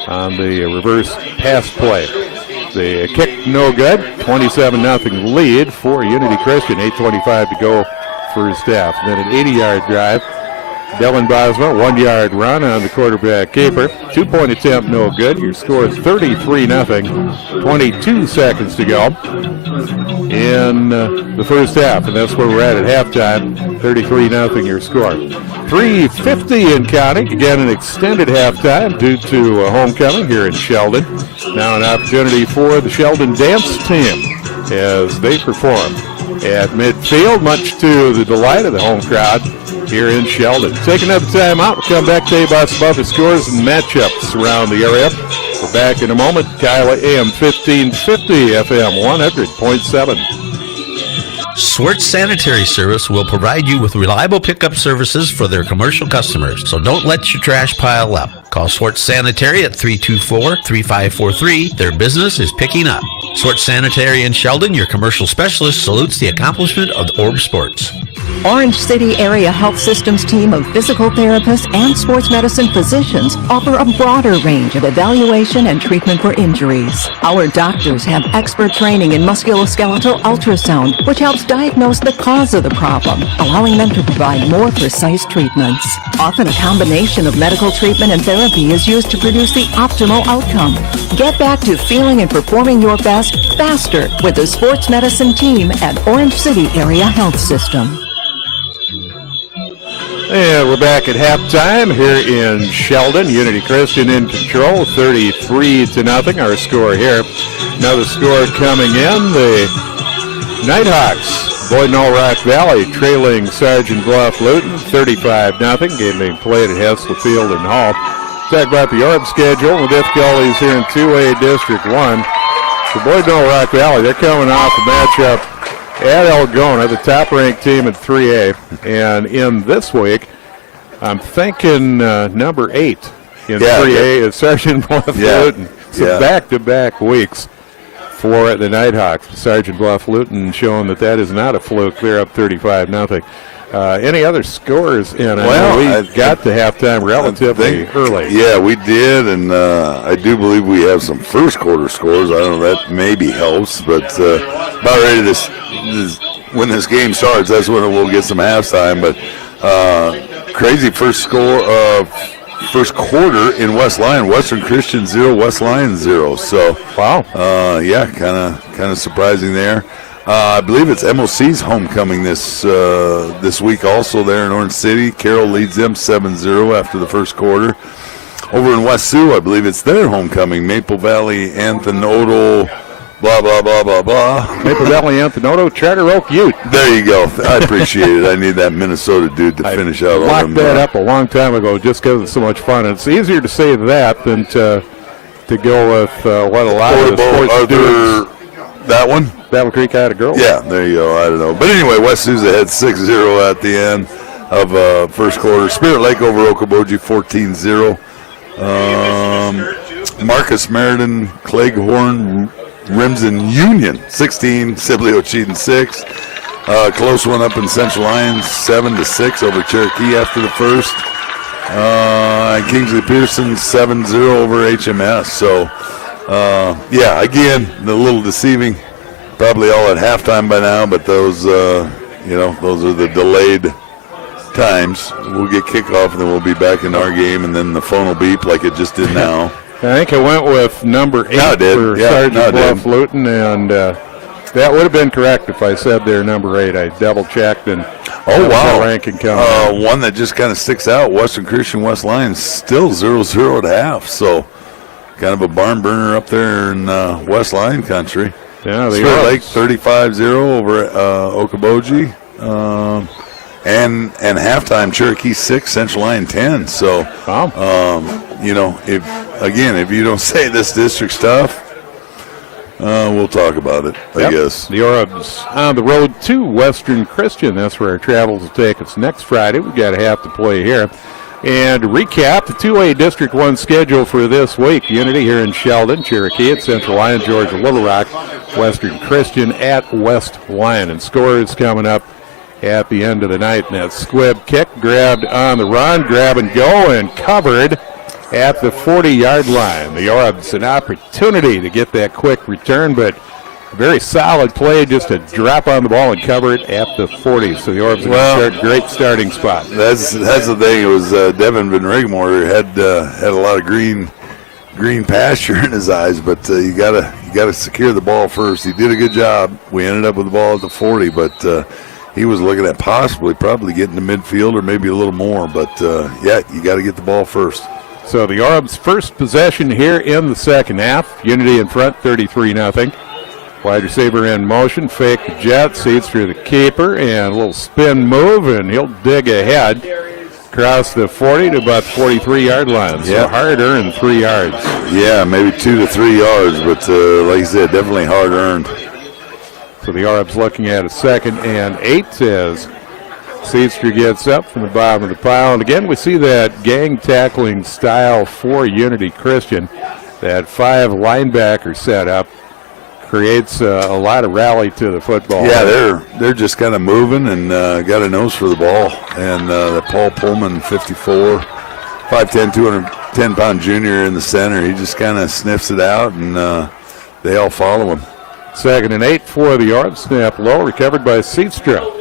on the reverse pass play. The kick no good, 27-0 lead for Unity Christian, 8:25 to go first half. And then an 80-yard drive. Dylan Bosma, 1-yard run on the quarterback keeper. 2-point attempt no good. Your score is 33-0, 22 seconds to go in the first half. And that's where we're at halftime, 33-0 your score. 3:50 in counting. Again, an extended halftime due to homecoming here in Sheldon. Now an opportunity for the Sheldon dance team as they perform at midfield, much to the delight of the home crowd here in Sheldon. Take another time out. We'll come back to you about some other scores and matchups around the area. We're back in a moment. Kyle AM 1550, FM 100.7. Swartz Sanitary Service will provide you with reliable pickup services for their commercial customers, so don't let your trash pile up. Call Swartz Sanitary at 324-3543. Their business is picking up. Swartz Sanitary in Sheldon, your commercial specialist, salutes the accomplishment of the Orb Sports. Orange City Area Health Systems team of physical therapists and sports medicine physicians offer a broader range of evaluation and treatment for injuries. Our doctors have expert training in musculoskeletal ultrasound, which helps diagnose the cause of the problem, allowing them to provide more precise treatments. Often a combination of medical treatment and therapy is used to produce the optimal outcome. Get back to feeling and performing your best faster with the sports medicine team at Orange City Area Health System. And we're back at halftime here in Sheldon. Unity Christian in control, 33-0 our score here. Another score coming in. The Nighthawks, Boyd and Rock Valley trailing Sergeant Bluff Luton, 35-0. Game being played at Hessel Field and Hall. Talk about the Orb schedule and the difficulties here in 2A District 1. For Boyd and Rock Valley, they're coming off a matchup at Algona, the top-ranked team in 3A. And in this week, I'm thinking number 8 in 3A is Sergeant Bluff Luton. So back-to-back weeks for the Nighthawks. Sergeant Bluff Luton showing that is not a fluke. They're up 35-0. Any other scores in? We got to halftime relatively early. Yeah, we did, and I do believe we have some first quarter scores. I don't know, that maybe helps, but about ready to when this game starts, that's when we'll get some halftime. But crazy first quarter in West Lyon. Western Christian 0, West Lyon 0. So wow, kind of surprising there. I believe it's MOC's homecoming this week also there in Orange City. Carroll leads them 7-0 after the first quarter. Over in West Sioux, I believe it's their homecoming. Maple Valley, Anthonodal, blah, blah, blah, blah, blah. Maple Valley, Anthonodal, Charter Oak Ute. There you go. I appreciate it. I need that Minnesota dude to finish out. I locked that up a long time ago just because it's so much fun. And it's easier to say that than to go with what a lot of the sports do. That one? Battle Creek had a girl. Yeah, there you go. I don't know. But anyway, West Sioux's ahead 6-0 at the end of first quarter. Spirit Lake over Okoboji 14-0. Marcus Meriden, Cleghorn, Remsen Union 16, Sibley Ocheyedan 6. Close one up in Central Lyons 7-6 over Cherokee after the first. And Kingsley Pearson 7-0 over HMS. So, again, a little deceiving. Probably all at halftime by now, but those, those are the delayed times. We'll get kickoff, and then we'll be back in our game, and then the phone will beep like it just did now. I think I went with number 8 for Sergeant Bluff Luton, and that would have been correct if I said they're number 8. I double-checked, and ranking coming one that just kind of sticks out, Western Christian West Lyon, still 0-0 at half, so kind of a barn burner up there in West Lyon country. Yeah, Spirit Lake 35-0 over Okoboji. and halftime Cherokee 6, Central Lyon 10. So, you know, if you don't say this district's tough, we'll talk about it, I guess. The Orbs on the road to Western Christian. That's where our travels will take us next Friday. We've got a half to play here. And to recap the 2A District 1 schedule for this week. Unity here in Sheldon, Cherokee at Central Lyon, Georgia Little Rock, Western Christian at West Lyon. And scores coming up at the end of the night. And that squib kick grabbed on the run, grab and go, and covered at the 40-yard line. The Orbs an opportunity to get that quick return, but very solid play, just to drop on the ball and cover it at the 40. So the Orbs have a great starting spot. That's the thing. It was Devin Van Rigmore had a lot of green pasture in his eyes, but you gotta secure the ball first. He did a good job. We ended up with the ball at the 40, but he was looking at probably getting to midfield or maybe a little more. But you got to get the ball first. So the Orbs' first possession here in the second half. Unity in front, 33-0. Wide receiver in motion, fake the jet, seeds through the keeper, and a little spin move, and he'll dig ahead across the 40 to about 43-yard line. So hard-earned 3 yards. Yeah, maybe 2 to 3 yards, but like you said, definitely hard-earned. So the Orbs looking at a 2nd and 8 as Seedster gets up from the bottom of the pile. And again, we see that gang tackling style for Unity Christian. That 5 linebacker setup creates a lot of rally to the football. Yeah, they're just kind of moving and got a nose for the ball. And the Paul Pullman, 54, 5'10", 210-pound junior in the center. He just kind of sniffs it out, and they all follow him. 2nd and 8 for the Orbs. Snap low, recovered by Seedstrom.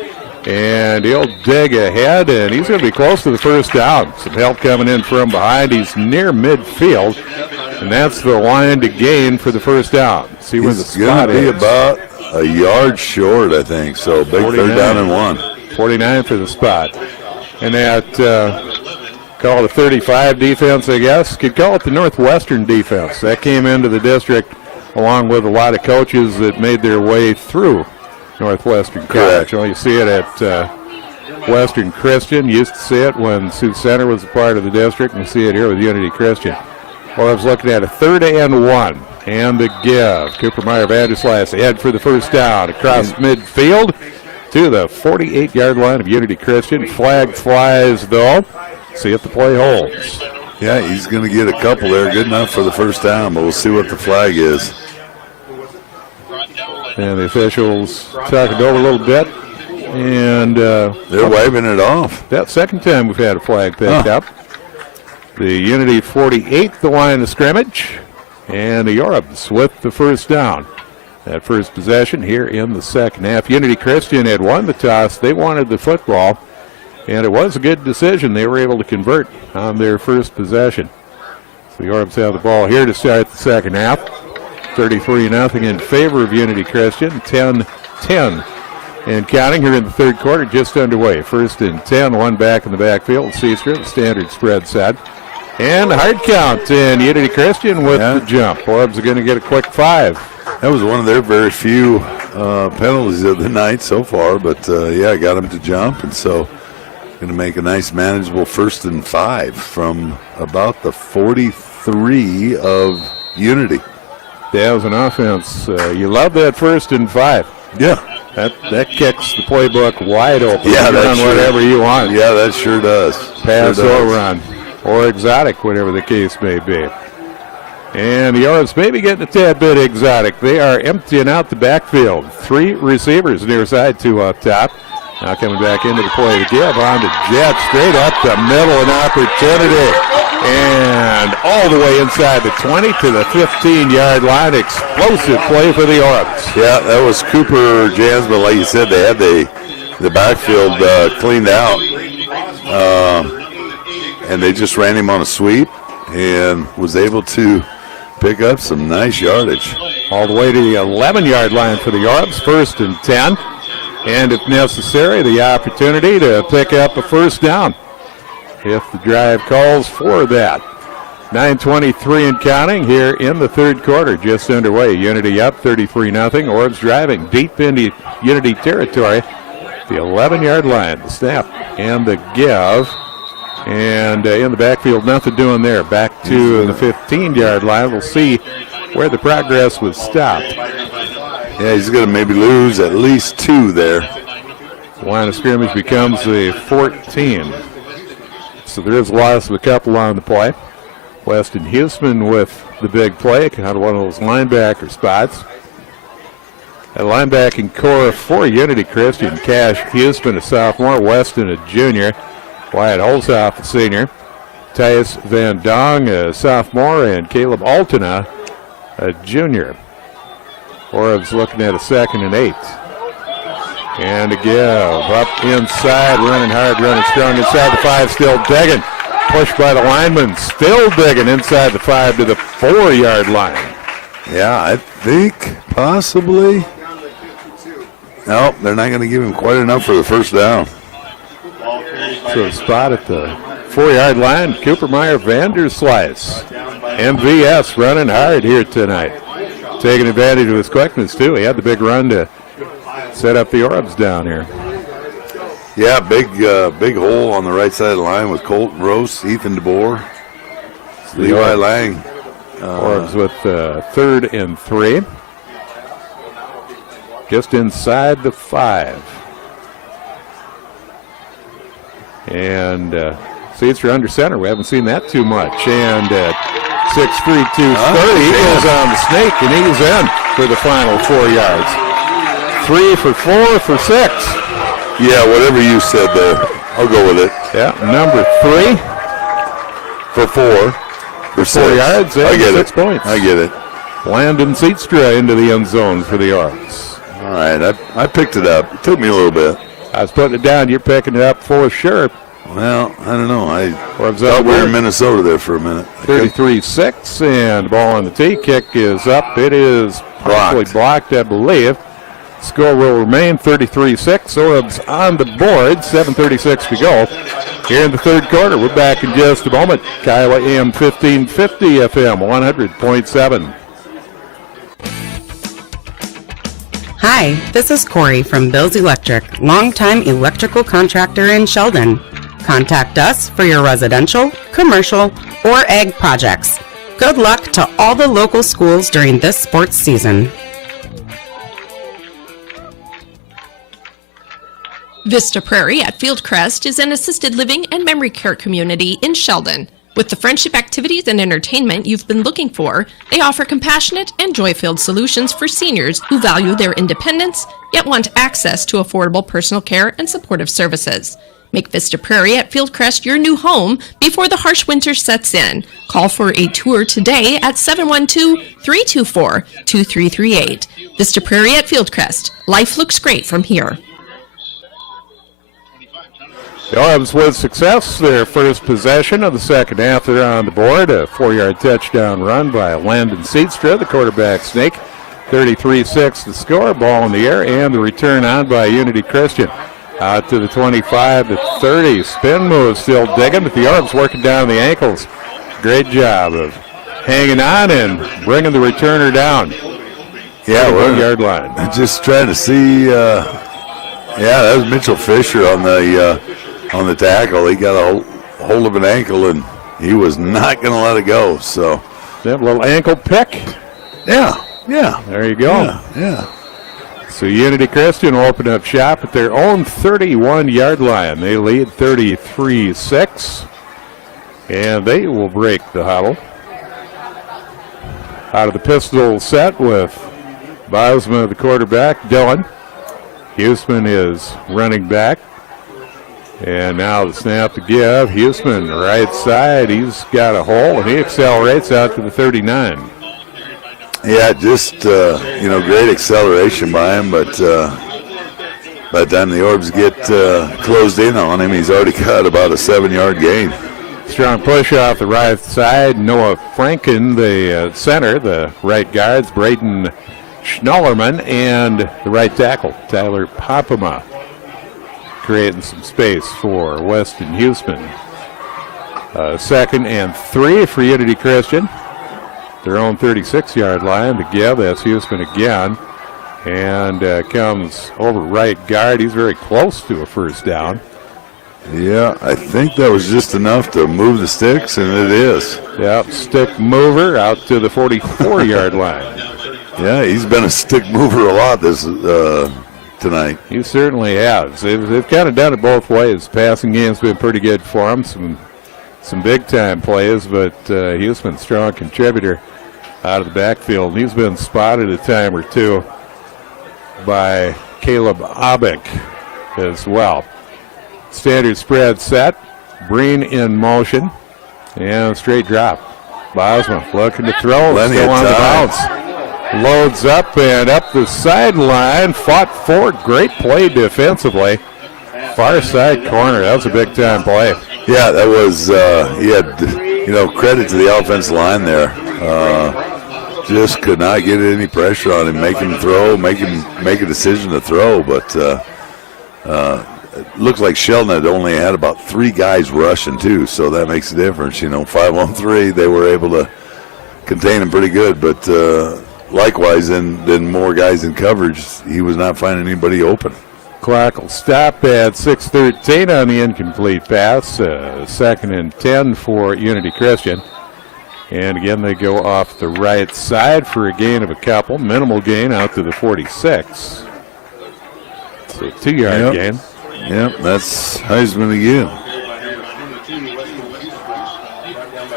And he'll dig ahead, and he's going to be close to the first down. Some help coming in from behind. He's near midfield, and that's the line to gain for the first down. See where the spot is. He's going to be about a yard short, I think. So big 3rd down and 1. 49 for the spot. And that, call it a 35 defense, I guess. Could call it the Northwestern defense. That came into the district along with a lot of coaches that made their way through Northwestern College. Well, you see it at Western Christian. Used to see it when Sioux Center was a part of the district, and we see it here with Unity Christian. Orbs looking at a 3rd and 1, and the give. Cooper Meyer Vanderslas ahead for the first down across midfield to the 48-yard line of Unity Christian. Flag flies, though. See if the play holds. Yeah, he's going to get a couple there. Good enough for the first down, but we'll see what the flag is. And the officials talking over a little bit. And they're waving it off. That second time we've had a flag picked up. The Unity 48, the line of scrimmage. And the Orbs with the first down. That first possession here in the second half. Unity Christian had won the toss. They wanted the football. And it was a good decision. They were able to convert on their first possession. So the Orbs have the ball here to start the second half. 33-0 in favor of Unity Christian. 10-10 and counting here in the third quarter, just underway. 1st and 10, 1 back in the backfield. Seaster, the standard spread set. And a hard count, and Unity Christian with the jump. Orbs are going to get a quick 5. That was one of their very few penalties of the night so far, but got them to jump, and so going to make a nice manageable 1st and 5 from about the 43 of Unity. Yeah, as an offense, you love that 1st and 5. Yeah. That kicks the playbook wide open. Yeah, you run whatever you want. Yeah, that sure does. Pass or run, or exotic, whatever the case may be. And the Orbs maybe getting a tad bit exotic. They are emptying out the backfield. 3 receivers near side, 2 up top. Now coming back into the play to give on the jet, straight up the middle, an opportunity. And all the way inside the 20 to the 15-yard line. Explosive play for the Orbs. Yeah, that was Cooper Jansma. Like you said, they had the backfield cleaned out. And they just ran him on a sweep and was able to pick up some nice yardage. All the way to the 11-yard line for the Orbs. 1st and 10. And if necessary, the opportunity to pick up a first down if the drive calls for that. 9:23 and counting here in the third quarter, just underway. Unity up 33-0. Orbs driving deep into Unity territory. the 11-yard line. The snap and the give. And in the backfield, nothing doing there. Back to the 15-yard line. We'll see where the progress was stopped. Yeah, he's going to maybe lose at least 2 there. Line of scrimmage becomes the 14. So there is a loss of a couple on the play. Weston Huseman with the big play, kind of one of those linebacker spots. A linebacking core for Unity Christian. Cash Huseman, a sophomore. Weston, a junior. Wyatt Holzoff, a senior. Tyus Van Dong, a sophomore. And Caleb Altena, a junior. Orbs looking at a 2nd and 8. And a give. Up inside, running hard, running strong inside the 5, still digging. Pushed by the lineman, still digging inside the 5 to the 4-yard line. Yeah, I think possibly. No, they're not going to give him quite enough for the first down. So the spot at the 4-yard line, Cooper Meyer Vanderslice. MVS running hard here tonight. Taking advantage of his quickness, too. He had the big run to set up the Orbs down here. Yeah, big hole on the right side of the line with Colton Rose, Ethan DeBoer, Levi Lang. Orbs with 3rd and 3. Just inside the 5. And seats are under center. We haven't seen that too much. And 6'3", 230. He goes on the snake, and he's in for the final 4 yards. 3 for 4 for 6. Yeah, whatever you said there. I'll go with it. Yeah, number 3 for 4 for 4 yards and I get 6 it. points. I get it. Landon Seatstra into the end zone for the Orbs. All right, I picked it up. It took me a little bit. I was putting it down. You're picking it up for sure. Well, I don't know. I Orbs thought we were in Minnesota there for a minute. 33-6, and the ball on the tee. Kick is up. It is partially blocked, I believe. Score will remain 33-6. Orbs on the board. 7:36 to go here in the 3rd quarter. We're back in just a moment. Kiowa AM 1550 FM 100.7. Hi, this is Corey from Bill's Electric, longtime electrical contractor in Sheldon. Contact us for your residential, commercial, or ag projects. Good luck to all the local schools during this sports season. Vista Prairie at Fieldcrest is an assisted living and memory care community in Sheldon. With the friendship activities and entertainment you've been looking for, they offer compassionate and joy-filled solutions for seniors who value their independence, yet want access to affordable personal care and supportive services. Make Vista Prairie at Fieldcrest your new home before the harsh winter sets in. Call for a tour today at 712-324-2338. Vista Prairie at Fieldcrest. Life looks great from here. The Orbs with success, their first possession of the second half. They're on the board. A 4-yard touchdown run by Landon Seatstra, the quarterback snake. 33-6 the score. Ball in the air, and the return on by Unity Christian. Out to the 25, the 30. Spin move, still digging, but the Orbs working down the ankles. Great job of hanging on and bringing the returner down. Yeah, 1-yard line. Just trying to see. That was Mitchell Fisher on the tackle. He got a hold of an ankle, and he was not going to let it go. So that little ankle pick. Yeah. There you go. Yeah. So Unity Christian will open up shop at their own 31-yard line. They lead 33-6, and they will break the Hudl. Out of the pistol set with Bosma, the quarterback, Dylan. Huseman is running back. And now the snap to give. Huseman, right side. He's got a hole, and he accelerates out to the 39. Yeah, just, great acceleration by him, but by the time the Orbs get closed in on him, he's already got about a 7-yard gain. Strong push off the right side. Noah Franken, the center, the right guards, Braden Schnellerman, and the right tackle, Tyler Popema, creating some space for Weston Huseman. 2nd and 3 for Unity Christian. Their own 36-yard line to give. That's Huseman again. and comes over right guard. He's very close to a first down. Yeah, I think that was just enough to move the sticks, and it is. Yep, stick mover out to the 44-yard line. Yeah, he's been a stick mover a lot this tonight. He certainly has. They've kind of done it both ways. Passing game's been pretty good for him. Some big-time plays, but he's been a strong contributor out of the backfield. He's been spotted a time or two by Caleb Abick as well. Standard spread set. Breen in motion. And straight drop. Bosma looking to throw. Still on the bounce. Loads up and up the sideline. Fought for. Great play defensively. Far side corner. That was a big-time play. Yeah, that was, he had, credit to the offensive line there. Just could not get any pressure on him, make him throw, make a decision to throw. But it looks like Sheldon had only had about 3 guys rushing, too, so that makes a difference. 5 on 3, they were able to contain him pretty good. But likewise, then more guys in coverage, he was not finding anybody open. Clock will stop at 6:13 on the incomplete pass. 2nd and 10 for Unity Christian. And again, they go off the right side for a gain of a couple. Minimal gain out to the 46. So 2-yard gain. Yep, that's Heisman again.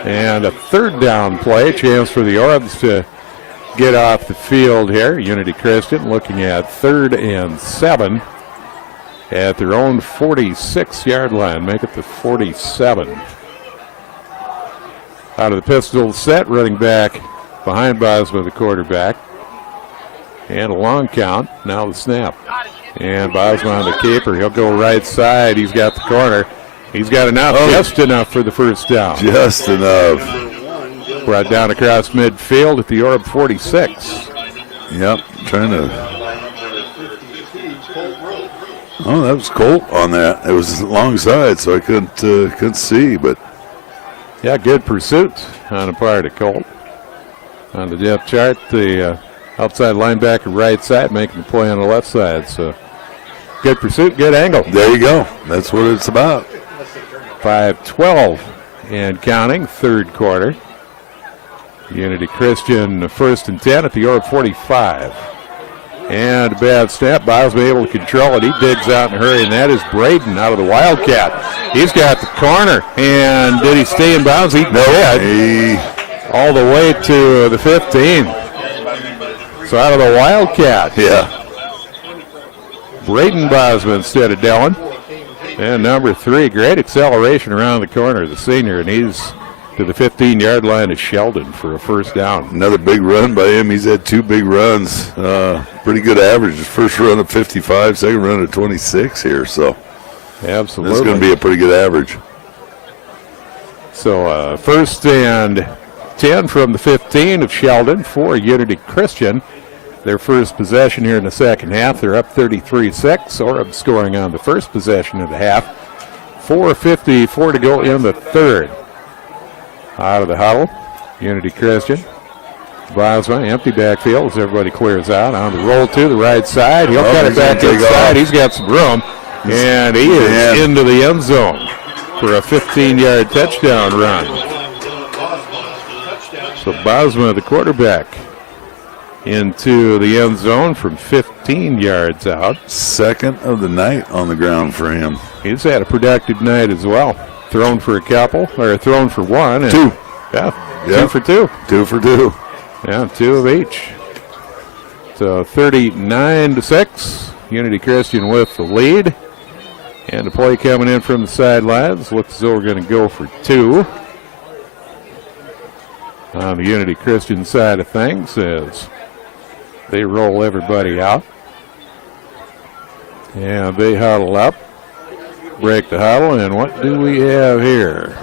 And a 3rd down play. Chance for the Orbs to get off the field here. Unity Christian looking at 3rd and 7. At their own 46-yard line, make it the 47. Out of the pistol set, running back behind Bosma, the quarterback. And a long count, now the snap. And Bosma on the keeper, he'll go right side, he's got the corner. He's got enough, just enough for the first down. Just enough. Brought down across midfield at the Orb 46. Yep, trying to... Oh, that was Colt on that. It was long side, so I couldn't see, but yeah, good pursuit on the part of Colt. On the depth chart, the outside linebacker right side making the play on the left side. So good pursuit, good angle. There you go. That's what it's about. 5:12 and counting, 3rd quarter. Unity Christian 1st and 10 at the Orb 45. And a bad snap. Bosma able to control it. He digs out in a hurry, and that is Braden out of the Wildcat. He's got the corner. And did he stay in bounds? He did. All the way to the 15. So out of the Wildcat. Yeah. Braden Bosma instead of Dillon. And number 3, great acceleration around the corner, the senior, and he's to the 15-yard line of Sheldon for a first down. Another big run by him. He's had 2 big runs. Pretty good average. His first run of 55, second run of 26 here. So absolutely, this is going to be a pretty good average. So 1st and 10 from the 15 of Sheldon for Unity Christian. Their first possession here in the second half. They're up 33-6. Orb scoring on the first possession of the half. 4:54 to go in the 3rd. Out of the huddle, Unity Christian. Bosma, empty backfield as everybody clears out. On the roll to the right side. He'll cut it back inside. He's got some room. And he is into the end zone for a 15-yard touchdown run. So Bosma, the quarterback, into the end zone from 15 yards out. 2nd of the night on the ground for him. He's had a productive night as well. Thrown for a couple, or thrown for 1. And 2. Yeah, 2 for 2. 2 for 2. Yeah, 2 of each. So 39-6. Unity Christian with the lead. And the play coming in from the sidelines. Looks as though we're going to go for 2. On the Unity Christian side of things as they roll everybody out. And they huddle up. Break the huddle, and what do we have here?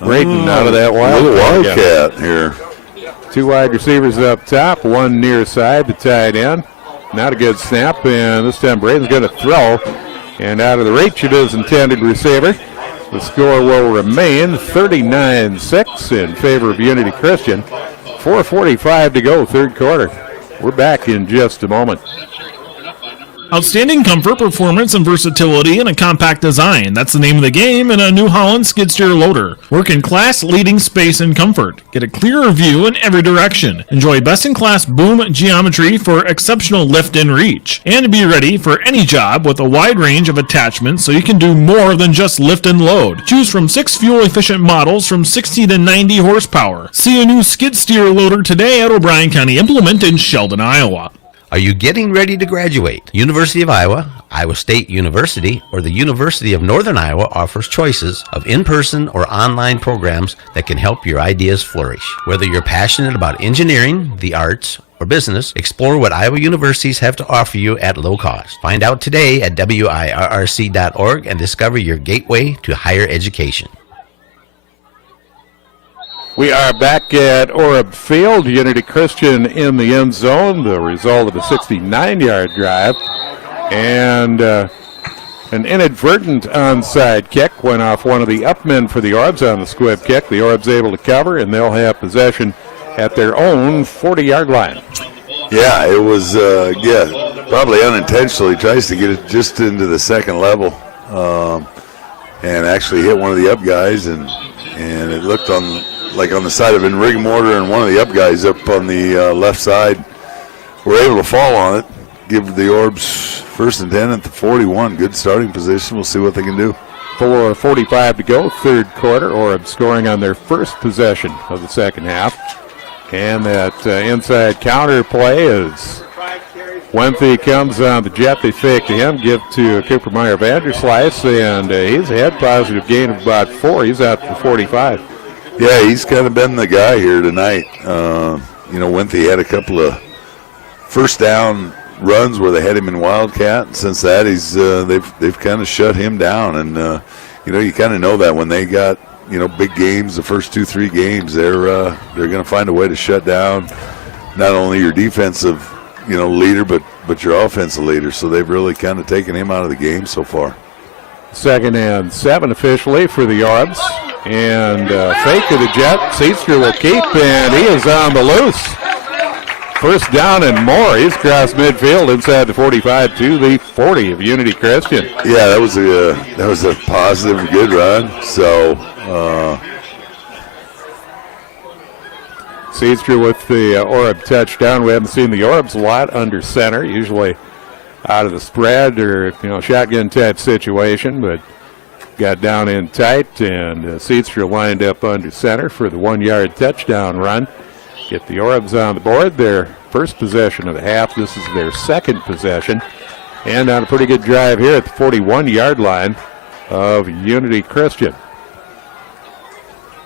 Braden out of that Wildcat here. 2 wide receivers up top, 1 near side, the tight end. Not a good snap, and this time Braden's going to throw. And out of the reach of his intended receiver. The score will remain 39-6 in favor of Unity Christian. 4:45 to go, 3rd quarter. We're back in just a moment. Outstanding comfort, performance, and versatility in a compact design. That's the name of the game in a New Holland skid steer loader. Work in class-leading space and comfort. Get a clearer view in every direction. Enjoy best-in-class boom geometry for exceptional lift and reach. And be ready for any job with a wide range of attachments so you can do more than just lift and load. Choose from 6 fuel-efficient models from 60 to 90 horsepower. See a new skid steer loader today at O'Brien County Implement in Sheldon, Iowa. Are you getting ready to graduate? University of Iowa, Iowa State University, or the University of Northern Iowa offers choices of in-person or online programs that can help your ideas flourish. Whether you're passionate about engineering, the arts, or business, explore what Iowa universities have to offer you at low cost. Find out today at wirc.org and discover your gateway to higher education. We are back at Orab Field. Unity Christian in the end zone. The result of a 69-yard drive. And an inadvertent onside kick went off one of the upmen for the Orbs on the squib kick. The Orbs able to cover, and they'll have possession at their own 40-yard line. Yeah, it was, probably unintentionally. Tries to get it just into the second level and actually hit one of the up guys, and it looked on the side of in rigor mortar, and one of the up guys up on the left side were able to fall on it, give the Orbs first and 10 at the 41. Good starting position. We'll see what they can do. 4:45 to go, third quarter. Orbs scoring on their first possession of the second half. And that inside counter play is Wenthy comes on the jet. They fake to him, give to Cooper Meyer Vanderslice, and he's had positive gain of about 4. He's out for 45. Yeah, he's kind of been the guy here tonight. Wenthy had a couple of first down runs where they had him in Wildcat, and since that, they've kind of shut him down. And you kind of know that when they got big games, the first 2-3 games, they're going to find a way to shut down not only your defensive leader, but your offensive leader. So they've really kind of taken him out of the game so far. 2nd and 7 officially for the Orbs. And fake to the jet. Seaster will keep, and he is on the loose. First down and more. He's crossed midfield inside the 45 to the 40 of Unity Christian. Yeah, that was a positive, good run. So Seaster with the Orb touchdown. We haven't seen the Orbs a lot under center, usually out of the spread or shotgun type situation, but got down in tight, and Seaster lined up under center for the 1-yard touchdown run. Get the Orbs on the board. Their first possession of the half. This is their second possession. And on a pretty good drive here at the 41-yard line of Unity Christian.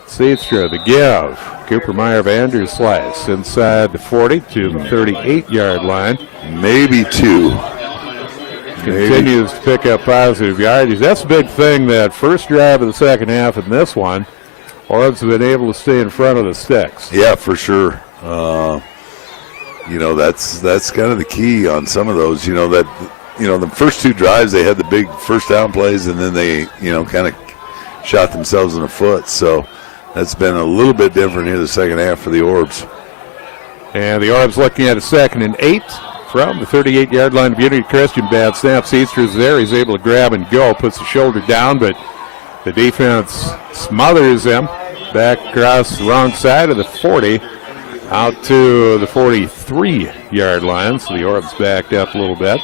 Seaster the give. Cooper Meyer Vanderslice inside the 40 to the 38-yard line. Maybe 2. Continues to pick up positive yardage. That's a big thing, that first drive of the second half and this one. Orbs have been able to stay in front of the sticks. Yeah, for sure. That's kind of the key on some of those. The first 2 drives they had the big first down plays, and then they kind of shot themselves in the foot. So that's been a little bit different here the second half for the Orbs. And the Orbs looking at a 2nd and 8. From the 38-yard line of Unity Christian. Bad snap. Seaster's there. He's able to grab and go. Puts the shoulder down, but the defense smothers him. Back across the wrong side of the 40. Out to the 43-yard line. So the Orbs backed up a little bit.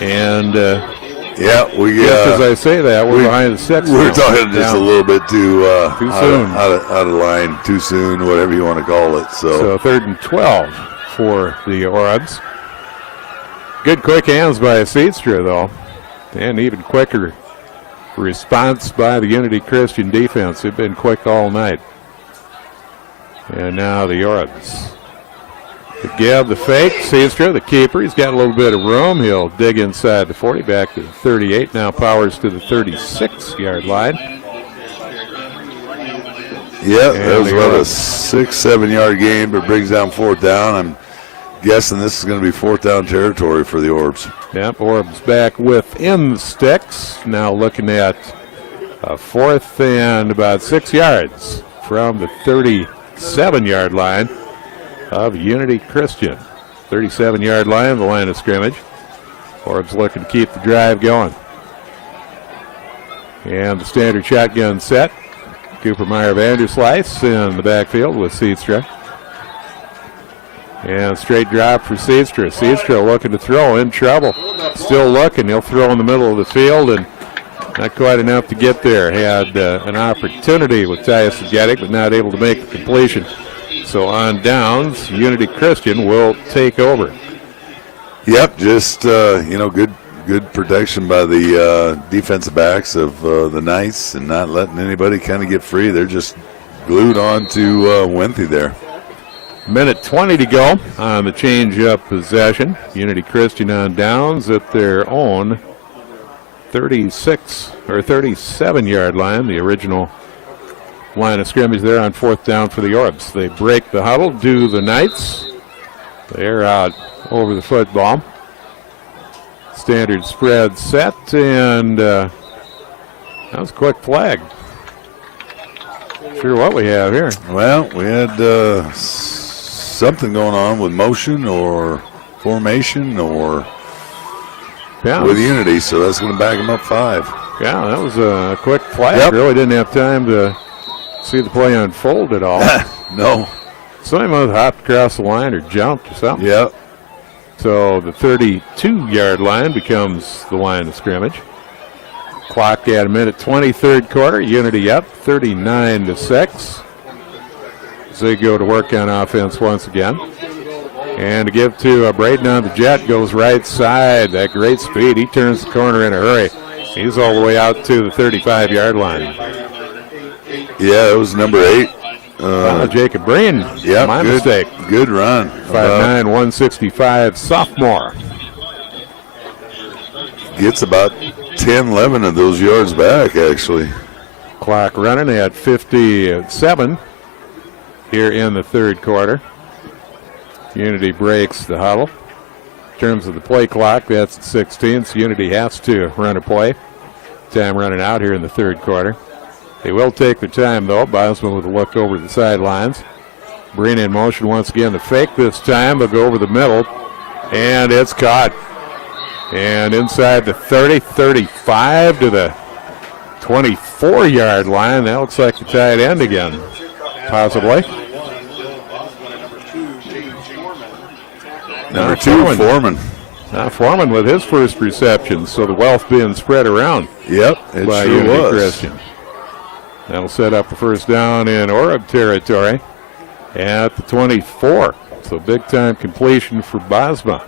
And, as I say that, we're behind the 6. We're talking just a little bit too soon. Out of line, too soon, whatever you want to call it. So 3rd and 12 for the Orbs. Good quick hands by Seaster, though, and even quicker response by the Unity Christian defense. They've been quick all night. And now the Orbs. The give, the fake. Seaster, the keeper, he's got a little bit of room. He'll dig inside the 40, back to the 38. Now powers to the 36-yard line. Yeah, that was about a 6-7 yard gain, but brings down 4th down. I'm guessing this is going to be 4th down territory for the Orbs. Yep, Orbs back within the sticks. Now looking at a 4th and about 6 yards from the 37-yard line of Unity Christian. 37-yard line, the line of scrimmage. Orbs looking to keep the drive going. And the standard shotgun set. Cooper Meyer Vanderslice in the backfield with Seedstra. And straight drop for Seedstra. Seedstra looking to throw, in trouble. Still looking. He'll throw in the middle of the field and not quite enough to get there. Had an opportunity with Tyus Geddick, but not able to make the completion. So on downs, Unity Christian will take over. Yep, just good protection by the defensive backs of the Knights and not letting anybody kind of get free. They're just glued on to Winthy there. Minute 20 to go on the change-up possession. Unity Christian on downs at their own 36 or 37-yard line, the original line of scrimmage there on 4th down for the Orbs. They break the huddle, do the Knights. They're out over the football. Standard spread set, and that was a quick flag. Sure what we have here. Well, we had something going on with motion or formation or with Unity, so that's going to back them up 5. Yeah, that was a quick flag. Yep. Really didn't have time to see the play unfold at all. No. Somebody must have hopped across the line or jumped or something. Yep. So the 32-yard line becomes the line of scrimmage. Clock at a minute 20, third quarter. Unity up 39-6. As they go to work on offense once again. And to give to Braden on the jet, goes right side. That great speed. He turns the corner in a hurry. He's all the way out to the 35-yard line. Yeah, it was number 8. Jacob Breen. Yeah, my mistake. Good run. 5'9", 165 sophomore. Gets about 10, 11 of those yards back, actually. Clock running at 57 here in the third quarter. Unity breaks the huddle. In terms of the play clock, that's at 16, so Unity has to run a play. Time running out here in the third quarter. They will take their time, though. Bosman with a look over the sidelines. Breen in motion once again. The fake this time. They'll go over the middle, and it's caught. And inside the 30, 35 to the 24-yard line. That looks like the tight end again, possibly. Number 2, Foreman. Now Foreman with his first reception, so the wealth being spread around. Yep, it by sure Unity was. Christian. That'll set up a first down in Orab territory at the 24. So big-time completion for Bosma.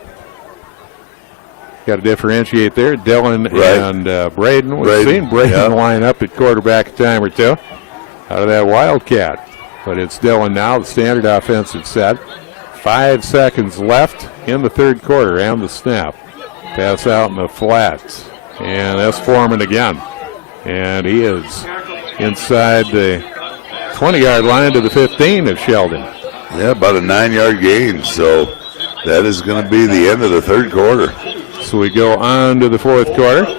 Got to differentiate there. Dylan and Braden. We've seen Braden line up at quarterback a time or two out of that Wildcat. But it's Dylan now, the standard offensive set. 5 seconds left in the third quarter and the snap. Pass out in the flats. And that's Foreman again. And he is inside the 20-yard line to the 15 of Sheldon. Yeah, about a 9-yard gain. So that is going to be the end of the third quarter. So we go on to the fourth quarter.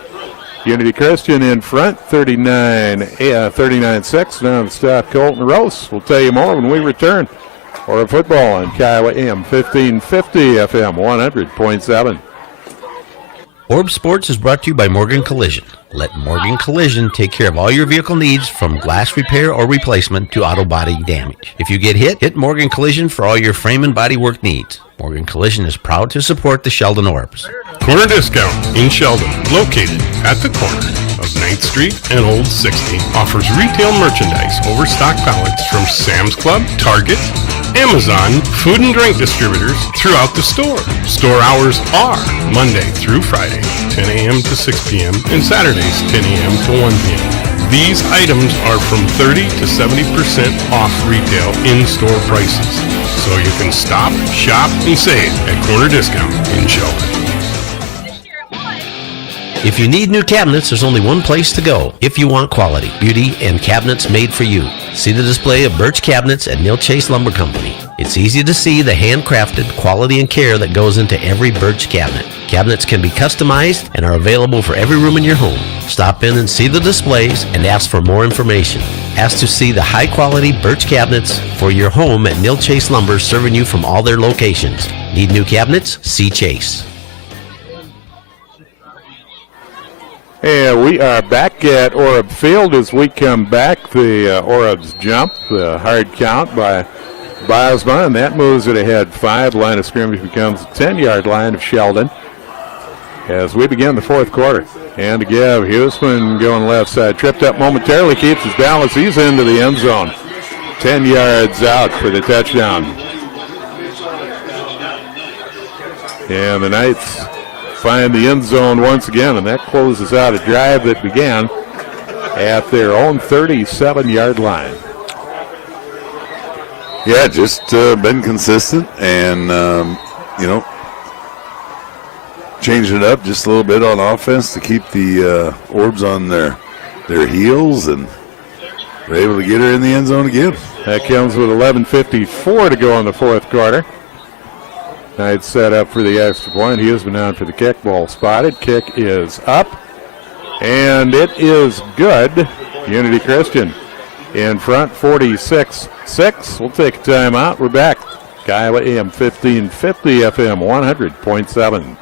Unity Christian in front, 39-6. Now to stop Colton Rose. We'll tell you more when we return. Or football on Kiowa AM 1550 FM 100.7. Orb Sports is brought to you by Morgan Collision. Let Morgan Collision take care of all your vehicle needs, from glass repair or replacement to auto body damage. If you get hit Morgan Collision for all your frame and body work needs. Morgan Collision is proud to support the Sheldon Orbs. Corner Discount in Sheldon, located at the corner of 9th Street and Old 60, offers retail merchandise, overstock pallets from Sam's Club, Target, Amazon, food and drink distributors throughout the store. Store hours are Monday through Friday, 10 a.m. to 6 p.m. and Saturdays, 10 a.m. to 1 p.m. These items are from 30 to 70% off retail in-store prices. So you can stop, shop, and save at Corner Discount in Sheldon. If you need new cabinets, there's only one place to go. If you want quality, beauty, and cabinets made for you, see the display of Birch cabinets at Neil Chase Lumber Company. It's easy to see the handcrafted quality and care that goes into every Birch cabinet. Cabinets can be customized and are available for every room in your home. Stop in and see the displays and ask for more information. Ask to see the high-quality Birch cabinets for your home at Neil Chase Lumber, serving you from all their locations. Need new cabinets? See Chase. And we are back at Orab Field as we come back. The Orabs jump, the hard count by Bosma, and that moves it ahead 5. Line of scrimmage becomes the 10-yard line of Sheldon as we begin the fourth quarter. And to give, Huseman going left side, tripped up momentarily, keeps his balance. He's into the end zone. 10 yards out for the touchdown. And the Knights find the end zone once again, and that closes out a drive that began at their own 37-yard line. Yeah, just been consistent and, changing it up just a little bit on offense to keep the Orbs on their heels, and they're able to get her in the end zone again. That comes with 11:54 to go in the fourth quarter. Knights set up for the extra point. He has been down for the kick. Ball spotted. Kick is up. And it is good. Unity Christian in front, 46-6. We'll take a timeout. We're back. Iowa AM 1550 FM 100.7.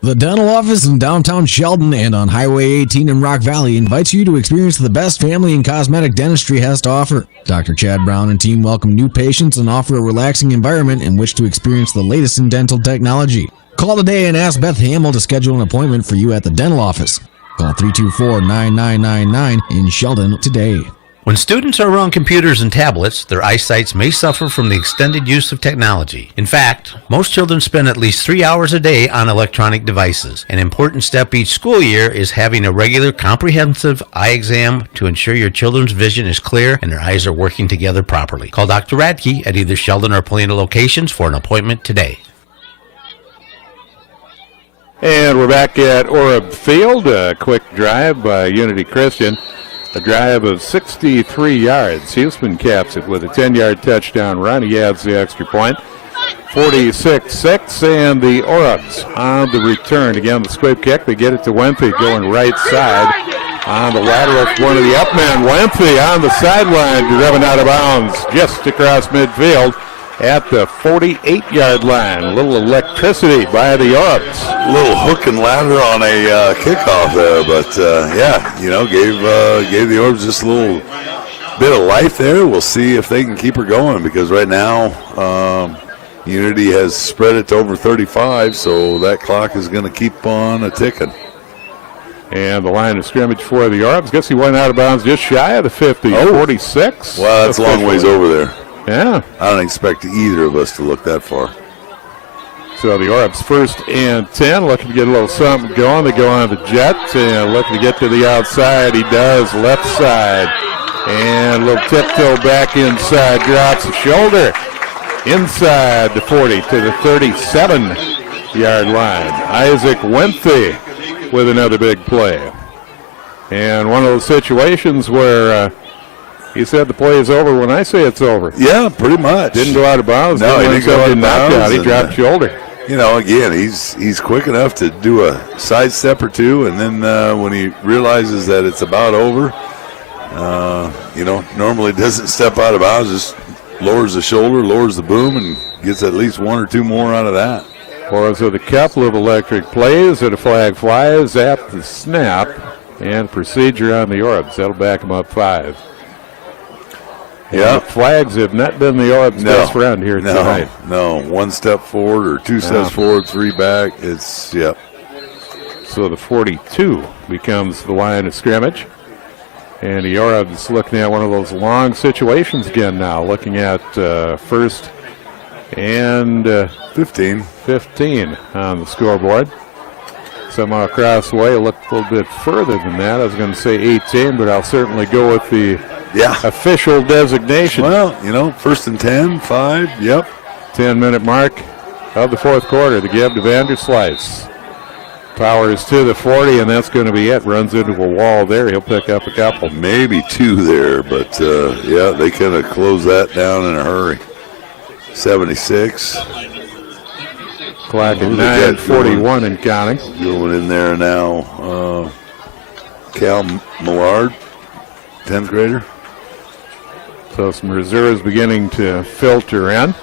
The dental office in downtown Sheldon and on Highway 18 in Rock Valley invites you to experience the best family and cosmetic dentistry has to offer. Dr. Chad Brown and team welcome new patients and offer a relaxing environment in which to experience the latest in dental technology. Call today and ask Beth Hamill to schedule an appointment for you at the dental office. Call 324-9999 in Sheldon today. When students are around computers and tablets, their eyesight may suffer from the extended use of technology. In fact, most children spend at least 3 hours a day on electronic devices. An important step each school year is having a regular comprehensive eye exam to ensure your children's vision is clear and their eyes are working together properly. Call Dr. Radke at either Sheldon or Polina locations for an appointment today. And we're back at Orab Field. A quick drive by Unity Christian. A drive of 63 yards. Huseman caps it with a 10-yard touchdown run. He adds the extra point. 46-6, and the Orabs on the return. Again, the squib kick. They get it to Wenthy going right side. On the lateral, one of the up men. Wenthy on the sideline, driven out of bounds just across midfield at the 48-yard line. A little electricity by the Orabs. A little hook and ladder on a kickoff there, but gave the Orbs just a little bit of life there. We'll see if they can keep her going, because right now Unity has spread it to over 35, so that clock is going to keep on a-ticking. And the line of scrimmage for the Orbs. Guess he went out of bounds just shy of the 50, 46. Well, that's a long ways over there. Yeah. I don't expect either of us to look that far. So the Orbs 1st and 10, looking to get a little something going. They go on the jet and looking to get to the outside. He does, left side. And a little tiptoe back inside, drops the shoulder. Inside the 40 to the 37-yard line. Isaac Wenthy with another big play. And one of those situations where he said the play is over when I say it's over. Yeah, pretty much. Didn't go out of bounds. No, he didn't go out of bounds. He dropped shoulder. Again, he's quick enough to do a sidestep or two, and then when he realizes that it's about over, normally doesn't step out of bounds, just lowers the shoulder, lowers the boom, and gets at least one or two more out of that. For us with a couple of electric plays, and a flag flies at the snap, and procedure on the Orbs. That'll back them up 5. Yeah, flags have not been the Orbs' best friend here tonight. No, one step forward or two steps forward, 3 back. So the 42 becomes the line of scrimmage. And the Orbs looking at one of those long situations again now, looking at 1st and 15 on the scoreboard. Somehow across the way, looked a little bit further than that. I was going to say 18, but I'll certainly go with the official designation. Well, 1st and 10, 5, yep. 10-minute mark of the fourth quarter. The give to Vanderslice. Powers to the 40, and that's going to be it. Runs into a wall there. He'll pick up a couple. Maybe 2 there, but yeah, they kind of closed that down in a hurry. 76. Clock at 9:41 and counting. Going in there now. Cal Millard, 10th grader. So some reserves beginning to filter in.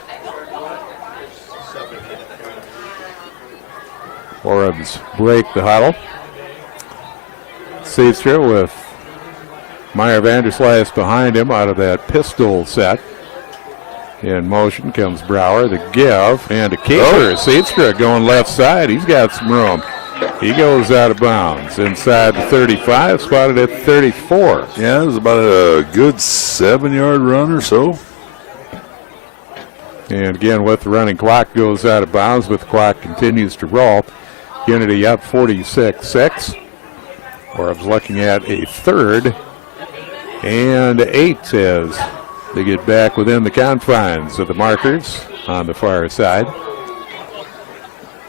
Orbs break the huddle. Seaster with Meyer Vanderslice behind him out of that pistol set. In motion comes Brower, the give, and a keeper. Seaster going left side. He's got some room. He goes out of bounds. Inside the 35, spotted at 34. Yeah, it was about a good 7-yard run or so. And again, with the running clock, goes out of bounds, but the clock continues to roll. Unity up 46-6. Orbs looking at a 3rd and 8 as they get back within the confines of the markers on the far side.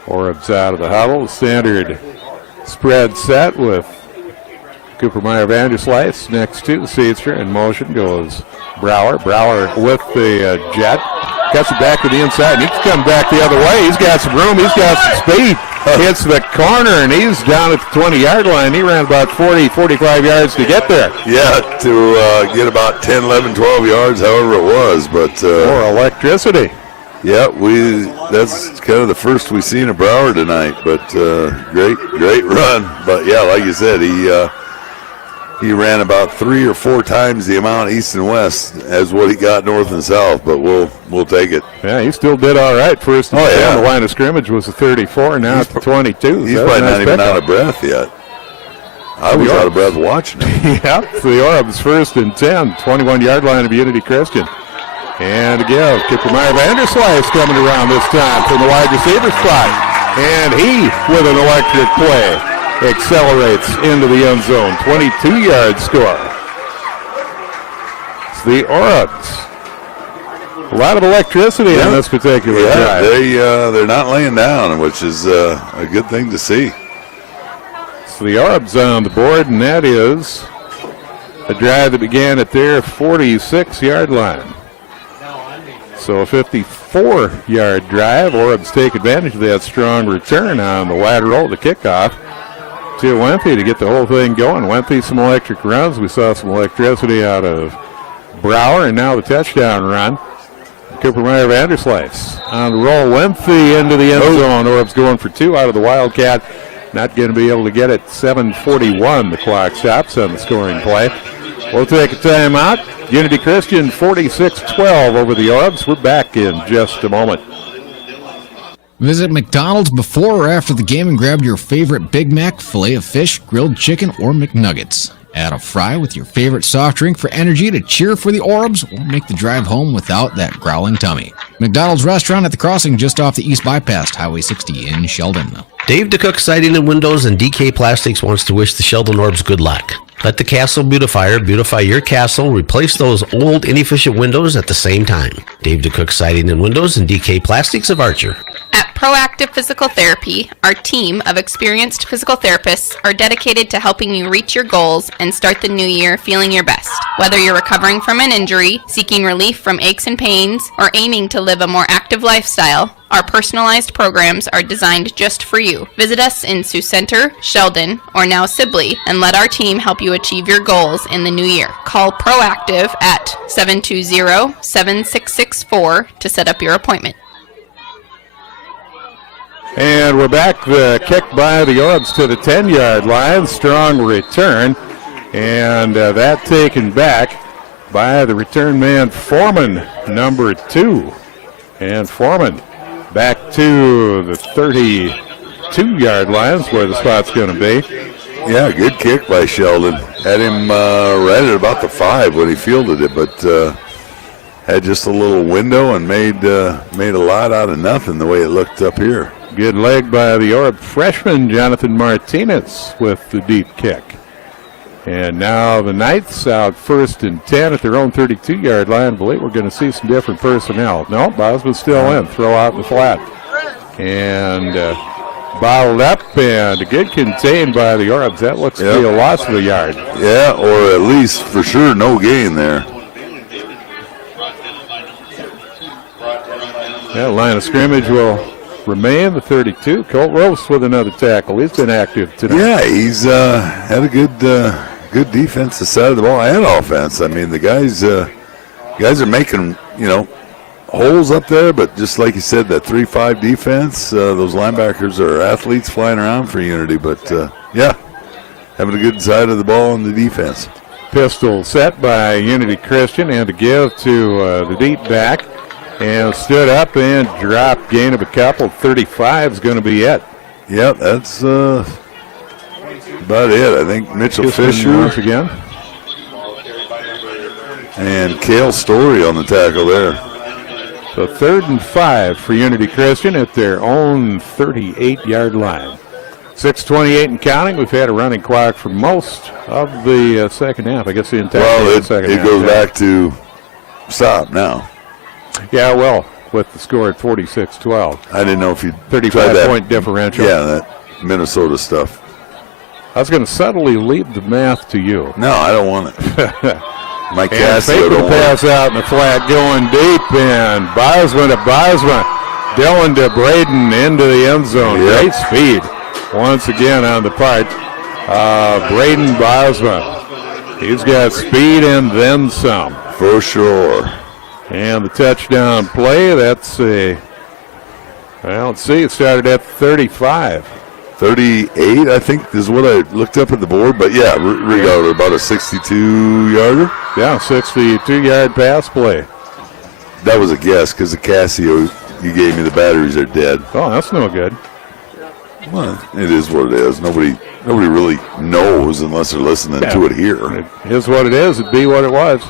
Orbs out of the huddle. Standard spread set with Cooper Meyer Vanderslice next to Seaster. In motion goes Brower. Brower with the jet. Cuts it back to the inside. He can come back the other way. He's got some room. He's got some speed. Hits the corner, and he's down at the 20-yard line. He ran about 40, 45 yards to get there. Yeah, to get about 10, 11, 12 yards, however it was. But more electricity. Yeah, that's kind of the first we've seen of Brower tonight. But great run. But, yeah, like you said, he ran about 3 or 4 times the amount east and west as what he got north and south, but we'll take it. Yeah, he still did all right. First and 10, the line of scrimmage was a 34, now it's 22. He's probably not even out of breath yet. I was out of breath watching him. Yeah, so the Orbs first and 10, 21-yard line of Unity Christian. And again, Cooper Meyer Vanderslice coming around this time from the wide receiver spot. And he, with an electric play, accelerates into the end zone. 22-yard score. It's the Orbs. A lot of electricity on this particular drive. They're not laying down, which is a good thing to see. So the Orbs on the board, and that is a drive that began at their 46-yard line. So a 54-yard drive. Orbs take advantage of that strong return on the lateral, the kickoff to Wempy to get the whole thing going. Wempy some electric runs. We saw some electricity out of Brower, and now the touchdown run. Cooper Meyer Vanderslice on the roll. Wempy into the end zone. Orbs going for 2 out of the Wildcat. Not going to be able to get it. 7:41 the clock stops on the scoring play. We'll take a timeout. Unity Christian 46-12 over the Orbs. We're back in just a moment. Visit McDonald's before or after the game and grab your favorite Big Mac, filet of fish, grilled chicken, or McNuggets. Add a fry with your favorite soft drink for energy to cheer for the Orbs, or make the drive home without that growling tummy. McDonald's restaurant at the crossing just off the East Bypass, Highway 60 in Sheldon. Dave DeCook Siding and Windows and DK Plastics wants to wish the Sheldon Orbs good luck. Let the Castle Beautifier beautify your castle. Replace those old, inefficient windows at the same time. Dave DeCook Siding and Windows and DK Plastics of Archer. At Proactive Physical Therapy, our team of experienced physical therapists are dedicated to helping you reach your goals and start the new year feeling your best. Whether you're recovering from an injury, seeking relief from aches and pains, or aiming to live a more active lifestyle, our personalized programs are designed just for you. Visit us in Sioux Center, Sheldon, or now Sibley, and let our team help you achieve your goals in the new year. Call Proactive at 720-7664 to set up your appointment. And we're back. The kick by the Orbs to the 10-yard line. Strong return. And that taken back by the return man, Foreman, number 2. And Foreman back to the 32-yard lines where the spot's going to be. Yeah, good kick by Sheldon. Had him right at about the 5 when he fielded it, but had just a little window and made a lot out of nothing the way it looked up here. Good leg by the Orb freshman, Jonathan Martinez, with the deep kick. And now the Knights out first and 10 at their own 32-yard line. I believe we're going to see some different personnel. No, Bosman's still in. Throw out in the flat. And bottled up and a good contained by the Orbs. That looks to be a loss of the yard. Yeah, or at least for sure no gain there. Yeah, line of scrimmage will remain the 32. Colt Rose with another tackle. He's been active today. Yeah, he's had a good defensive side of the ball and offense. I mean, the guys are making, holes up there, but just like you said, that 3-5 defense, those linebackers are athletes flying around for Unity. But, having a good side of the ball on the defense. Pistol set by Unity Christian and to give to the deep back. And stood up and dropped. Gain of a couple. 35 is going to be it. Yep, that's about it. I think Mitchell Fisher once again. And Cale Story on the tackle there. So 3rd and 5 for Unity Christian at their own 38-yard line. 6:28 and counting. We've had a running clock for most of the second half. I guess the entire second half. It goes back to stop now. Yeah, well, with the score at 46-12. I didn't know if you 35-point differential. Yeah, that Minnesota stuff. I was going to subtly leave the math to you. No, I don't want it. My Casio don't pass out in the flat, going deep, and Bosman to Bosman. Dylan to Braden into the end zone. Yep. Great speed once again on the part of Braden Bosman. He's got speed and then some. For sure. And the touchdown play, that's a, well, let's see, it started at 35. 38, I think, is what I looked up at the board. But, yeah, regardless, about a 62-yarder. Yeah, 62-yard pass play. That was a guess because the Casio you gave me, the batteries are dead. Oh, that's no good. Well, it is what it is. Nobody really knows unless they're listening to it here. It is what it is. It'd be what it was.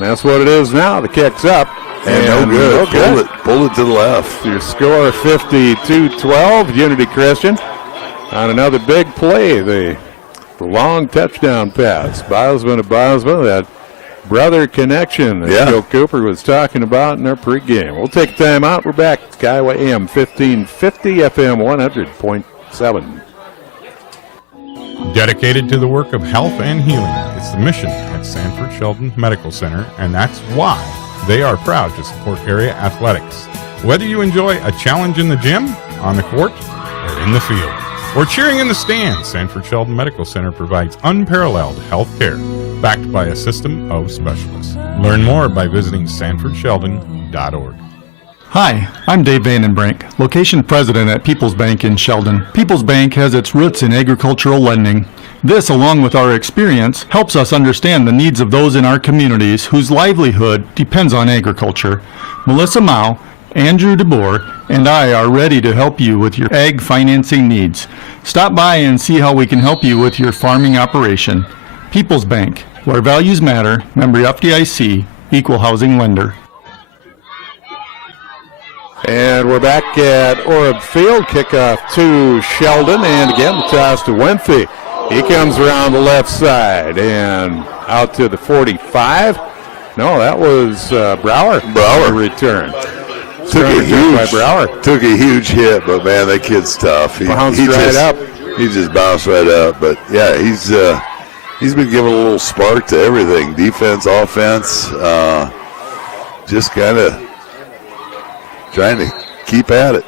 That's what it is now. The kick's up. And no good. Pull it to the left. Your score 52-12. Unity Christian on another big play. The long touchdown pass. Bosman to Bosman. That brother connection that Joe Cooper was talking about in our pregame. We'll take a time out. We're back. Skyway AM 1550, FM 100.7. Dedicated to the work of health and healing, it's the mission at Sanford Sheldon Medical Center, and that's why they are proud to support area athletics. Whether you enjoy a challenge in the gym, on the court, or in the field, or cheering in the stands, Sanford Sheldon Medical Center provides unparalleled health care, backed by a system of specialists. Learn more by visiting sanfordsheldon.org. Hi, I'm Dave Vandenbrink, location president at People's Bank in Sheldon. People's Bank has its roots in agricultural lending. This, along with our experience, helps us understand the needs of those in our communities whose livelihood depends on agriculture. Melissa Mao, Andrew DeBoer, and I are ready to help you with your ag financing needs. Stop by and see how we can help you with your farming operation. People's Bank, where values matter, member FDIC, equal housing lender. And we're back at Orab Field. Kickoff to Sheldon. And again, the toss to Wenthy. He comes around the left side and out to the 45. No, that was Brower. Brower return. Took a huge hit, but man, that kid's tough. He just bounced right up. But yeah, he's been giving a little spark to everything, defense, offense. Just kind of trying to keep at it.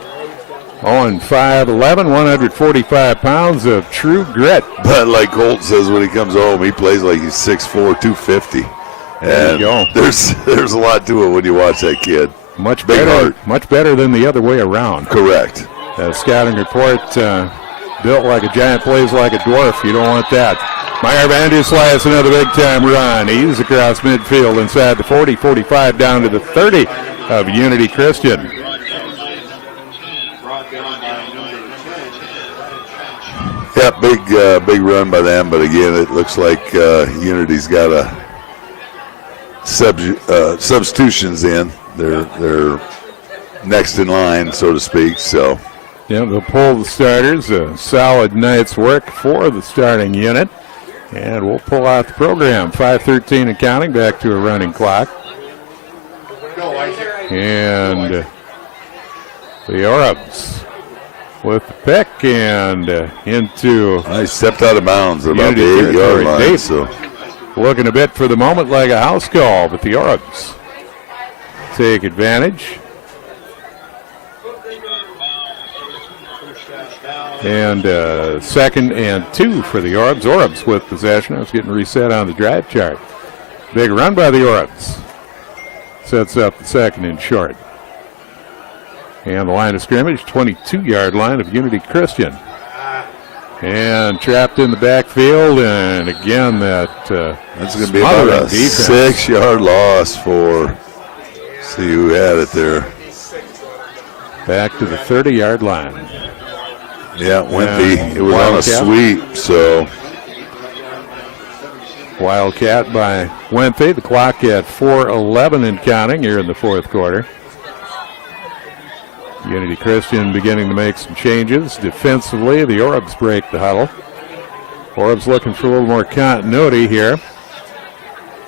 On 5'11", 145 pounds of true grit. But like Colt says when he comes home, he plays like he's 6'4", 250. There you go. There's a lot to it when you watch that kid. Much better than the other way around. Correct. Scouting report, built like a giant, plays like a dwarf. You don't want that. Meyer Vanderslice, another big-time run. He's across midfield inside the 40, 45 down to the 30 of Unity Christian. Yeah, big run by them, but again, it looks like Unity's got a substitutions in. They're next in line, so to speak. So, yeah, they'll pull the starters. A solid night's work for the starting unit, and we'll pull out the program. 5:13 and counting. Back to a running clock, and the Orbs with the pick and into. I stepped out of bounds at about Unity the 8-yard line. Deep. So Looking a bit for the moment like a house call, but the Orbs take advantage. And 2nd and 2 for the Orbs. Orbs with possession. I was getting reset on the drive chart. Big run by the Orbs. Sets up the 2nd and short. And the line of scrimmage, 22-yard line of Unity Christian. And trapped in the backfield, and again that's going to be about a 6-yard loss for. See who had it there. Back to the 30-yard line. Yeah, Wenthy. It was on a sweep, so. Wildcat by Wenthy. The clock at 4:11 and counting here in the fourth quarter. Unity Christian beginning to make some changes. Defensively, the Orbs break the huddle. Orbs looking for a little more continuity here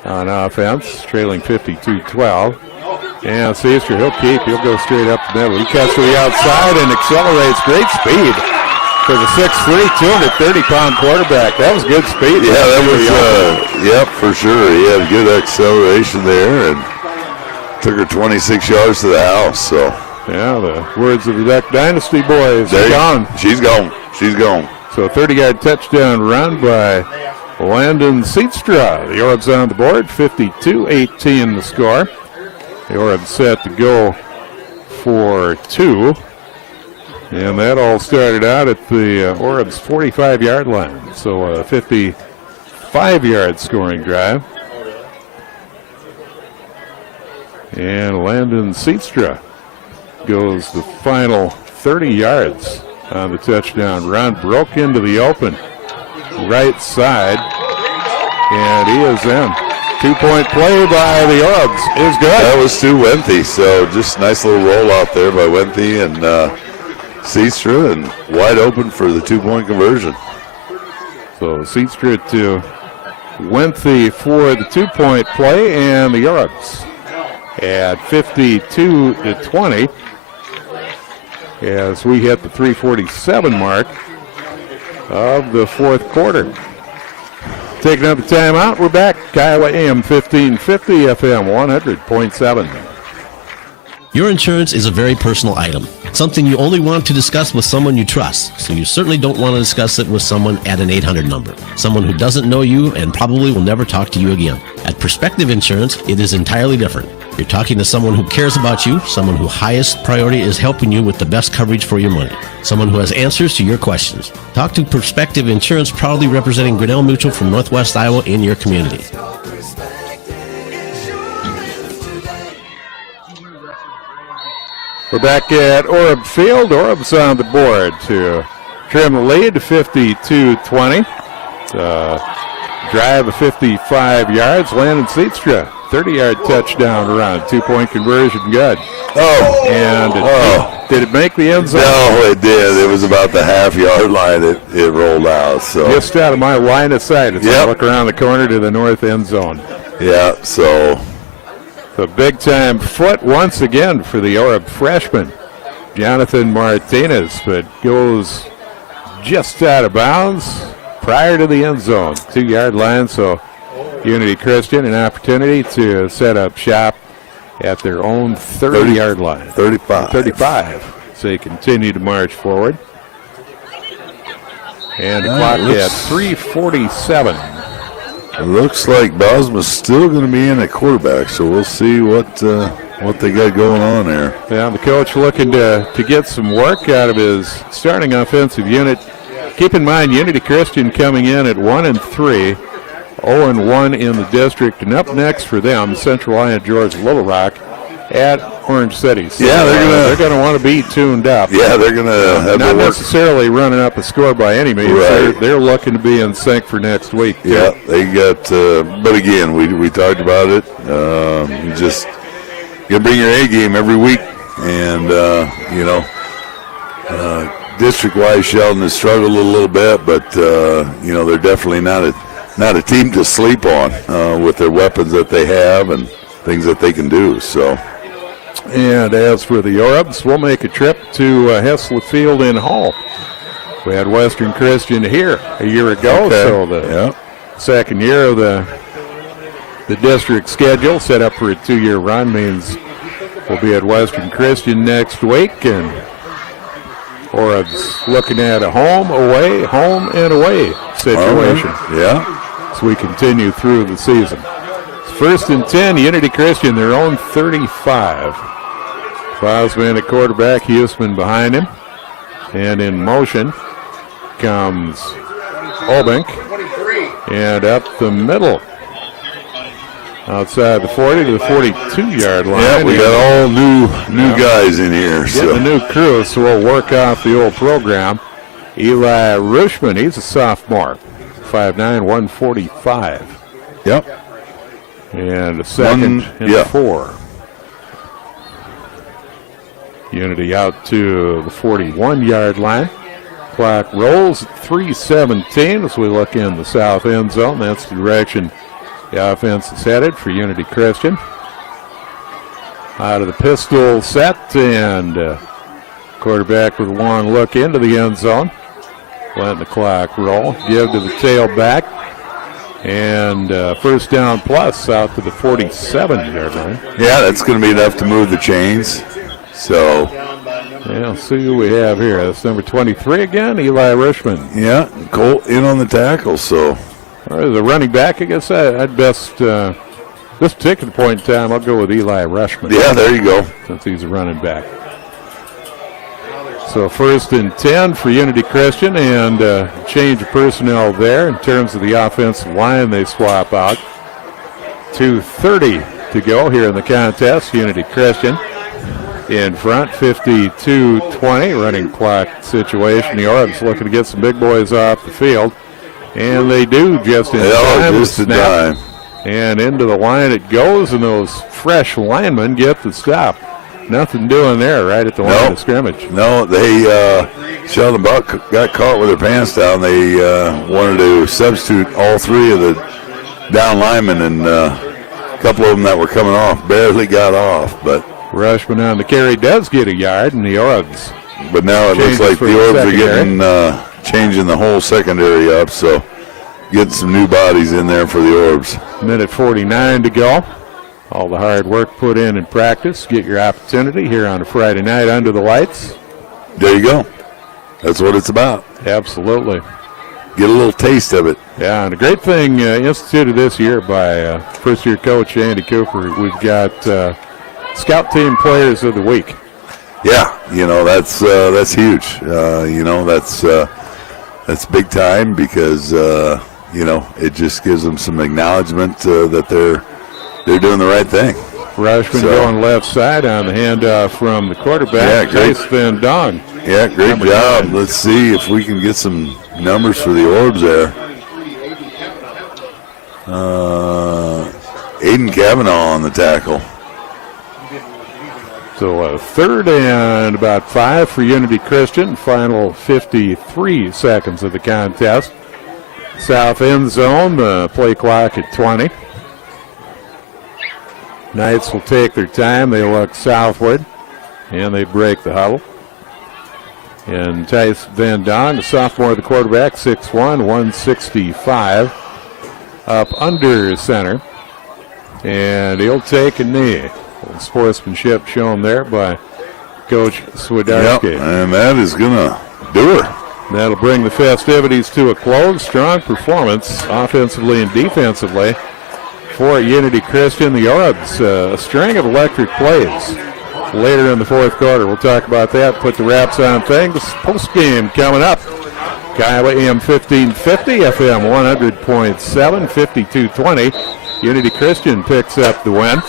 on offense, trailing 52-12. And Seaster, he'll go straight up the middle. He cuts to the outside and accelerates. Great speed for the 6'3", 230-pound quarterback. That was good speed. Yeah, that was, yep, for sure. He had good acceleration there and took her 26 yards to the house, so. Yeah, the words of the Duck Dynasty boys. She's gone. She's gone. She's gone. So a 30-yard touchdown run by Landon Seatstra. The Orbs on the board, 52-18 the score. The Orbs set to go for 2. And that all started out at the Orbs 45-yard line. So a 55-yard scoring drive. And Landon Seatstra goes the final 30 yards on the touchdown run. Broke into the open right side, and he is in. 2-point play by the Orbs is good. That was to Wenthy, so just nice little roll out there by Wenthy and Seatstra, and wide open for the 2-point conversion. So Seatstra to Wenthy for the 2-point play, and the Orbs at 52-20. As we hit the 3:47 mark of the fourth quarter. Taking up the timeout, we're back. Kiowa AM 1550, FM 100.7. Your insurance is a very personal item, something you only want to discuss with someone you trust, so you certainly don't want to discuss it with someone at an 800 number, someone who doesn't know you and probably will never talk to you again. At Perspective Insurance, it is entirely different. You're talking to someone who cares about you, someone whose highest priority is helping you with the best coverage for your money, someone who has answers to your questions. Talk to Perspective Insurance, proudly representing Grinnell Mutual from Northwest Iowa in your community. We're back at Orb Field. Orbs on the board to trim the lead to 52-20. Drive of 55 yards. Landon Seatstra, 30-yard touchdown run. 2-point conversion, good. Oh. And did it make the end zone? No, it did. It was about the half-yard line it rolled out. So just out of my line of sight. As I look around the corner to the north end zone. Yeah, so the big-time foot once again for the Orb freshman, Jonathan Martinez, but goes just out of bounds prior to the end zone, 2-yard line. So Unity Christian an opportunity to set up shop at their own 30-yard line. 35. So they continue to march forward. And the clock at 3:47. It looks like Bosma's still going to be in at quarterback, so we'll see what they got going on there. Yeah, the coach looking to get some work out of his starting offensive unit. Keep in mind, Unity Christian coming in at 1-3, 0-1 in the district, and up next for them, Central Iowa George Little Rock at Orange City. So, yeah, they're going to want to be tuned up. Yeah, they're going to have not to work. necessarily running up a score by any means. Right. They're looking to be in sync for next week. Yeah, they got. But again, we talked about it. You just got to bring your A game every week, and district-wise, Sheldon has struggled a little bit, but they're definitely not a team to sleep on with their weapons that they have and things that they can do. So And as for the Orbs, we'll make a trip to Hessler Field in Hall. We had Western Christian here a year ago, so the second year of the district schedule set up for a 2-year run means we'll be at Western Christian next week, and Orbs looking at a home and away situation. As we continue through the season. First and 10, Unity Christian, their own 35. Fosman at quarterback, Huseman behind him. And in motion comes Olbink. And up the middle, outside the 40 to the 42-yard line. Yeah, we got all new guys in here. Getting a new crew, so we'll work off the old program. Eli Rushman, he's a sophomore. 5'9", 145. Yep. And a second and 4. Unity out to the 41-yard line. Clock rolls at 3:17 as we look in the south end zone. That's the direction the offense is headed for Unity Christian. Out of the pistol set, and quarterback with a long look into the end zone. Letting the clock roll. Give to the tailback. And first down plus out to the 47-yard line. Yeah, that's going to be enough to move the chains. So, yeah, let's see who we have here. That's number 23 again, Eli Rushman. Yeah, Colt in on the tackle. So, or as a running back, I guess I'd best, this particular point in time, I'll go with Eli Rushman. Yeah, there you go. Since he's a running back. So first and 10 for Unity Christian, and change of personnel there in terms of the offensive line. They swap out. 2:30 to go here in the contest. Unity Christian in front, 52-20, running clock situation. The Orbs looking to get some big boys off the field, and they do just in time. Just in time. And into the line it goes, and those fresh linemen get the stop. Nothing doing there right at the line of scrimmage. No, they, Sheldon Buck got caught with their pants down. They wanted to substitute all three of the down linemen, and a couple of them that were coming off barely got off. But Rushman on the carry does get a yard, and the Orbs. But now it looks like the Orbs are getting changing the whole secondary up, so getting some new bodies in there for the Orbs. Minute 49 to go. All the hard work put in practice. Get your opportunity here on a Friday night under the lights. There you go. That's what it's about. Absolutely. Get a little taste of it. Yeah, and a great thing instituted this year by first-year coach Andy Cooper. We've got Scout Team Players of the Week. Yeah, that's huge. That's big time because it just gives them some acknowledgement that they're doing the right thing. Rushman going left side on the handoff from the quarterback, Chase Van Dong. Yeah, great job. 9. Let's see if we can get some numbers for the Orbs there. Aiden Cavanaugh on the tackle. So third and about 5 for Unity Christian. Final 53 seconds of the contest. South end zone, play clock at 20. Knights will take their time. They look southward, and they break the huddle. And Tice Van Dong, the sophomore, the quarterback, 6'1", 165, up under center. And he'll take a knee. Sportsmanship shown there by Coach Swidarski. Yep, and that is going to do it. That'll bring the festivities to a close. Strong performance offensively and defensively for Unity Christian. The Orbs, a string of electric plays later in the fourth quarter. We'll talk about that, put the wraps on things. Post-game coming up. Kiowa AM 1550, FM 100.7, 52-20. Unity Christian picks up the win.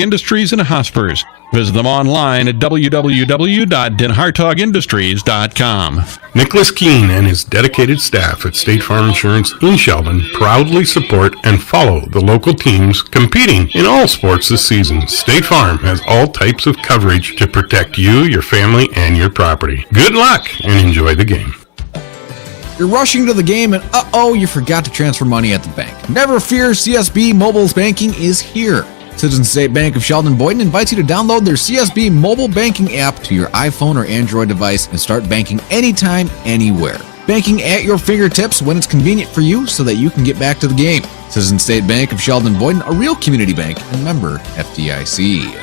Industries in Hospers. Visit them online at www.denhartogindustries.com. Nicholas Keene and his dedicated staff at State Farm Insurance in Sheldon proudly support and follow the local teams competing in all sports this season. State Farm has all types of coverage to protect you, your family, and your property. Good luck and enjoy the game. You're rushing to the game and you forgot to transfer money at the bank. Never fear, CSB Mobile Banking is here. Citizens State Bank of Sheldon Boynton invites you to download their CSB mobile banking app to your iPhone or Android device and start banking anytime, anywhere. Banking at your fingertips when it's convenient for you so that you can get back to the game. Citizens State Bank of Sheldon Boynton, a real community bank and member FDIC.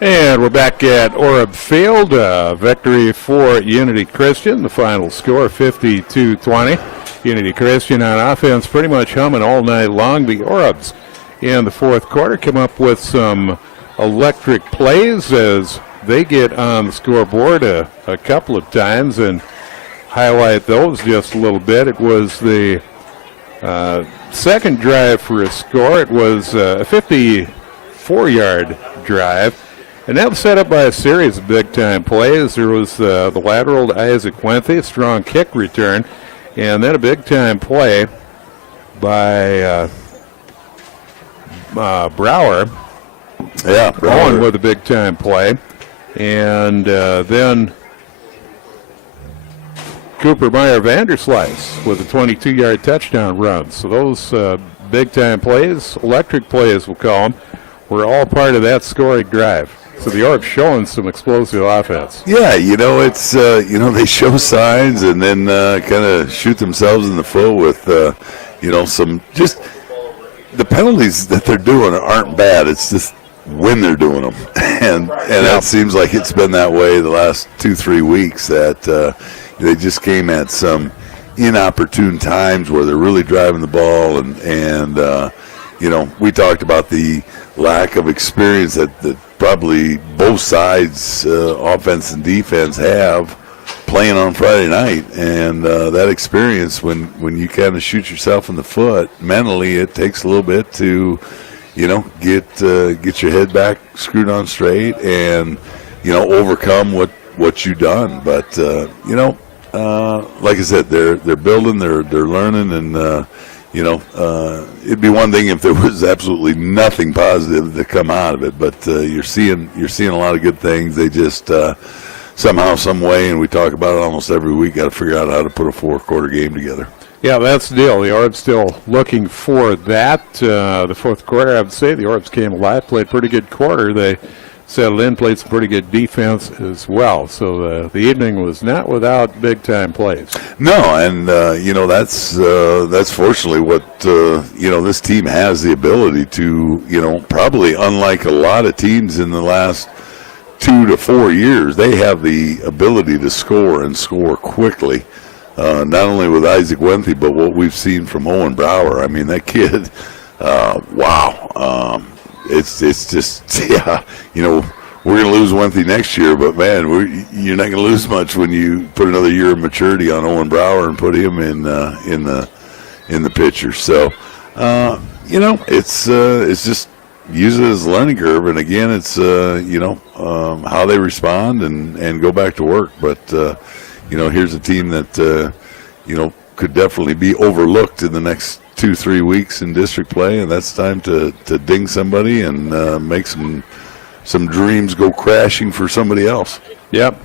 And we're back at Orab Field. Victory for Unity Christian. The final score 52-20. Unity Christian on offense pretty much humming all night long. The Orabs in the fourth quarter come up with some electric plays as they get on the scoreboard a couple of times, and highlight those just a little bit. It was the second drive for a score. It was a 54-yard drive. And that was set up by a series of big-time plays. There was the lateral to Isaac Wenthy, a strong kick return, and then a big-time play by Brower. Yeah, Brower. Owen with a big-time play. And then Cooper Meyer Vanderslice with a 22-yard touchdown run. So those big-time plays, electric plays we'll call them, were all part of that scoring drive. So the Orbs showing some explosive offense. Yeah, it's they show signs and then kind of shoot themselves in the foot with some just the penalties that they're doing aren't bad. It's just when they're doing them, and that seems like it's been that way the last 2-3 weeks that they just came at some inopportune times where they're really driving the ball and we talked about the lack of experience that probably both sides, offense and defense, have playing on Friday night. And that experience, when you kind of shoot yourself in the foot mentally, it takes a little bit to, get your head back screwed on straight and, overcome what you've done. But, like I said, they're building, they're learning, and, it'd be one thing if there was absolutely nothing positive to come out of it, but you're seeing a lot of good things. They just somehow, some way, and we talk about it almost every week, got to figure out how to put a four-quarter game together. Yeah, that's the deal. The Orbs still looking for that. The fourth quarter, I would say the Orbs came alive, played a pretty good quarter. They settled in, played some pretty good defense as well. So the evening was not without big-time plays. No, and, that's fortunately what, this team has the ability to, probably unlike a lot of teams in the last 2 to 4 years, they have the ability to score and score quickly. Not only with Isaac Wenthy, but what we've seen from Owen Brower. I mean, that kid, wow. It's just, yeah, we're going to lose Wenthy next year, but, man, you're not going to lose much when you put another year of maturity on Owen Brower and put him in the picture. So, it's just use it as a learning curve. And, again, it's, how they respond and go back to work. But, here's a team that, could definitely be overlooked in the next 2-3 weeks in district play, and that's time to ding somebody and make some dreams go crashing for somebody else. Yep.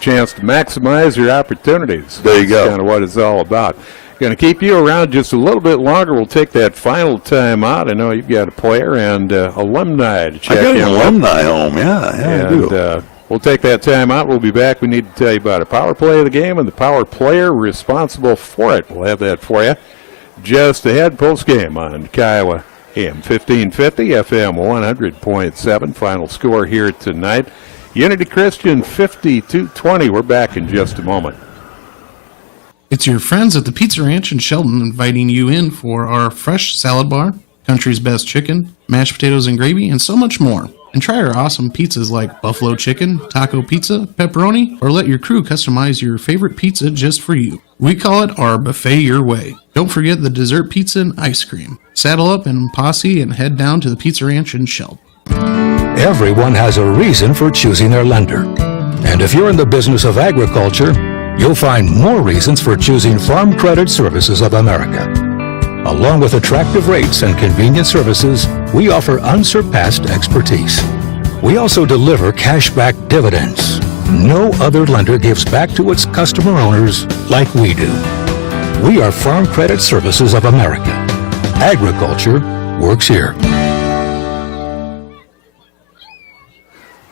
Chance to maximize your opportunities. There you go. That's kind of what it's all about. Going to keep you around just a little bit longer. We'll take that final time out. I know you've got a player and alumni to check in. I got an alumni home, yeah, I do. We'll take that time out. We'll be back. We need to tell you about a power play of the game and the power player responsible for it. We'll have that for you just ahead, post-game on Kiowa AM 1550, FM 100.7. Final score here tonight. Unity Christian 52-20. We're back in just a moment. It's your friends at the Pizza Ranch in Sheldon inviting you in for our fresh salad bar, country's best chicken, mashed potatoes and gravy, and so much more. And try our awesome pizzas like buffalo chicken, taco pizza, pepperoni, or let your crew customize your favorite pizza just for you. We call it our buffet your way. Don't forget the dessert pizza and ice cream. Saddle up in Posse and head down to the Pizza Ranch in Sheldon. Everyone has a reason for choosing their lender. And if you're in the business of agriculture, you'll find more reasons for choosing Farm Credit Services of America. Along with attractive rates and convenient services, we offer unsurpassed expertise. We also deliver cashback dividends. No other lender gives back to its customer owners like we do. We are Farm Credit Services of America. Agriculture works here.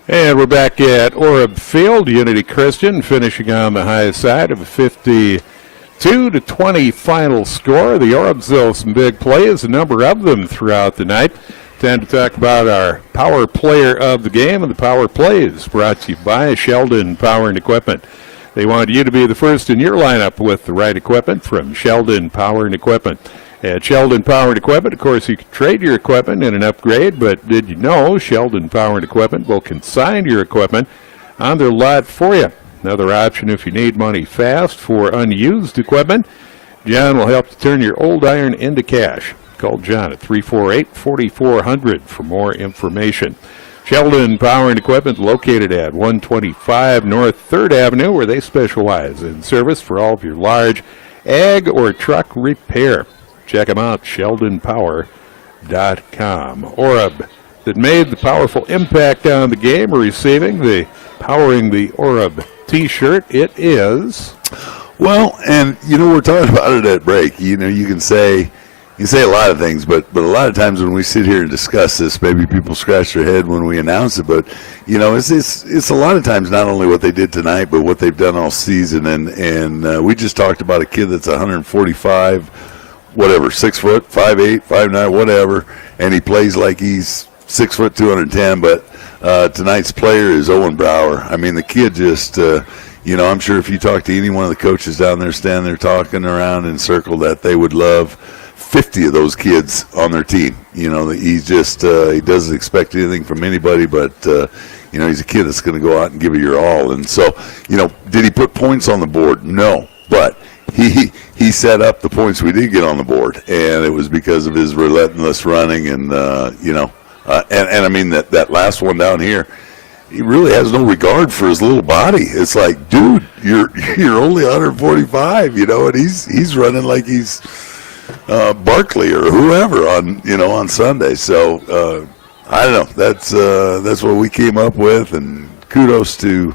And we're back at Orab Field. Unity Christian finishing on the high side of a 52-20 final score. The Orabs, though, some big plays, a number of them throughout the night. Time to talk about our power player of the game, and the power plays brought to you by Sheldon Power and Equipment. They want you to be the first in your lineup with the right equipment from Sheldon Power and Equipment. At Sheldon Power and Equipment, of course, you can trade your equipment in an upgrade, but did you know Sheldon Power and Equipment will consign your equipment on their lot for you? Another option if you need money fast for unused equipment, John will help to turn your old iron into cash. Call John at 348-4400 for more information. Sheldon Power and Equipment located at 125 North 3rd Avenue, where they specialize in service for all of your large ag or truck repair. Check them out, sheldonpower.com. Orab, that made the powerful impact on the game, are receiving the Powering the Orab t-shirt. It is... Well, and, we're talking about it at break. You can say a lot of things, but a lot of times when we sit here and discuss this, maybe people scratch their head when we announce it, but, it's a lot of times not only what they did tonight, but what they've done all season. And we just talked about a kid that's 145, whatever, 6 foot, 5'8", 5'9", whatever, and he plays like he's 6 foot, 210. But tonight's player is Owen Brower. I mean, the kid just, I'm sure if you talk to any one of the coaches down there standing there talking around in a circle, that they would love 50 of those kids on their team. He's just, he doesn't expect anything from anybody, but, he's a kid that's going to go out and give it your all. And so, did he put points on the board? No, but he set up the points we did get on the board, and it was because of his relentless running, and and I mean that last one down here, he really has no regard for his little body. It's like, dude, you're only 145, and he's running like he's Barkley or whoever on Sunday. So I don't know. That's what we came up with, and kudos to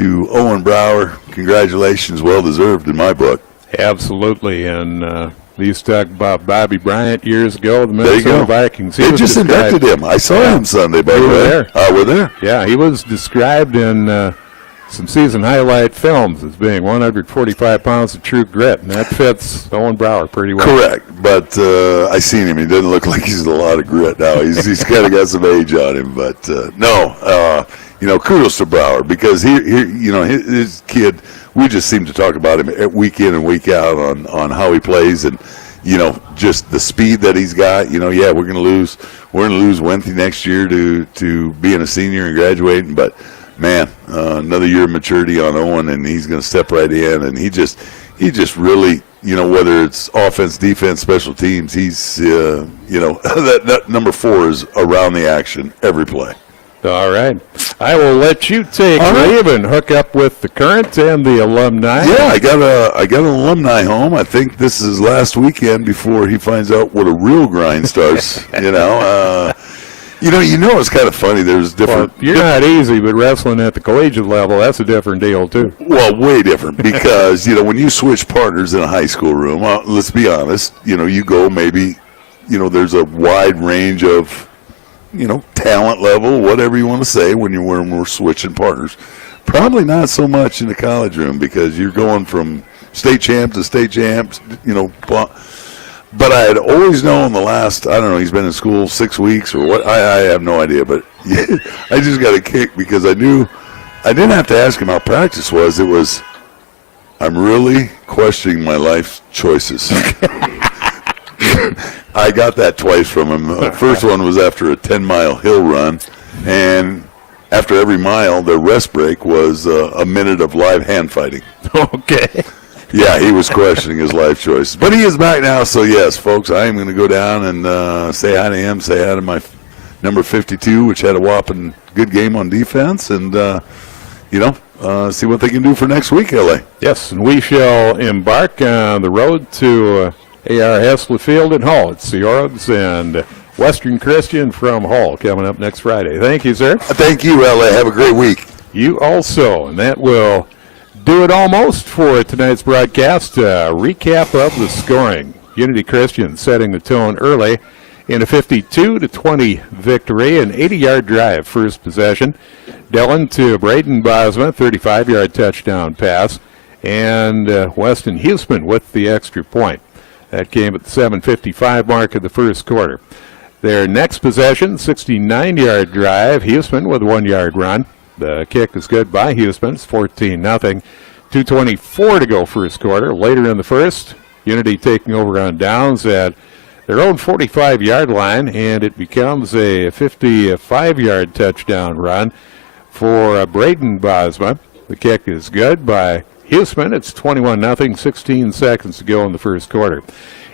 Owen Brower. Congratulations, well deserved in my book. Absolutely, and we used to talk about Bobby Bryant years ago, the Minnesota Vikings. They just inducted him. I saw him Sunday, by the way. We're there. Yeah, he was described in some season highlight films as being 145 pounds of true grit, and that fits Owen Brower pretty well. Correct, but I seen him. He doesn't look like he's a lot of grit now. He's kind of got some age on him, but kudos to Brower, because his kid, we just seem to talk about him week in and week out on how he plays, and just the speed that he's got. We're going to lose Wenthy next year to being a senior and graduating, but man, another year of maturity on Owen, and he's going to step right in, and he just really, whether it's offense, defense, special teams, he's that number 4 is around the action every play. All right. I will let you take leave and hook up with the Current and the alumni. Yeah, I got an alumni home. I think this is last weekend before he finds out what a real grind starts. It's kind of funny. There's different. Well, you're not easy, but wrestling at the collegiate level, that's a different deal, too. Well, way different, because, when you switch partners in a high school room, let's be honest, you go maybe, there's a wide range of, talent level, whatever you want to say, when we're switching partners. Probably not so much in the college room, because you're going from state champ to state champ, But I had always known the last, I don't know, he's been in school 6 weeks or what, I have no idea, but I just got a kick because I knew, I didn't have to ask him how practice was. It was, I'm really questioning my life choices. I got that twice from him. The first one was after a 10-mile hill run, and after every mile, the rest break was a minute of live hand fighting. Okay. Yeah, he was questioning his life choices. But he is back now, so yes, folks, I am going to go down and say hi to him, say hi to my number 52, which had a whopping good game on defense, and, see what they can do for next week, LA. Yes, and we shall embark on the road to A.R. Hessler Field in Hull. It's the Orbs and Western Christian from Hull coming up next Friday. Thank you, sir. Thank you, LA. Have a great week. You also, and that will do it almost for tonight's broadcast. Recap of the scoring. Unity Christian setting the tone early in a 52-20 victory, an 80-yard drive, first possession. Dillon to Braden Bosma, 35-yard touchdown pass, and Weston Huseman with the extra point. That came at the 7:55 mark of the first quarter. Their next possession, 69-yard drive, Huseman with a 1-yard run. The kick is good by Huseman. It's 14-0. 2:24 to go first quarter. Later in the first, Unity taking over on downs at their own 45-yard line, and it becomes a 55-yard touchdown run for Braden Bosma. The kick is good by Huseman. It's 21-0, 16 seconds to go in the first quarter.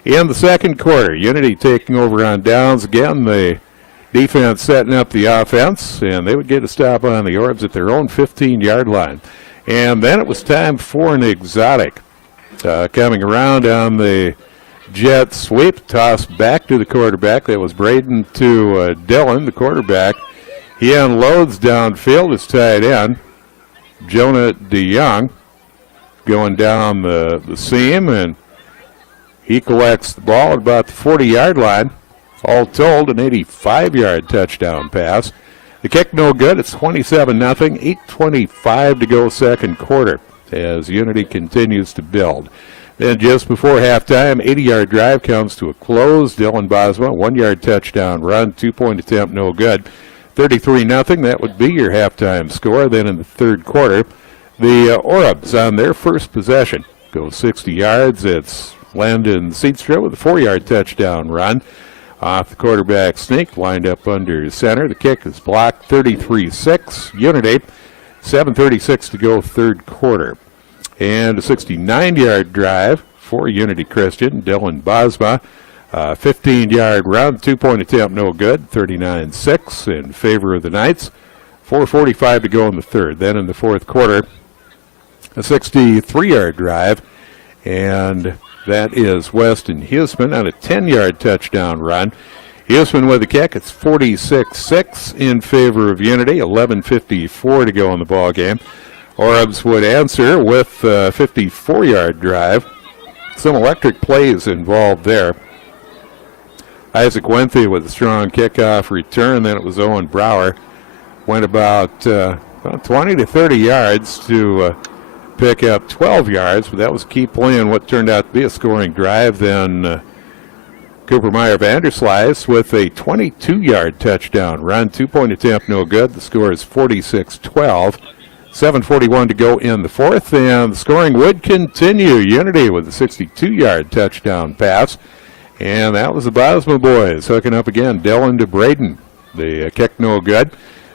In the second quarter, Unity taking over on downs again. The defense setting up the offense, and they would get a stop on the Orbs at their own 15-yard line. And then it was time for an exotic. Coming around on the jet sweep, tossed back to the quarterback. That was Braden to Dillon, the quarterback. He unloads downfield. It's tight end Jonah DeYoung going down the seam, and he collects the ball at about the 40-yard line. All told, an 85-yard touchdown pass. The kick no good. It's 27-0, 8:25 to go second quarter as Unity continues to build. Then just before halftime, 80-yard drive comes to a close. Dylan Bosma, 1-yard touchdown run, 2-point attempt no good. 33-0, that would be your halftime score. Then in the third quarter, the Orbs on their first possession go 60 yards. It's Landon Seatstra with a 4-yard touchdown run. Off the quarterback sneak, lined up under center. The kick is blocked, 33-6. Unity, 7:36 to go third quarter. And a 69-yard drive for Unity Christian. Dylan Bosma, 15-yard run, 2-point attempt no good, 39-6 in favor of the Knights. 4:45 to go in the third. Then in the fourth quarter, a 63-yard drive, and that is Weston Huseman on a 10-yard touchdown run. Huseman with the kick. It's 46-6 in favor of Unity. 11:54 to go in the ball game. Orbs would answer with a 54-yard drive. Some electric plays involved there. Isaac Wenthy with a strong kickoff return. Then it was Owen Brower. Went about 20 to 30 yards to pick up 12 yards, but that was a key play in what turned out to be a scoring drive. Then Cooper Meyer Vanderslice with a 22-yard touchdown run, 2-point attempt no good. The score is 46-12. 7:41 to go in the fourth, and the scoring would continue. Unity with a 62-yard touchdown pass, and that was the Bosma boys hooking up again. Dillon to Braden. The kick no good.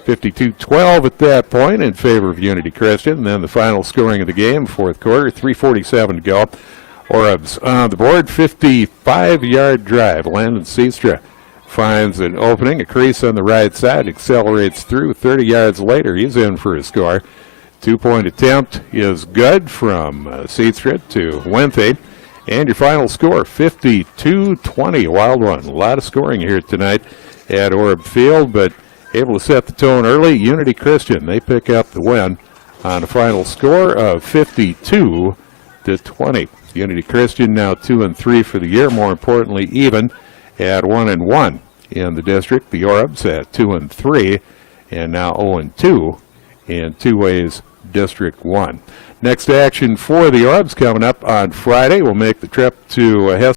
52-12 at that point in favor of Unity Christian. And then the final scoring of the game, fourth quarter, 3:47 to go. Orbs on the board, 55-yard drive. Landon Seastra finds an opening, a crease on the right side, accelerates through. 30 yards later, he's in for a score. 2-point attempt is good from Seastra to Wenthy. And your final score, 52-20. Wild one. A lot of scoring here tonight at Orb Field, but able to set the tone early. Unity Christian, they pick up the win on a final score of 52-20. Unity Christian now 2-3 for the year. More importantly, even at 1-1 in the district. The Orbs at 2-3 and now 0-2 in two-ways District 1. Next action for the Orbs coming up on Friday. We'll make the trip to Hess.